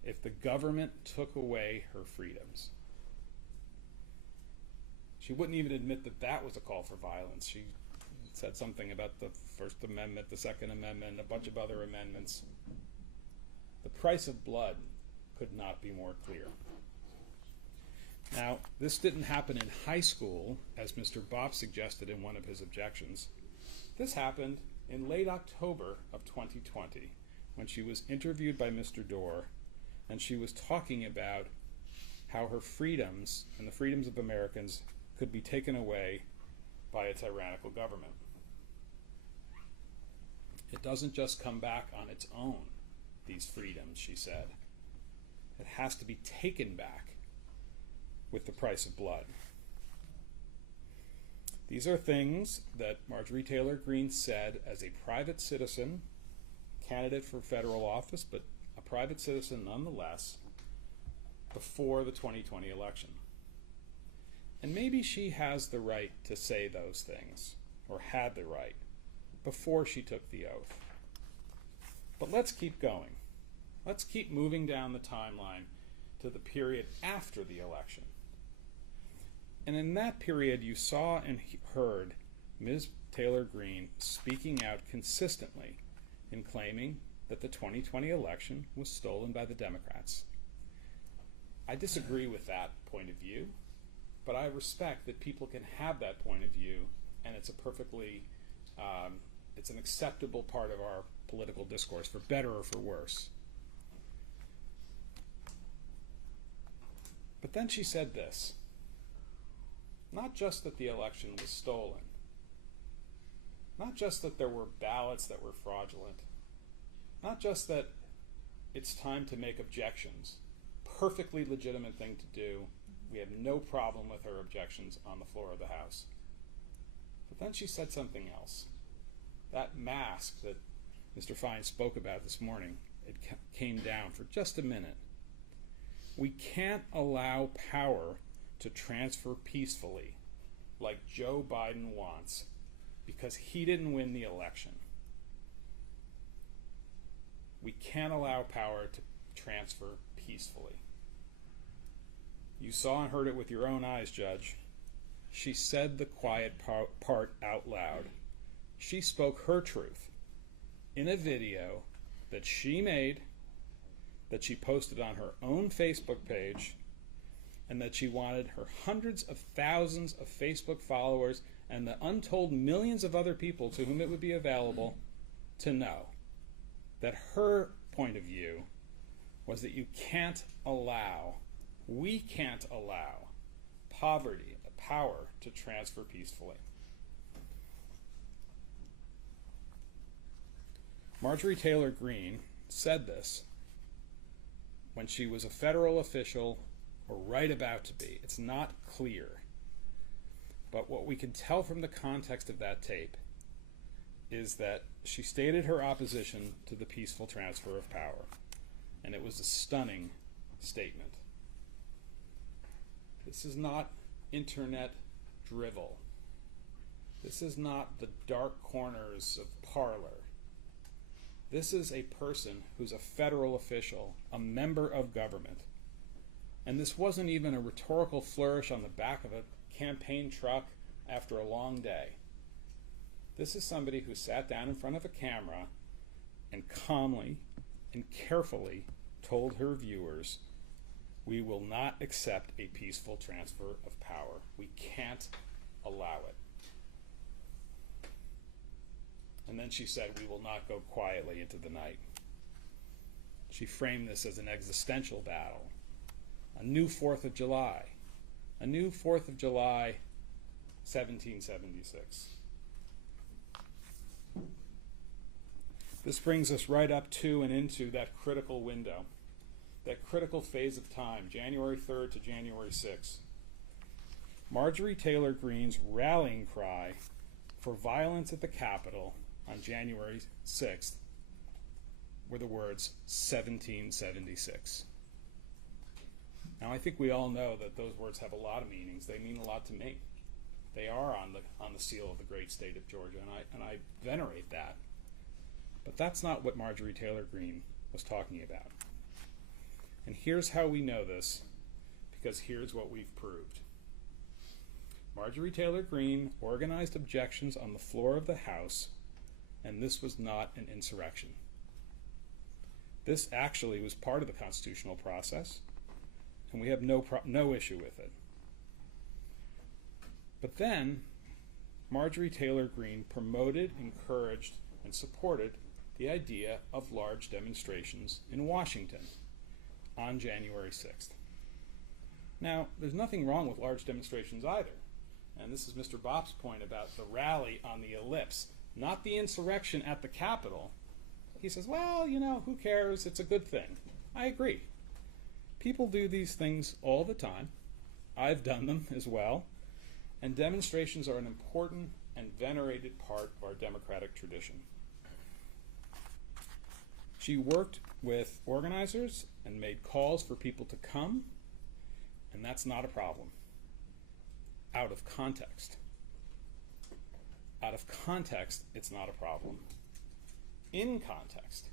if the government took away her freedoms. She wouldn't even admit that that was a call for violence. She said something about the First Amendment, the Second Amendment, a bunch of other amendments. The price of blood could not be more clear. Now, this didn't happen in high school, as Mr. Bopp suggested in one of his objections. This happened in late October of 2020, when she was interviewed by Mr. Doar, and she was talking about how her freedoms and the freedoms of Americans could be taken away by a tyrannical government. It doesn't just come back on its own, these freedoms, she said. It has to be taken back with the price of blood. These are things that Marjorie Taylor Greene said as a private citizen, candidate for federal office, but a private citizen nonetheless, before the 2020 election. And maybe she has the right to say those things, or had the right, before she took the oath. But let's keep going. Let's keep moving down the timeline to the period after the election. And in that period, you saw and heard Ms. Taylor Greene speaking out consistently in claiming that the 2020 election was stolen by the Democrats. I disagree with that point of view, but I respect that people can have that point of view, and it's a perfectly, it's an acceptable part of our political discourse, for better or for worse. But then she said this. Not just that the election was stolen, not just that there were ballots that were fraudulent, not just that it's time to make objections, perfectly legitimate thing to do. We have no problem with her objections on the floor of the House. But then she said something else. That mask that Mr. Fine spoke about this morning, it came down for just a minute. We can't allow power to transfer peacefully like Joe Biden wants because he didn't win the election. We can't allow power to transfer peacefully. You saw and heard it with your own eyes, Judge. She said the quiet part out loud. She spoke her truth in a video that she made, that she posted on her own Facebook page, and that she wanted her hundreds of thousands of Facebook followers and the untold millions of other people to whom it would be available to know that her point of view was that you can't allow We can't allow poverty, the power to transfer peacefully. Marjorie Taylor Greene said this when she was a federal official, or right about to be. It's not clear. But what we can tell from the context of that tape is that she stated her opposition to the peaceful transfer of power. And it was a stunning statement. This is not internet drivel. This is not the dark corners of Parler. This is a person who's a federal official, a member of government. And this wasn't even a rhetorical flourish on the back of a campaign truck after a long day. This is somebody who sat down in front of a camera and calmly and carefully told her viewers, we will not accept a peaceful transfer of power. We can't allow it. And then she said, we will not go quietly into the night. She framed this as an existential battle, a new 4th of July, a new 4th of July, 1776. This brings us right up to and into that critical window, that critical phase of time, January 3rd to January 6th. Marjorie Taylor Greene's rallying cry for violence at the Capitol on January 6th were the words 1776. Now I think we all know that those words have a lot of meanings. They mean a lot to me. They are on the seal of the great state of Georgia, and I venerate that. But that's not what Marjorie Taylor Greene was talking about. And here's how we know this, because here's what we've proved. Marjorie Taylor Greene organized objections on the floor of the House, and this was not an insurrection. This actually was part of the constitutional process, and we have no issue with it. But then, Marjorie Taylor Greene promoted, encouraged, and supported the idea of large demonstrations in Washington on January 6th. Now, there's nothing wrong with large demonstrations either. And this is Mr. Bopp's point about the rally on the ellipse, not the insurrection at the Capitol. He says, well, you know, who cares? It's a good thing. I agree. People do these things all the time. I've done them as well. And demonstrations are an important and venerated part of our democratic tradition. She worked with organizers and made calls for people to come, and that's not a problem. Out of context. Out of context, it's not a problem. In context,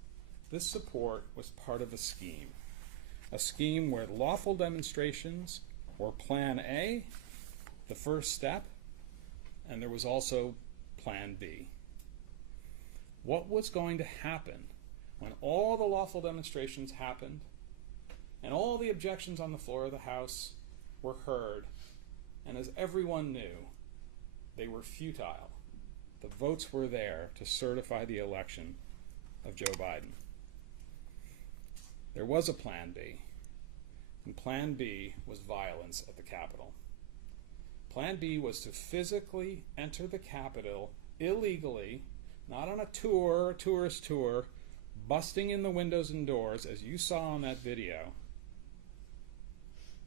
this support was part of a scheme where lawful demonstrations were Plan A, the first step, and there was also Plan B. What was going to happen when all the lawful demonstrations happened and all the objections on the floor of the House were heard, and as everyone knew, they were futile? The votes were there to certify the election of Joe Biden. There was a Plan B, and Plan B was violence at the Capitol. Plan B was to physically enter the Capitol illegally, not on a tour, a tourist tour, busting in the windows and doors, as you saw in that video,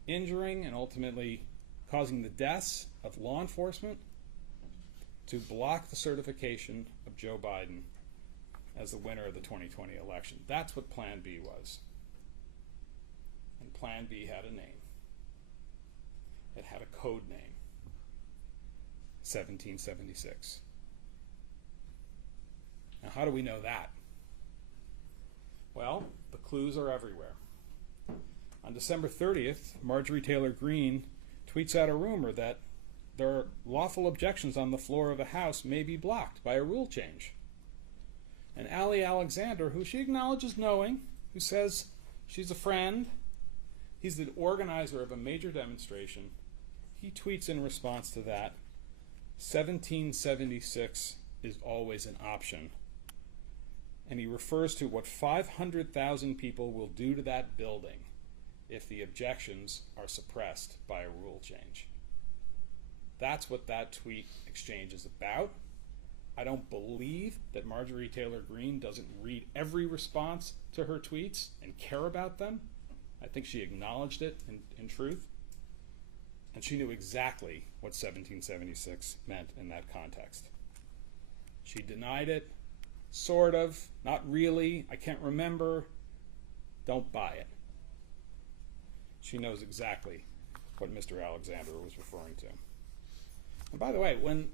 injuring and ultimately causing the deaths of law enforcement, to block the certification of Joe Biden as the winner of the 2020 election. That's what Plan B was. And Plan B had a name. It had a code name. 1776. Now, how do we know that? Well, the clues are everywhere. On December 30th, Marjorie Taylor Greene tweets out a rumor that there are lawful objections on the floor of the House may be blocked by a rule change. And Ali Alexander, who she acknowledges knowing, who says she's a friend, he's the organizer of a major demonstration, he tweets in response to that, 1776 is always an option. And he refers to what 500,000 people will do to that building if the objections are suppressed by a rule change. That's what that tweet exchange is about. I don't believe that Marjorie Taylor Greene doesn't read every response to her tweets and care about them. I think she acknowledged it in truth. And she knew exactly what 1776 meant in that context. She denied it, sort of, not really, I can't remember. Don't buy it. She knows exactly what Mr. Alexander was referring to. And by the way, when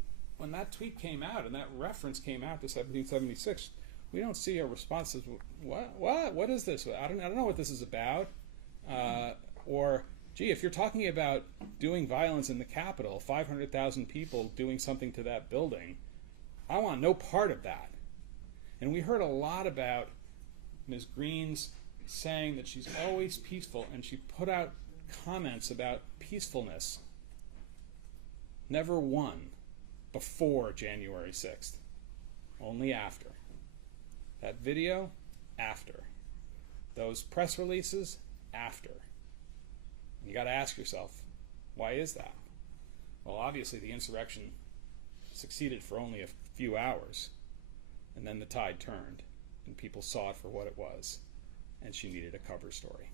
that tweet came out and that reference came out to 1776, we don't see a response as, what is this? I don't know what this is about. Or, gee, if you're talking about doing violence in the Capitol, 500,000 people doing something to that building, I want no part of that. And we heard a lot about Ms. Greene's saying that she's always peaceful, and she put out comments about peacefulness. Never one before January 6th, only after. That video, after. Those press releases, after. You got to ask yourself, why is that? Well, obviously the insurrection succeeded for only a few hours, and then the tide turned, and people saw it for what it was, and she needed a cover story.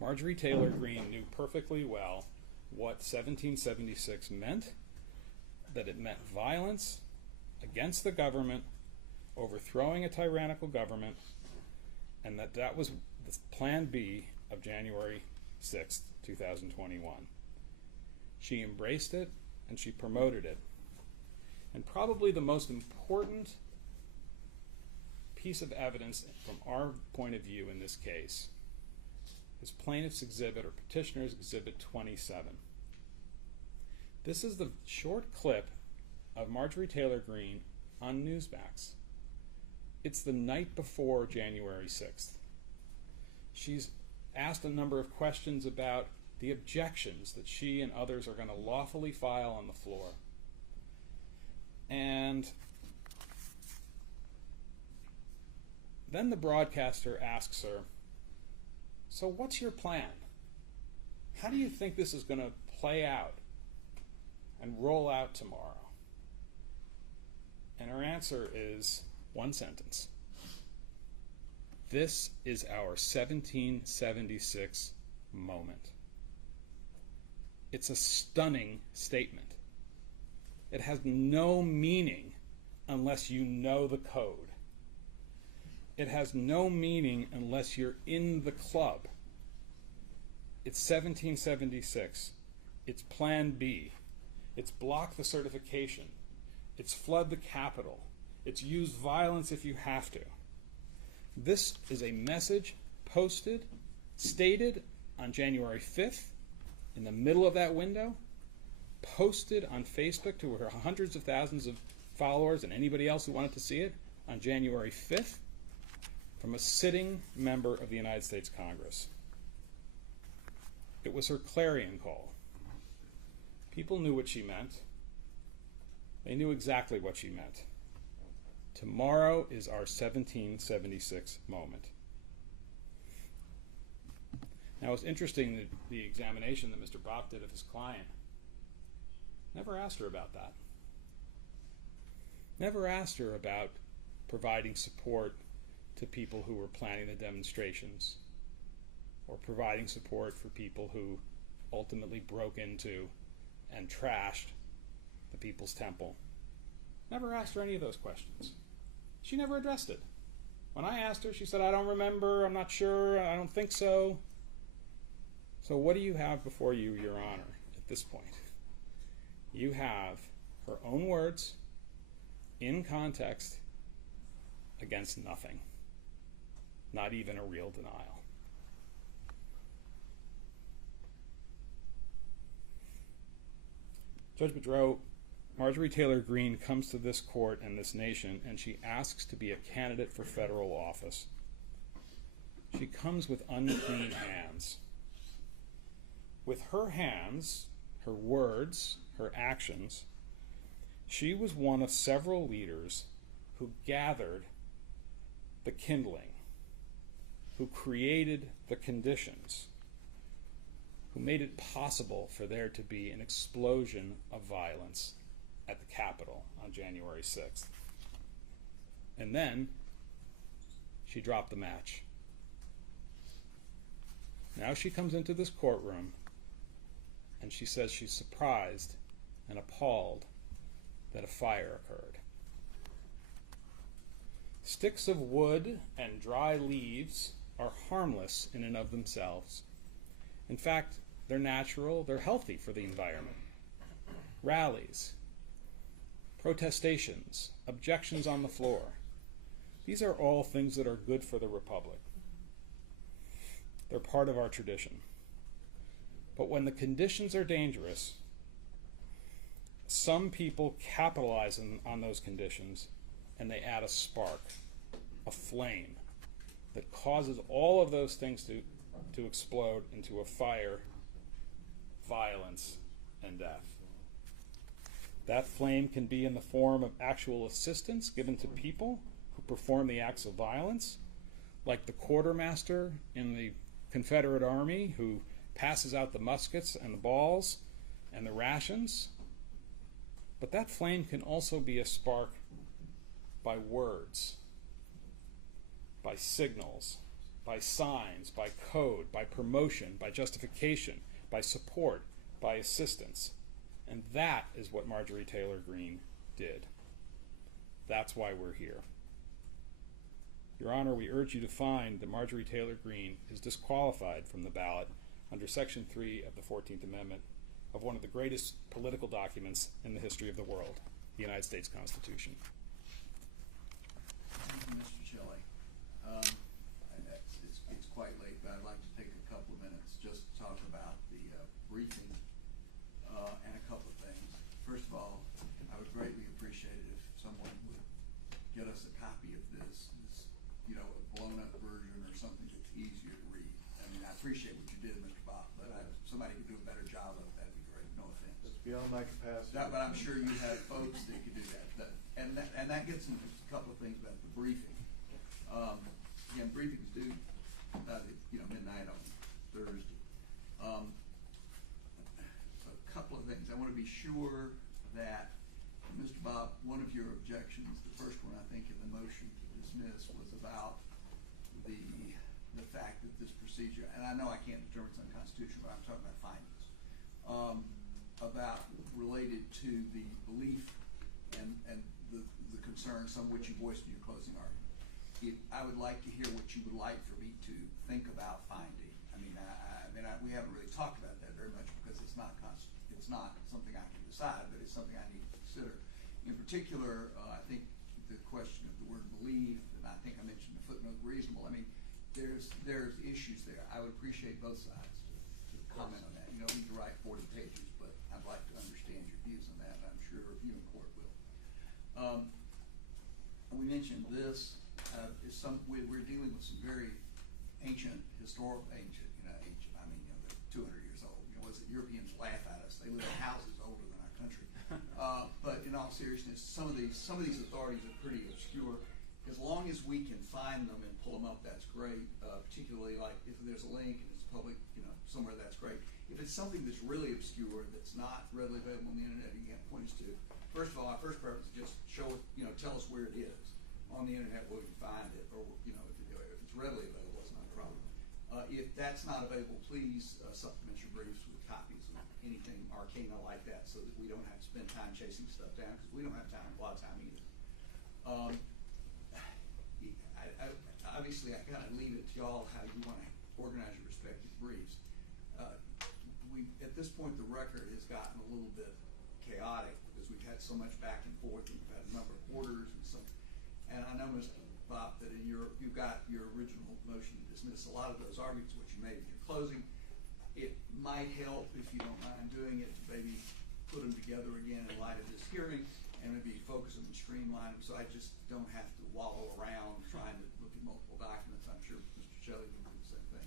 Marjorie Taylor Greene knew perfectly well what 1776 meant, that it meant violence against the government, overthrowing a tyrannical government, and that was the plan B of January 6th, 2021. She embraced it and she promoted it. And probably the most important piece of evidence from our point of view in this case is Plaintiff's Exhibit or Petitioner's Exhibit 27. This is the short clip of Marjorie Taylor Greene on Newsmax. It's the night before January 6th. She's asked a number of questions about the objections that she and others are going to lawfully file on the floor. And then the broadcaster asks her, so what's your plan? How do you think this is going to play out and roll out tomorrow? And her answer is one sentence. This is our 1776 moment. It's a stunning statement. It has no meaning unless you know the code. It has no meaning unless you're in the club. It's 1776. It's Plan B. It's block the certification. It's flood the Capitol. It's use violence if you have to. This is a message posted, stated on January 5th, in the middle of that window, posted on Facebook to her hundreds of thousands of followers and anybody else who wanted to see it on January 5th from a sitting member of the United States Congress. It was her clarion call. People knew what she meant. They knew exactly what she meant. Tomorrow is our 1776 moment. Now, it's interesting that the examination that Mr. Bopp did of his client never asked her about that. Never asked her about providing support to people who were planning the demonstrations or providing support for people who ultimately broke into and trashed the People's Temple. Never asked her any of those questions. She never addressed it. When I asked her, she said, I don't remember, I'm not sure, I don't think so. So what do you have before you, Your Honor, at this point? You have her own words, in context, against nothing. Not even a real denial. Judge Boudreau, Marjorie Taylor Greene comes to this court and this nation, and she asks to be a candidate for federal office. She comes with unclean hands. With her hands, her words, her actions, she was one of several leaders who gathered the kindling, who created the conditions, who made it possible for there to be an explosion of violence at the Capitol on January 6th. And then she dropped the match. Now she comes into this courtroom and she says she's surprised and appalled that a fire occurred. Sticks of wood and dry leaves are harmless in and of themselves. In fact, they're natural, they're healthy for the environment. Rallies, protestations, objections on the floor, these are all things that are good for the Republic. They're part of our tradition. But when the conditions are dangerous, some people capitalize on those conditions and they add a spark, a flame, that causes all of those things to explode into a fire, violence, and death. That flame can be in the form of actual assistance given to people who perform the acts of violence, like the quartermaster in the Confederate Army who passes out the muskets and the balls and the rations. But that flame can also be a spark by words, by signals, by signs, by code, by promotion, by justification, by support, by assistance. And that is what Marjorie Taylor Greene did. That's why we're here. Your Honor, we urge you to find that Marjorie Taylor Greene is disqualified from the ballot under Section 3 of the 14th Amendment of one of the greatest political documents in the history of the world, the United States Constitution. Thank you, Mr. Shelley. It's quite late, but I'd like to take a couple of minutes just to talk about the briefing and a couple of things. First of all, I would greatly appreciate it if someone would get us a copy of this, a blown-up version or something that's easier to read. I mean, I appreciate what you did, Mr. Bob, but if somebody could do a better job of it, that'd be great. No offense. That's beyond my capacity. But I'm sure you have folks that could do that. And that gets into a couple of things about the briefing. Again, briefings due midnight on Thursday. A couple of things. I want to be sure that, Mr. Bob, one of your objections, the first one I think in the motion to dismiss, was about the fact that this procedure, and I know I can't determine it's unconstitutional, but I'm talking about findings, about related to the belief and the concern, some of which you voiced in your closing argument. I would like to hear what you would like for me to think about finding. I mean, we haven't really talked about that very much because it's not something I can decide, but it's something I need to consider. In particular, I think the question of the word believe, and I think I mentioned the footnote reasonable. I mean, there's issues there. I would appreciate both sides to comment on that. You don't need to write 40 pages, but I'd like to understand your views on that, and I'm sure you in court will. We mentioned this. We're dealing with some very ancient, they're 200 years old. Europeans laugh at us. They live in houses older than our country. But in all seriousness, some of these authorities are pretty obscure. As long as we can find them and pull them up, that's great. Particularly like if there's a link and it's public, somewhere, that's great. If it's something that's really obscure, that's not readily available on the internet, you can't point us to. First of all, our first preference is just show it, tell us where it is on the internet where we can find it, or if it's readily available, it's not a problem. If that's not available, please supplement your briefs with copies of anything arcana like that, so that we don't have to spend time chasing stuff down, because we don't have a lot of time either. Obviously, I kind of leave it to y'all how you want to organize your respective briefs. At this point, the record has gotten a little bit chaotic because we've had so much back and forth, and we've had a number of orders and some. And I know, Mr. Bob, that you've got your original motion to dismiss a lot of those arguments, which you made in your closing. It might help, if you don't mind doing it, to maybe put them together again in light of this hearing, and maybe focus them and streamline them, so I just don't have to wallow around trying to look at multiple documents. I'm sure Mr. Shelley would do the same thing.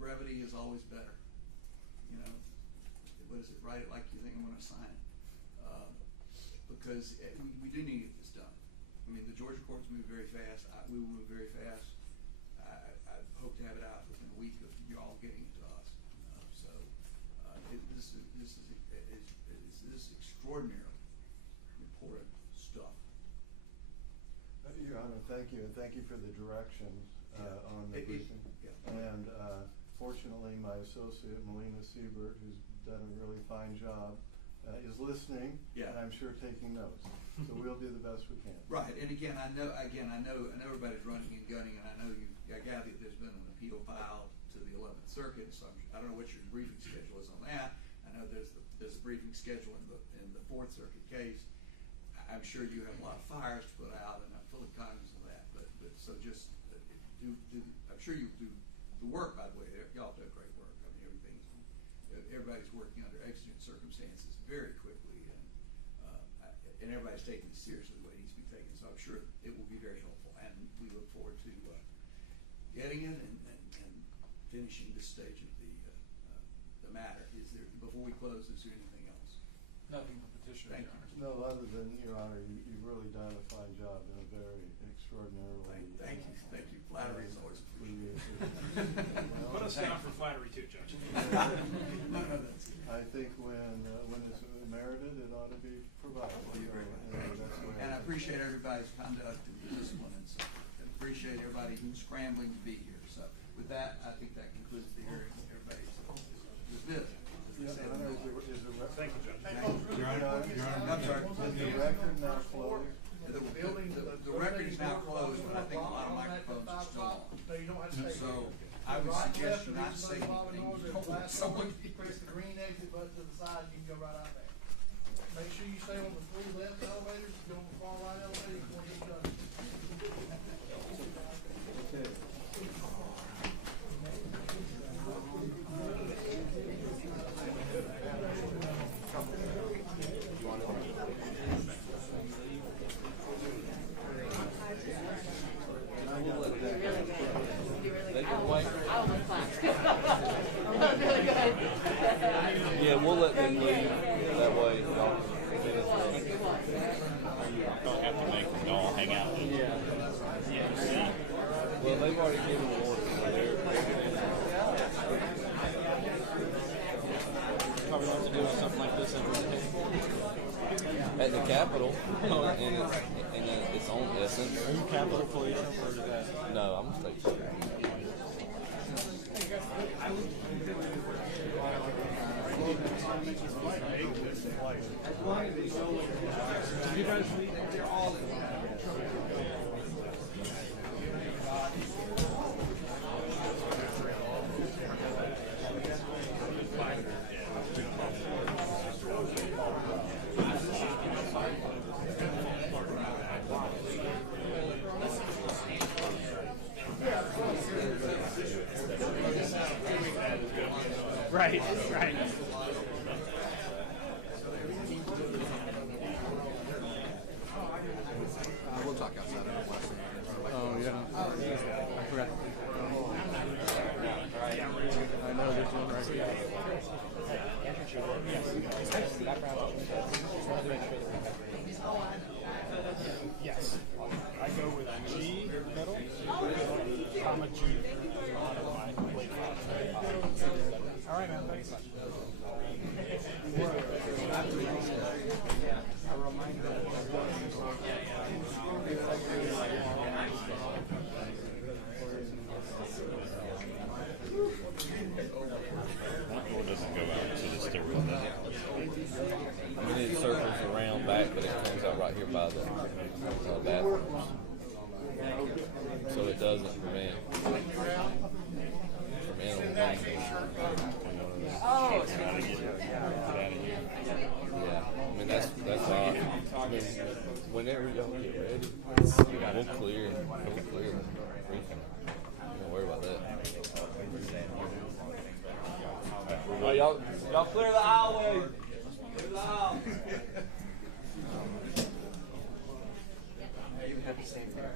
Brevity is always better. What is it? Write it like you think I'm going to sign it. Because we do need to get this done. I mean, the Georgia courts move very fast. We will move very fast. I hope to have it out within a week of you all getting it to us. This is extraordinarily important stuff. Your Honor, thank you, and thank you for the directions on the briefing. And fortunately, my associate, Melina Siebert, who's done a really fine job, is listening, and I'm sure taking notes. So we'll do the best we can. Right, and again, I know everybody's running and gunning, and I know I gather that there's been an appeal filed to the 11th Circuit. So I don't know what your briefing schedule is on that. I know there's a briefing schedule in the 4th Circuit case. I'm sure you have a lot of fires to put out, and I'm fully cognizant of that. But so just I'm sure you do the work. By the way, y'all do great work. I mean, everybody's working under exigent circumstances very quickly, and everybody's taking this seriously the way it needs to be taken. So I'm sure it will be very helpful, and we look forward to getting it and finishing this stage of the matter. Before we close, is there anything else? Nothing but petition. Thank you. No, other than, Your Honor, you've really done a fine job in a very extraordinarily. Thank you. Flattery is always appreciated. Put us down for flattery too, Judge. I think when it's merited, it ought to be provided. And I appreciate everybody's conduct and discipline and so forth. And appreciate everybody who's scrambling to be here. So with that, I think that concludes the hearing. Everybody's dismissed. Thank you, Judge. Your Honor, I'm sorry. Is the record now closed? The record is now closed, but I think a lot of microphones are still on. So I would suggest you not say anything. You don't want someone to press the green exit button to the side, you can go right out there. Make sure you stay on the 3 left elevators, you go on the far right elevator before you get done. Okay. Yeah, we'll let them leave that way. Don't have to make them all hang out. Yeah. Well, they've already given the order, so they're Probably have to do something like this every day. at the Capitol, in its own essence. Are you Capitol Police or is that? No, I'm a state trooper. You guys leave. They're all in. Right, right. We'll talk outside. Oh, yeah. I forgot. I know there's one right here. Yes. I go with G middle, comma G. All right, man. Thanks much. A reminder That door doesn't go out to the stairwell, does it? I mean, it circles around back, but it comes out right here by the bathrooms. So it doesn't prevent from entering. Oh, get out of here. Yeah, I mean that's odd. I mean, whenever y'all get ready, we'll clear the briefing. Don't worry about that. Oh, y'all clear the aisleway. Clear the aisle. You have the same there.